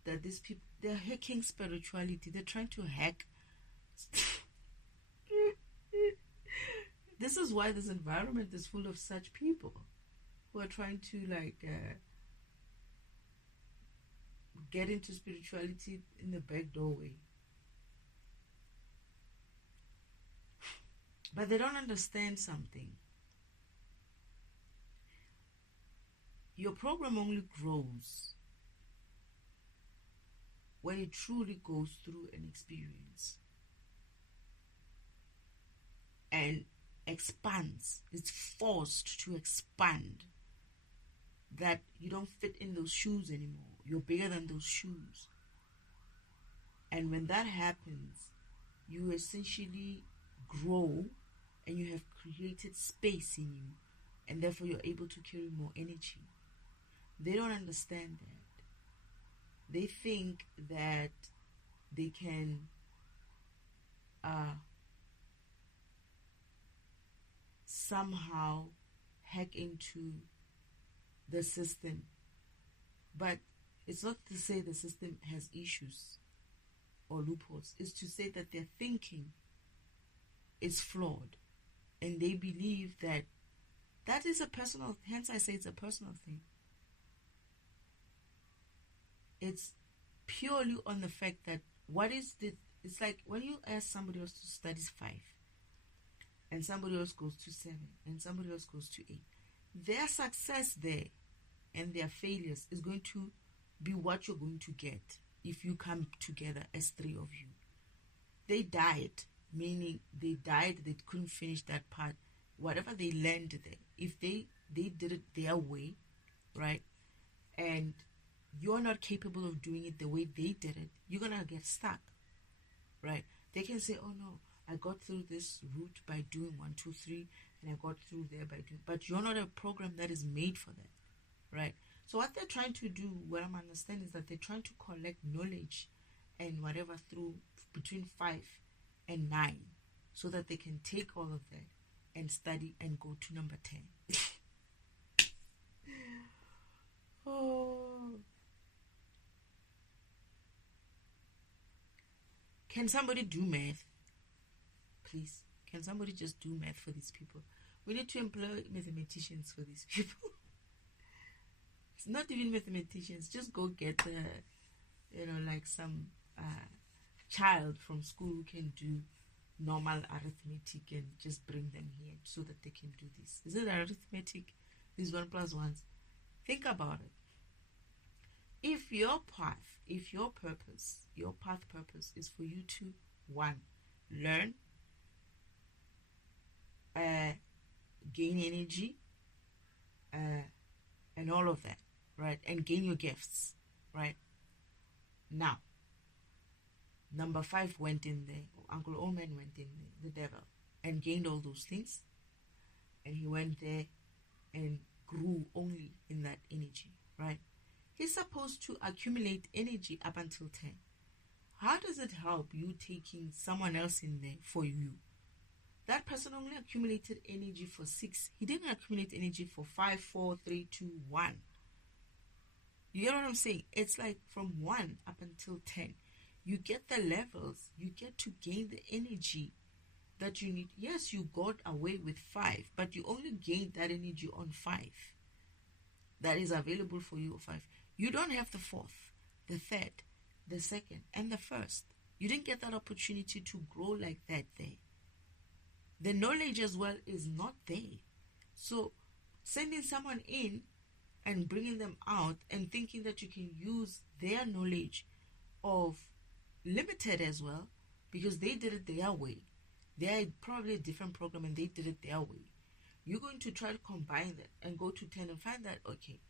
That these people, they're hacking spirituality. They're trying to hack. This is why this environment is full of such people who are trying to get into spirituality in the back doorway. But they don't understand something. Your program only grows when it truly goes through an experience and expands. It's forced to expand, that you don't fit in those shoes anymore. You're bigger than those shoes. And when that happens, you essentially grow and you have created space in you, and therefore you're able to carry more energy. They don't understand that. They think that they can somehow hack into the system. But it's not to say the system has issues or loopholes. It's to say that their thinking is flawed. And they believe that is a personal, hence I say it's a personal thing. It's purely on the fact that it's like when you ask somebody else to study 5 and somebody else goes to 7 and somebody else goes to 8. Their success there and their failures is going to be what you're going to get if you come together as 3 of you. They died, meaning they couldn't finish that part. Whatever they learned there, if they did it their way, right, and you're not capable of doing it the way they did it, you're gonna get stuck, right? They can say, oh no, I got through this route by doing 1, 2, 3, and I got through there by doing, but you're not a program that is made for that, right? So what they're trying to do, what I'm understanding, is that they're trying to collect knowledge and whatever through between 5 and 9, so that they can take all of that and study and go to number 10. Oh. Can somebody do math? Please. Can somebody just do math for these people? We need to employ mathematicians for these people. It's not even mathematicians. Just go get, like some child from school who can do normal arithmetic and just bring them here so that they can do this. Is it arithmetic? These 1 plus 1s. Think about it. If your path purpose is for you to, 1, learn, gain energy, and all of that, right? And gain your gifts, right? Now, number 5 went in there, Uncle Omen went in there, the devil, and gained all those things. And he went there and grew only in that energy, right? He's supposed to accumulate energy up until 10. How does it help you taking someone else in there for you? That person only accumulated energy for 6. He didn't accumulate energy for 5, 4, 3, 2, 1. You get what I'm saying? It's like from 1 up until 10. You get the levels. You get to gain the energy that you need. Yes, you got away with 5, but you only gained that energy on 5. That is available for you, 5. You don't have the 4th, the 3rd, the 2nd, and the 1st. You didn't get that opportunity to grow like that there. The knowledge as well is not there. So sending someone in and bringing them out and thinking that you can use their knowledge of limited as well, because they did it their way. They're probably a different program and they did it their way. You're going to try to combine that and go to 10 and find that, okay,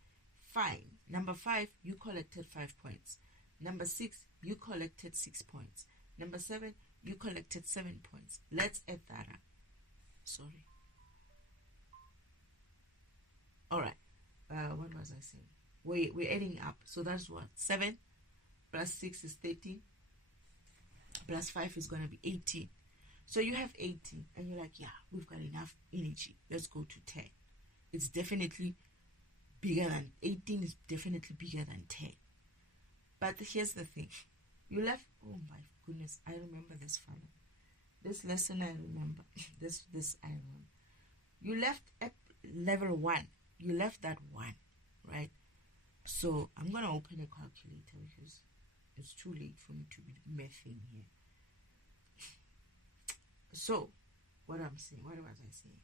fine. Number 5, you collected 5 points. Number 6, you collected 6 points. Number 7, you collected 7 points. Let's add that up. Sorry. All right. What was I saying? We're adding up. So that's what? 7 plus 6 is 13. Plus 5 is going to be 18. So you have 18. And you're like, yeah, we've got enough energy. Let's go to 10. It's definitely bigger than 18 is definitely bigger than 10. But here's the thing. You left, oh my goodness, I remember this fellow. This lesson I remember. this I remember. You left at level 1. You left that 1, right? So I'm going to open a calculator because it's too late for me to be mathing here. So, what was I saying?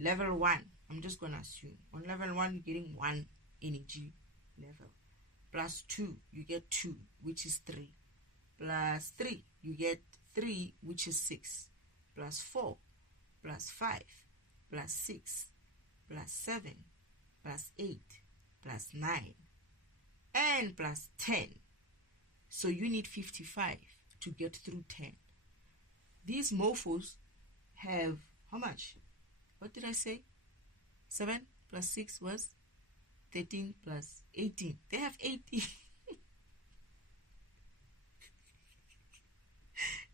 Level 1, I'm just going to assume. On level 1, you're getting 1 energy level. Plus 2, you get 2, which is 3. Plus 3, you get 3, which is 6. Plus 4, plus 5, plus 6, plus 7, plus 8, plus 9, and plus 10. So you need 55 to get through 10. These mofos have, how much? What did I say? 7 plus 6 was 13 plus 18. They have 18.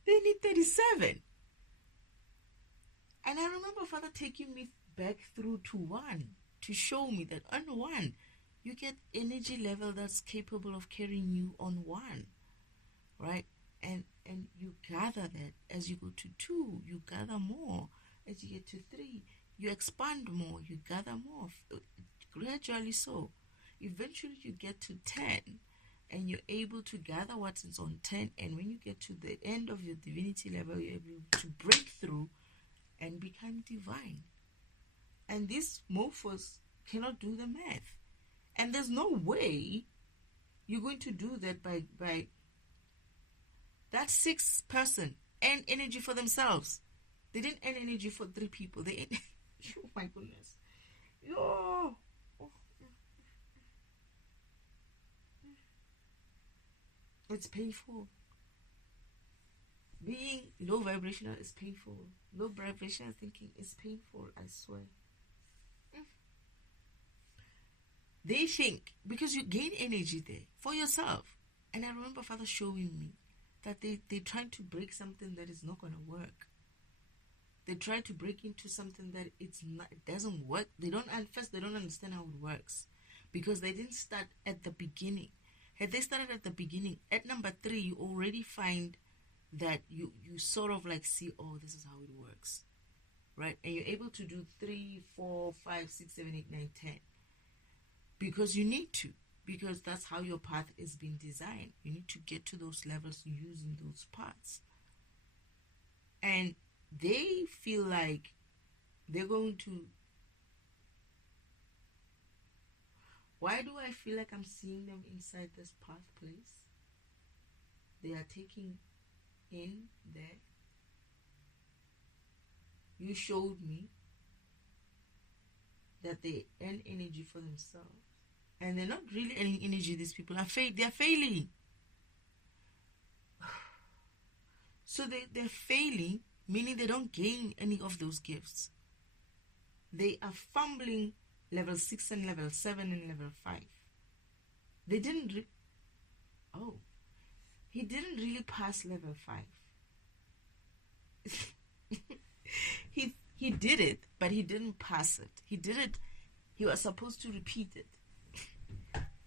They need 37. And I remember Father taking me back through to 1 to show me that on 1, you get energy level that's capable of carrying you on 1, right? And you gather that as you go to 2, you gather more. As you get to 3, you expand more, you gather more, gradually so. Eventually you get to 10, and you're able to gather what is on 10, and when you get to the end of your divinity level, you're able to break through and become divine. And these mofos cannot do the math. And there's no way you're going to do that by that 6th person earn energy for themselves. They didn't earn energy for 3 people. They earn, oh my goodness. Oh. It's painful. Being low vibrational is painful. Low vibrational thinking is painful, I swear. They think, because you gain energy there for yourself. And I remember Father showing me that they're trying to break something that is not going to work. They try to break into something that it doesn't work. They don't understand how it works, because they didn't start at the beginning. Had they started at the beginning, at number 3, you already find that you sort of like see, oh, this is how it works, right? And you're able to do 3, 4, 5, 6, 7, 8, 9, 10, because you need to, because that's how your path is being designed. You need to get to those levels using those paths. And they feel like they're going to... Why do I feel like I'm seeing them inside this path place? They are taking in there. You showed me that they earn energy for themselves. And they're not really earning energy. These people are they're failing. So they're failing, meaning they don't gain any of those gifts. They are fumbling level 6 and level 7 and level 5. They didn't... he didn't really pass level 5. He did it, but he didn't pass it. He did it. He was supposed to repeat it.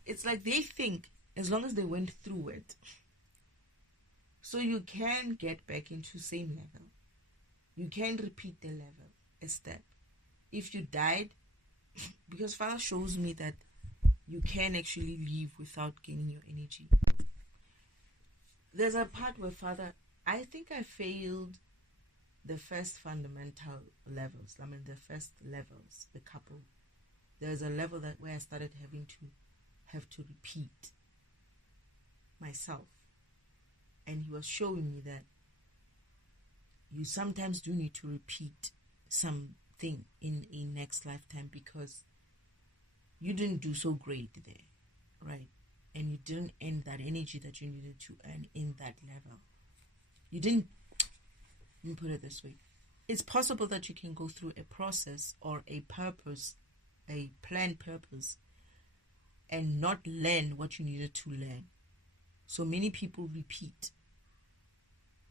It's like they think as long as they went through it. So you can get back into same level. You can repeat the level a step. If you died, because Father shows me that you can actually leave without gaining your energy. There's a part where Father, I think I failed the first fundamental levels. I mean, the first levels, the couple. There's a level that where I started having to repeat myself. And he was showing me that you sometimes do need to repeat something in a next lifetime, because you didn't do so great there, right? And you didn't earn that energy that you needed to earn in that level. You didn't, let me put it this way. It's possible that you can go through a process or a purpose, a planned purpose, and not learn what you needed to learn. So many people repeat.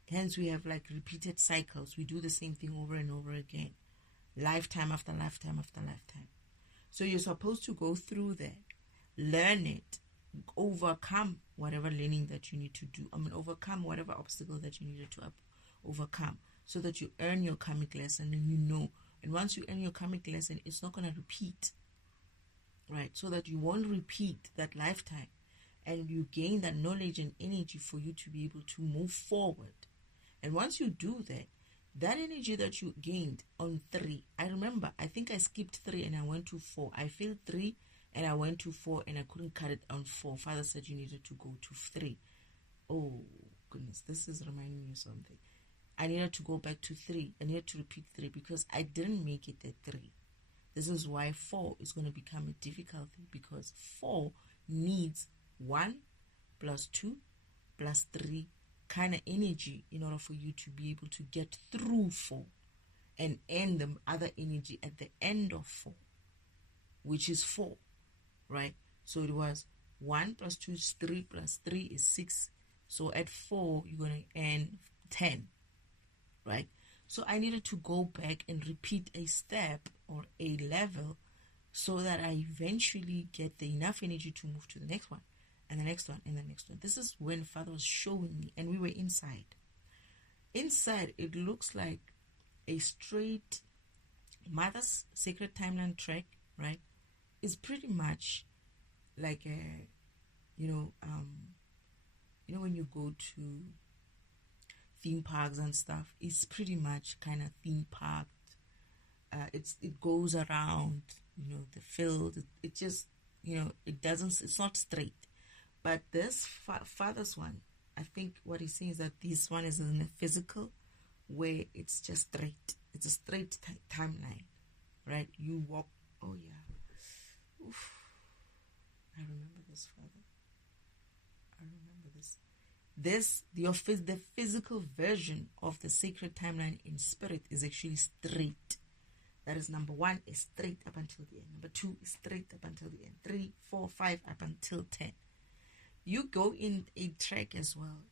Hence, we have like repeated cycles. We do the same thing over and over again, lifetime after lifetime after lifetime. So you're supposed to go through that, learn it, overcome whatever learning that you need to do. Overcome whatever obstacle that you needed to overcome, so that you earn your karmic lesson and you know. And once you earn your karmic lesson, it's not going to repeat, right? So that you won't repeat that lifetime, and you gain that knowledge and energy for you to be able to move forward. And once you do that, that energy that you gained on 3, I remember, I think I skipped 3 and I went to 4. I failed 3 and I went to 4 and I couldn't cut it on 4. Father said you needed to go to 3. Oh, goodness, this is reminding me of something. I needed to go back to 3. I needed to repeat 3 because I didn't make it at 3. This is why 4 is going to become a difficulty, because 4 needs 1 plus 2 plus 3 kind of energy in order for you to be able to get through 4 and end the other energy at the end of 4, which is 4, right? So it was 1 plus 2 is 3 plus 3 is 6. So at 4, you're going to end 10, right? So I needed to go back and repeat a step or a level so that I eventually get the enough energy to move to the next one and the next one and the next one. This is when Father was showing me, and we were inside. Inside, it looks like a straight Mother's Sacred Timeline track, right? It's pretty much like a, when you go to theme parks and stuff, it's pretty much kind of theme park. It goes around, the field. It just, it's not straight. But this Father's one, I think what he's saying is that this one is in a physical, where it's just straight. It's a straight timeline, right? You walk. Oh yeah. Oof. I remember this, Father. I remember this. The physical version of the sacred timeline in spirit is actually straight. That is number 1 is straight up until the end. Number 2 is straight up until the end. 3, 4, 5 up until 10. You go in a track as well.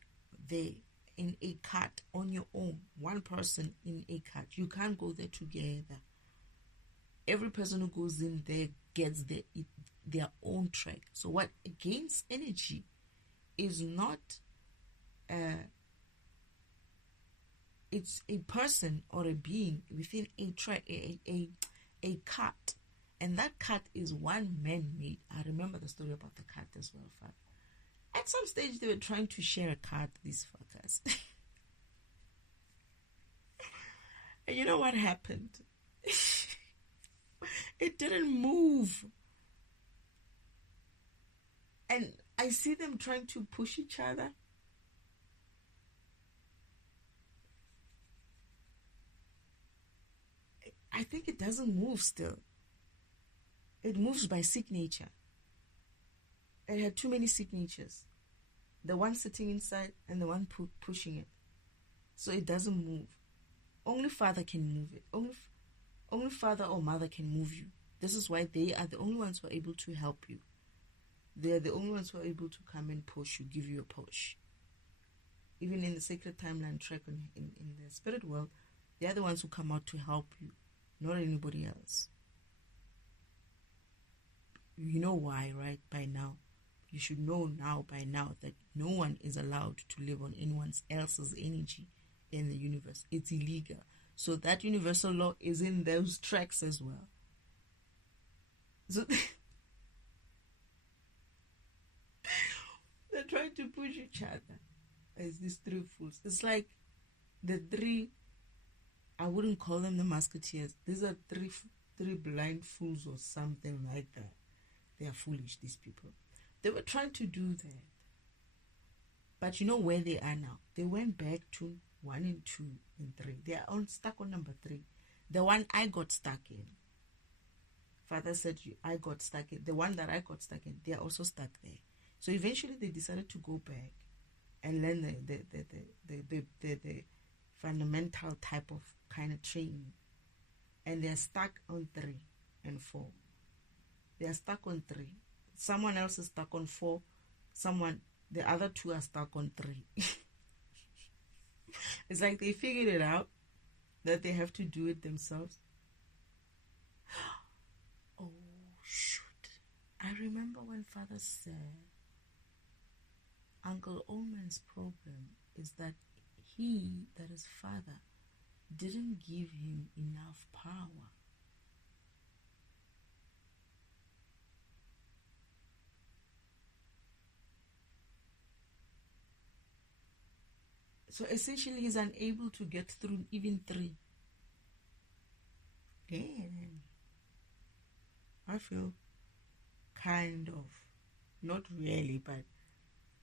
There in a cart on your own. One person in a cart. You can't go there together. Every person who goes in there gets their own track. So what gains energy is not it's a person or a being within a track, a cart, and that cart is one man made. I remember the story about the cart as well, Father. At some stage, they were trying to share a cart, these fuckers. And you know what happened? It didn't move. And I see them trying to push each other. I think it doesn't move still. It moves by signature. It had too many signatures. The one sitting inside and the one pushing it. So it doesn't move. Only Father can move it. Only Father or Mother can move you. This is why they are the only ones who are able to help you. They are the only ones who are able to come and push you, give you a push. Even in the sacred timeline track in the spirit world, they are the ones who come out to help you, not anybody else. You know why, right? By now. You should know now by now that no one is allowed to live on anyone else's energy in the universe. It's illegal. So that universal law is in those tracks as well. So they're trying to push each other as these three fools. It's like the three, I wouldn't call them the musketeers. These are three blind fools or something like that. They are foolish, these people. They were trying to do that. But you know where they are now? They went back to 1 and 2 and 3. They are stuck on number 3. The one I got stuck in. Father said, I got stuck in. The one that I got stuck in, they are also stuck there. So eventually they decided to go back and learn the fundamental type of kind of training. And they are stuck on 3 and 4. They are stuck on 3. Someone else is stuck on 4. The other 2 are stuck on 3. It's like they figured it out that they have to do it themselves. Oh, shoot. I remember when Father said, Uncle Oman's problem is that he, that is Father, didn't give him enough power. So essentially, he's unable to get through even 3. Damn. I feel kind of, not really, but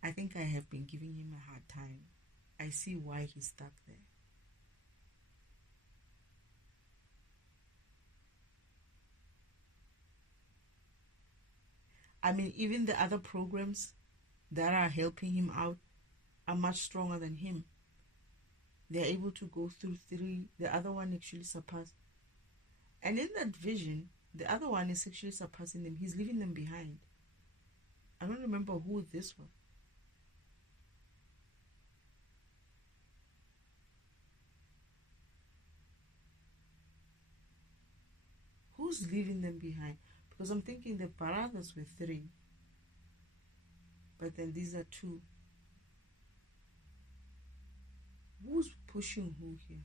I think I have been giving him a hard time. I see why he's stuck there. I mean, even the other programs that are helping him out are much stronger than him. They're able to go through 3. The other one actually surpassed. And in that vision, the other one is actually surpassing them. He's leaving them behind. I don't remember who this was. Who's leaving them behind? Because I'm thinking the brothers were 3, but then these are 2. Who's pushing who here?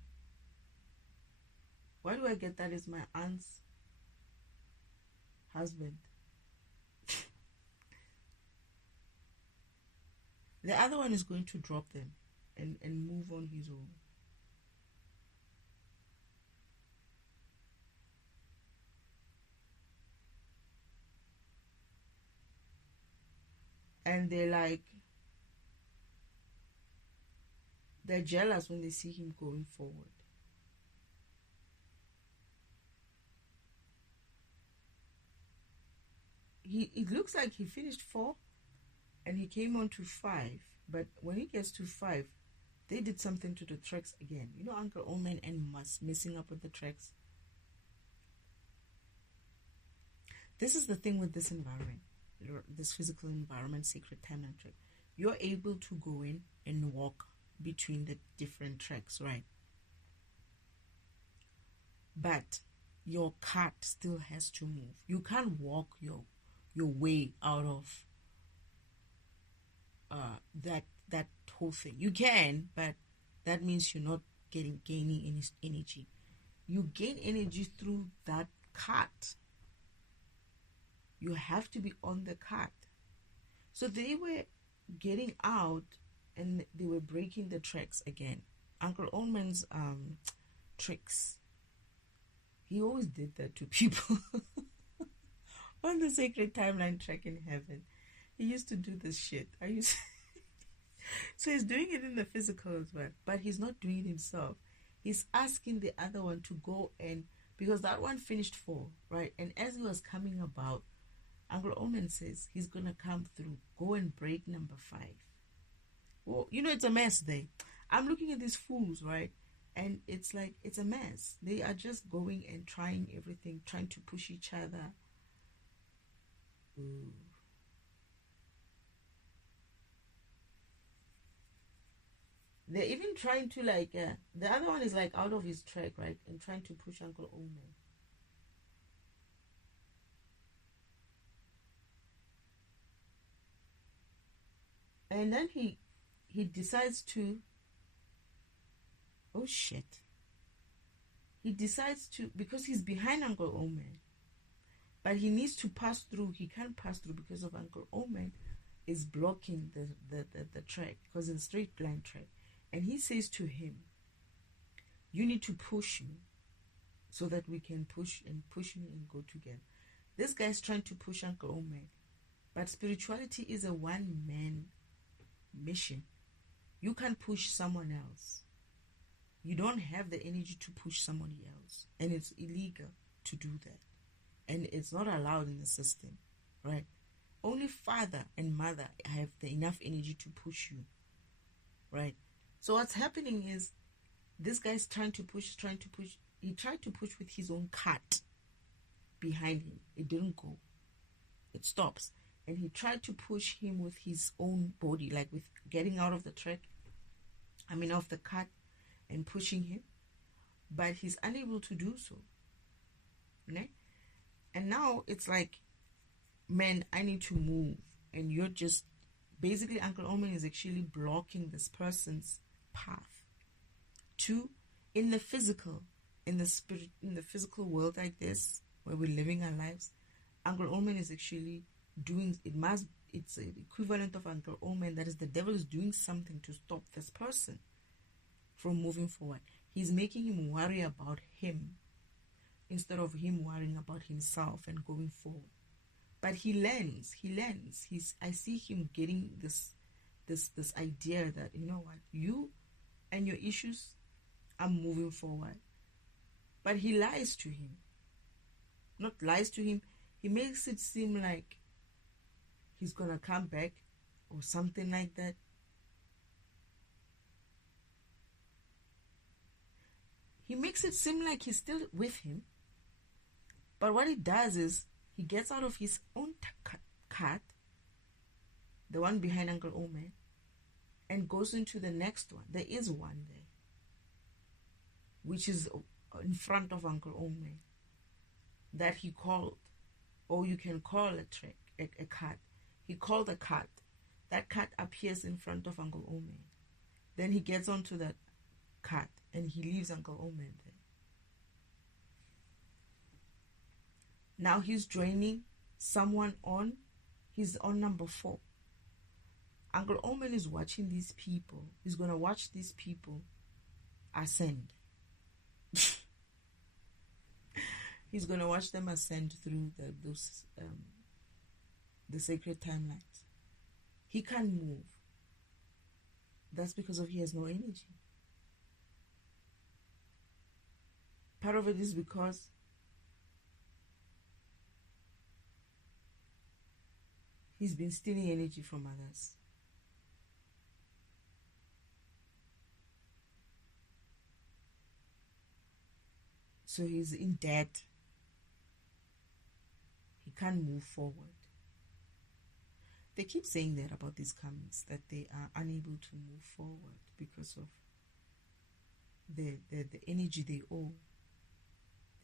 Why do I get that is my aunt's husband? The other one is going to drop them and move on his own. And they're jealous when they see him going forward. It looks like he finished 4 and he came on to 5. But when he gets to 5, they did something to the tracks again. You know, Uncle Omen and Mus messing up with the tracks. This is the thing with this environment, this physical environment, sacred timeline track. You're able to go in and walk between the different tracks, right? But your cart still has to move. You can't walk your way out of that whole thing. You can, but that means you're not gaining any energy. You gain energy through that cart. You have to be on the cart. So they were getting out and they were breaking the tracks again. Uncle Omen's tricks. He always did that to people. On the sacred timeline track in heaven. He used to do this shit. So he's doing it in the physical as well. But he's not doing it himself. He's asking the other one to go and... Because that one finished 4, right? And as he was coming about, Uncle Omen says he's going to come through. Go and break number 5. Well, you know, it's a mess there. I'm looking at these fools, right? And it's like, it's a mess. They are just going and trying everything, trying to push each other. Ooh. They're even trying to the other one is out of his track, right? And trying to push Uncle Omen. And then he decides to... Oh, shit. He decides to... Because he's behind Uncle Omen. But he needs to pass through. He can't pass through because of Uncle Omen is blocking the track. Because it's a straight blind track. And he says to him, you need to push me so that we can push me and go together. This guy's trying to push Uncle Omen. But spirituality is a one-man mission. You can't push someone else. You don't have the energy to push somebody else. And it's illegal to do that. And it's not allowed in the system, right? Only father and mother have enough energy to push you, right? So what's happening is this guy's trying to push. He tried to push with his own cart behind him. It didn't go. It stops. And he tried to push him with his own body, like with getting out of the track, off the cart and pushing him. But he's unable to do so. Right? And now it's like, man, I need to move. And you're just, basically Uncle Omen is actually blocking this person's path to, in the physical, in the spirit, in the physical world like this, where we're living our lives. Uncle Omen is actually doing, it's the equivalent of Uncle Omen, that is, the devil is doing something to stop this person from moving forward. He's making him worry about him instead of him worrying about himself and going forward. But he learns. I see him getting this idea that, you know what, you and your issues, I'm moving forward. But he lies to him. Not lies to him. He makes it seem like he's gonna come back or something like that. He makes it seem like he's still with him. But what he does is he gets out of his own cart the one behind Uncle Omen, and goes into the next one. There is one there, which is in front of Uncle Omen, that he called, or you can call a cat. He called a cat. That cat appears in front of Uncle Omen. Then he gets onto that cat and he leaves Uncle Omen there. Now he's joining someone on. He's on number 4. Uncle Omen is watching these people. He's going to watch these people ascend. He's going to watch them ascend through the sacred timelines. He can't move. That's because he has no energy. Part of it is because he's been stealing energy from others. So he's in debt. He can't move forward. They keep saying that about these karmics, that they are unable to move forward because of the energy they owe.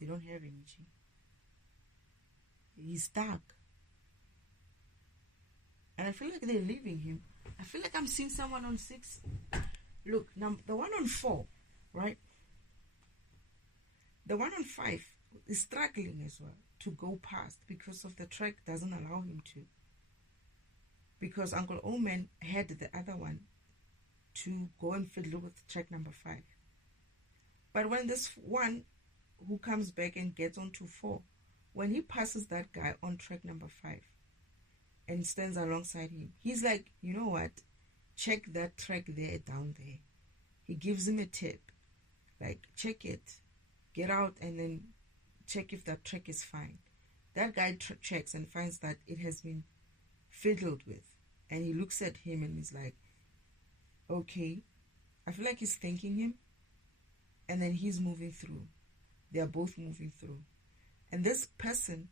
They don't have energy. He's stuck. And I feel like they're leaving him. I feel like I'm seeing someone on 6. Look, now the one on 4, right? The one on 5 is struggling as well to go past because of the track doesn't allow him to. Because Uncle Omen had the other one to go and fiddle with track number 5. But when this one who comes back and gets onto 4, when he passes that guy on track number 5 and stands alongside him, he's like, you know what? Check that track there, down there. He gives him a tip. Like, check it. Get out and then check if that track is fine. That guy checks and finds that it has been fiddled with. And he looks at him and he's like, okay. I feel like he's thanking him. And then he's moving through. They are both moving through. And this person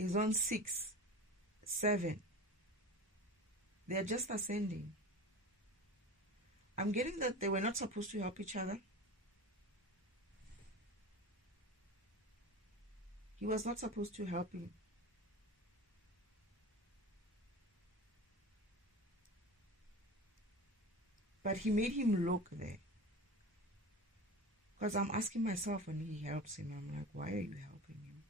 is on 6, 7. They are just ascending. I'm getting that they were not supposed to help each other. He was not supposed to help him. But he made him look there. Because I'm asking myself when he helps him, I'm like, why are you helping him?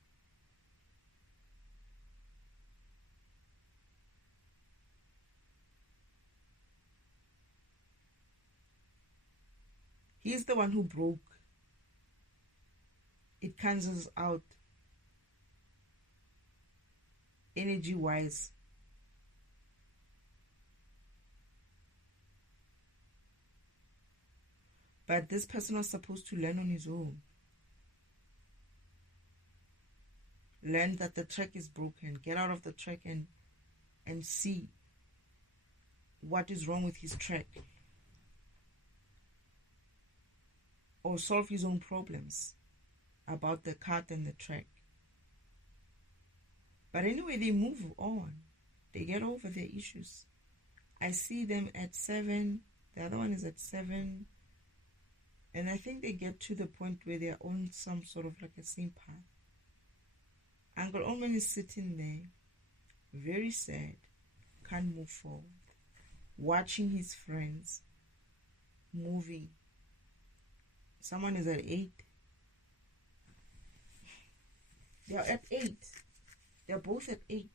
He's the one who broke. It cancels out energy-wise. But this person was supposed to learn on his own. Learn that the track is broken. Get out of the track and see what is wrong with his track. Or solve his own problems about the cart and the track. But anyway, they move on. They get over their issues. I see them at 7. The other one is at 7. And I think they get to the point where they're on some sort of like a same path. Uncle Omen is sitting there, very sad, can't move forward, watching his friends moving. Someone is at 8. They are at 8. They're both at 8.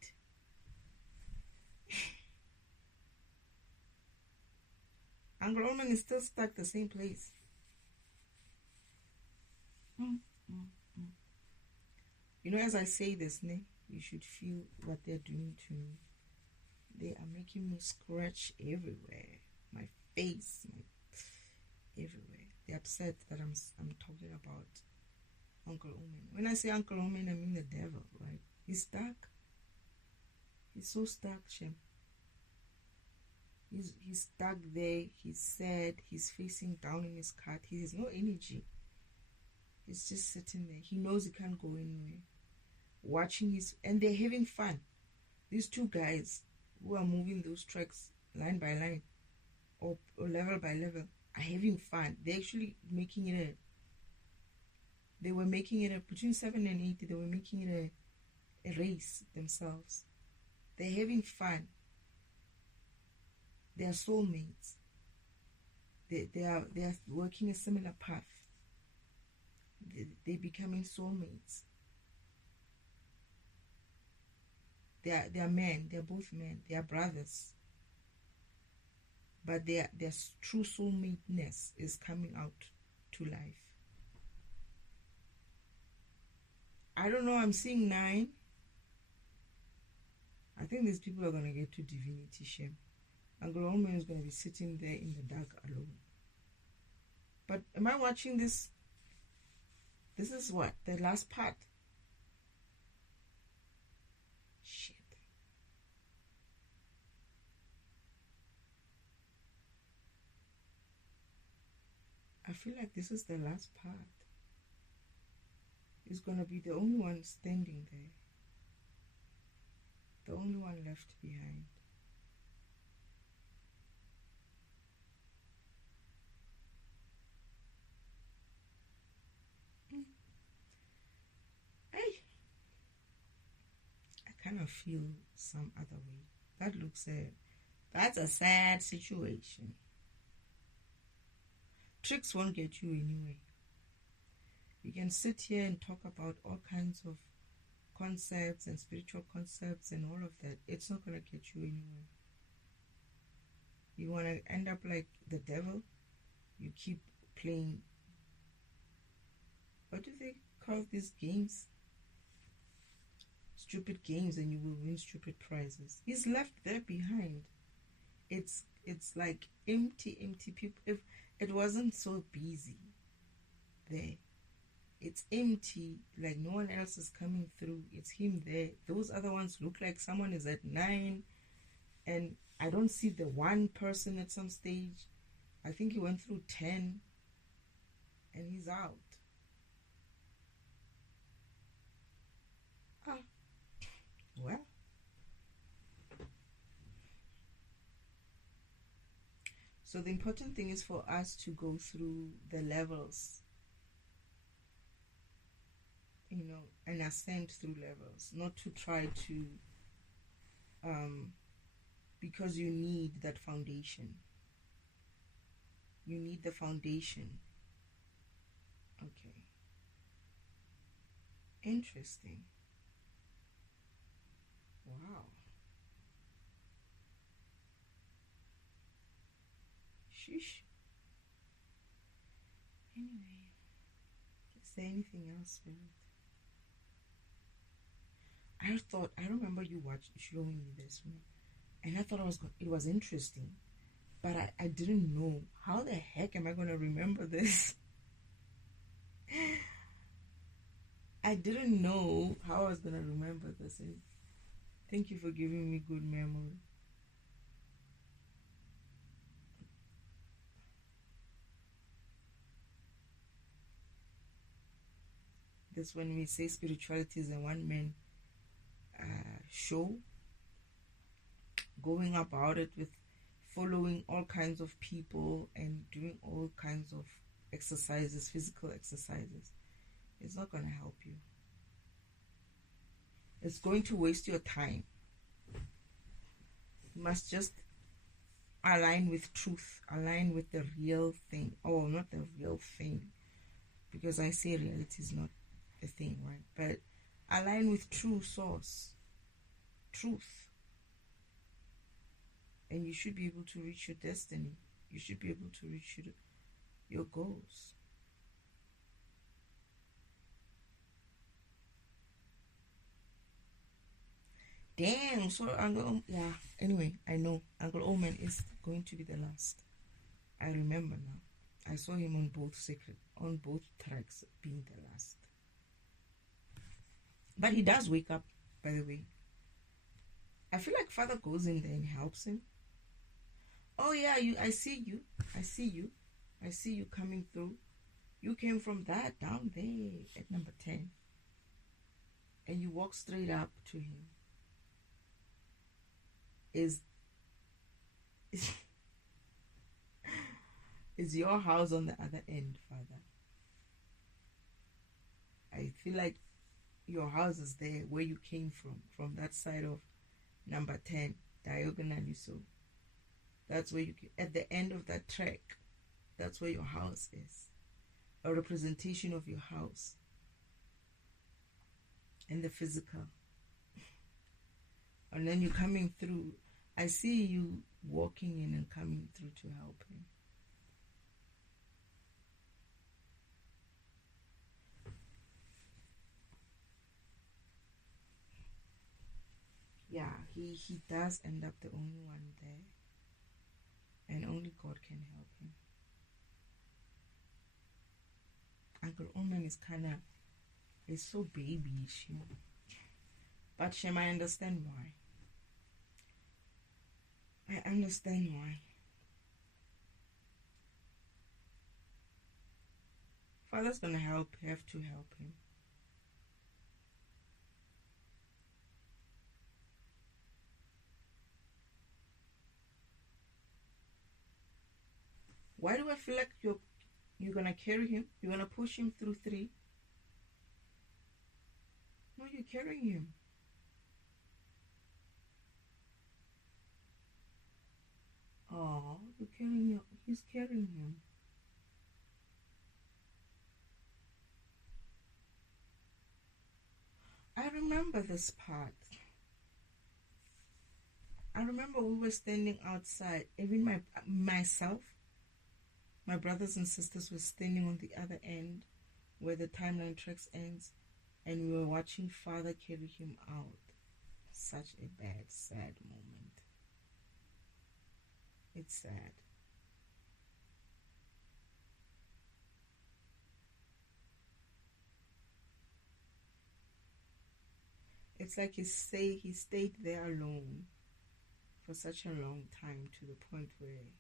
Uncle Omen is still stuck the same place. You know, as I say this, you should feel what they're doing to me. They are making me scratch everywhere. My face, everywhere. They're upset that I'm talking about Uncle Omen. When I say Uncle Omen, I mean the devil, right? He's stuck. He's so stuck, Shem. He's stuck there. He's sad. He's facing down in his cart. He has no energy. He's just sitting there. He knows he can't go anywhere. And they're having fun. These two guys who are moving those tracks line by line or level by level are having fun. They're actually making it between 7 and 8. They were making it a race themselves. They're having fun. They are soulmates. They are working a similar path. They're becoming soulmates. They are men. They are both men. They are brothers. But their true soulmateness is coming out to life. I don't know. I'm seeing 9. I think these people are going to get to divinity shame. Uncle Omen is going to be sitting there in the dark alone. But am I watching this? This is what? The last part. Shit. I feel like this is the last part. He's going to be the only one standing there. The only one left behind. I kind of feel some other way. That's a sad situation. Tricks won't get you anywhere. You can sit here and talk about all kinds of concepts and spiritual concepts and all of that. It's not going to get you anywhere. You want to end up like the devil? You keep playing, what do they call these games? Stupid games, and you will win stupid prizes. He's left there behind. It's like empty people. If it wasn't so busy there, it's empty, like no one else is coming through. It's him there. Those other ones look like someone is at 9, and I don't see the one person at some stage. I think he went through 10 and he's out. Well, so the important thing is for us to go through the levels, and ascend through levels, not to try to, because you need that foundation. You need the foundation. Okay. Interesting. Wow. Sheesh. Anyway, is there anything else, Spirit? I remember you showing me this one, and I thought it was interesting, but I didn't know, how the heck am I going to remember this? I didn't know how I was going to remember this, and thank you for giving me good memory. That's when we say spirituality is a one-man show, going about it with following all kinds of people and doing all kinds of exercises, physical exercises. It's not going to help you. It's going to waste your time. You must just align with truth, align with the real thing. Oh, not the real thing, because I say reality is not a thing, right? But align with true source, truth, and you should be able to reach your destiny. You should be able to reach your goals. Damn. So anyway, I know Uncle Omen is going to be the last. I remember now. I saw him on both tracks being the last. But he does wake up, by the way. I feel like Father goes in there and helps him. Oh yeah, I see you. I see you. I see you coming through. You came from that down there at number 10. And you walk straight up to him. Is is your house on the other end, Father? I feel like your house is there where you came from that side of number 10, diagonally. So that's where you can, at the end of that track, that's where your house is. A representation of your house and the physical. And then you're coming through. I see you walking in and coming through to help him. Yeah, he does end up the only one there. And only God can help him. Uncle Oman is is so babyish, you know. But Shem, I understand why. I understand why. Father's gonna have to help him. Why do I feel like you're gonna carry him? You're gonna push him through 3? No, you're carrying him. Oh, you're carrying him. He's carrying him. I remember this part. I remember we were standing outside. Even myself, my brothers and sisters were standing on the other end where the timeline tracks ends, and we were watching Father carry him out. Such a bad, sad moment. It's sad. It's like he stayed there alone for such a long time, to the point where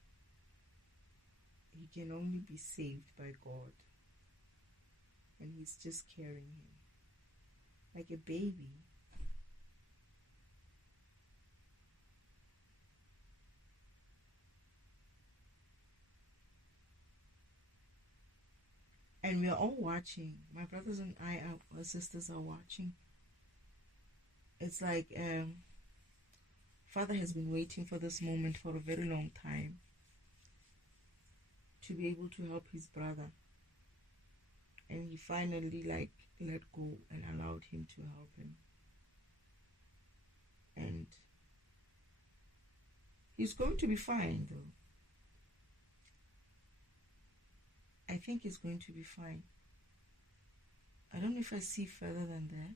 he can only be saved by God. And he's just carrying him like a baby. And we're all watching. My brothers and our sisters are watching. It's like Father has been waiting for this moment for a very long time, to be able to help his brother. And he finally let go and allowed him to help him. And he's going to be fine, though. I think he's going to be fine. I don't know if I see further than that.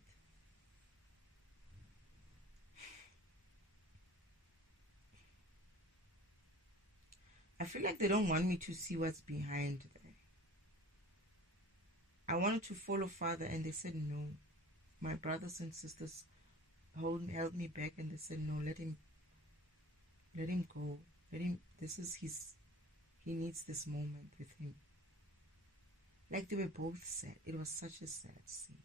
I feel like they don't want me to see what's behind there. I wanted to follow Father, and they said no. My brothers and sisters held me back, and they said no, let him go. He needs this moment with him. Like they were both sad. It was such a sad scene.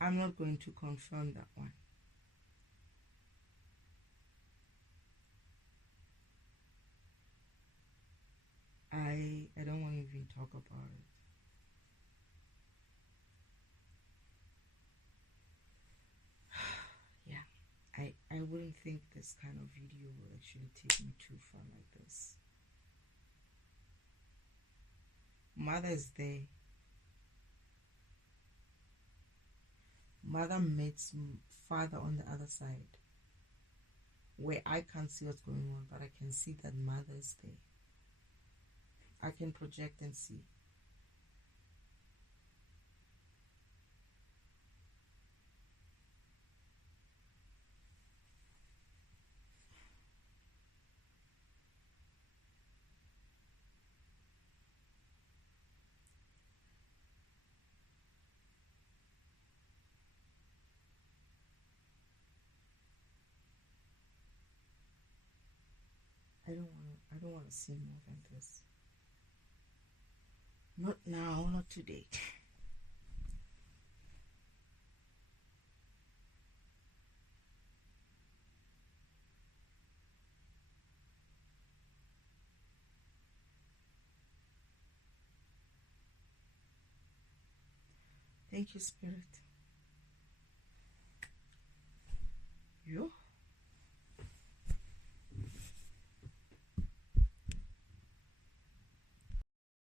I'm not going to confirm that one. I don't want to even talk about it. Yeah, I wouldn't think this kind of video will actually take me too far like this. Mother is there. Mother meets Father on the other side, where I can't see what's going on, but I can see that Mother is there. I can project and see. I don't want to see more than this. Not now, not today. Thank you, Spirit.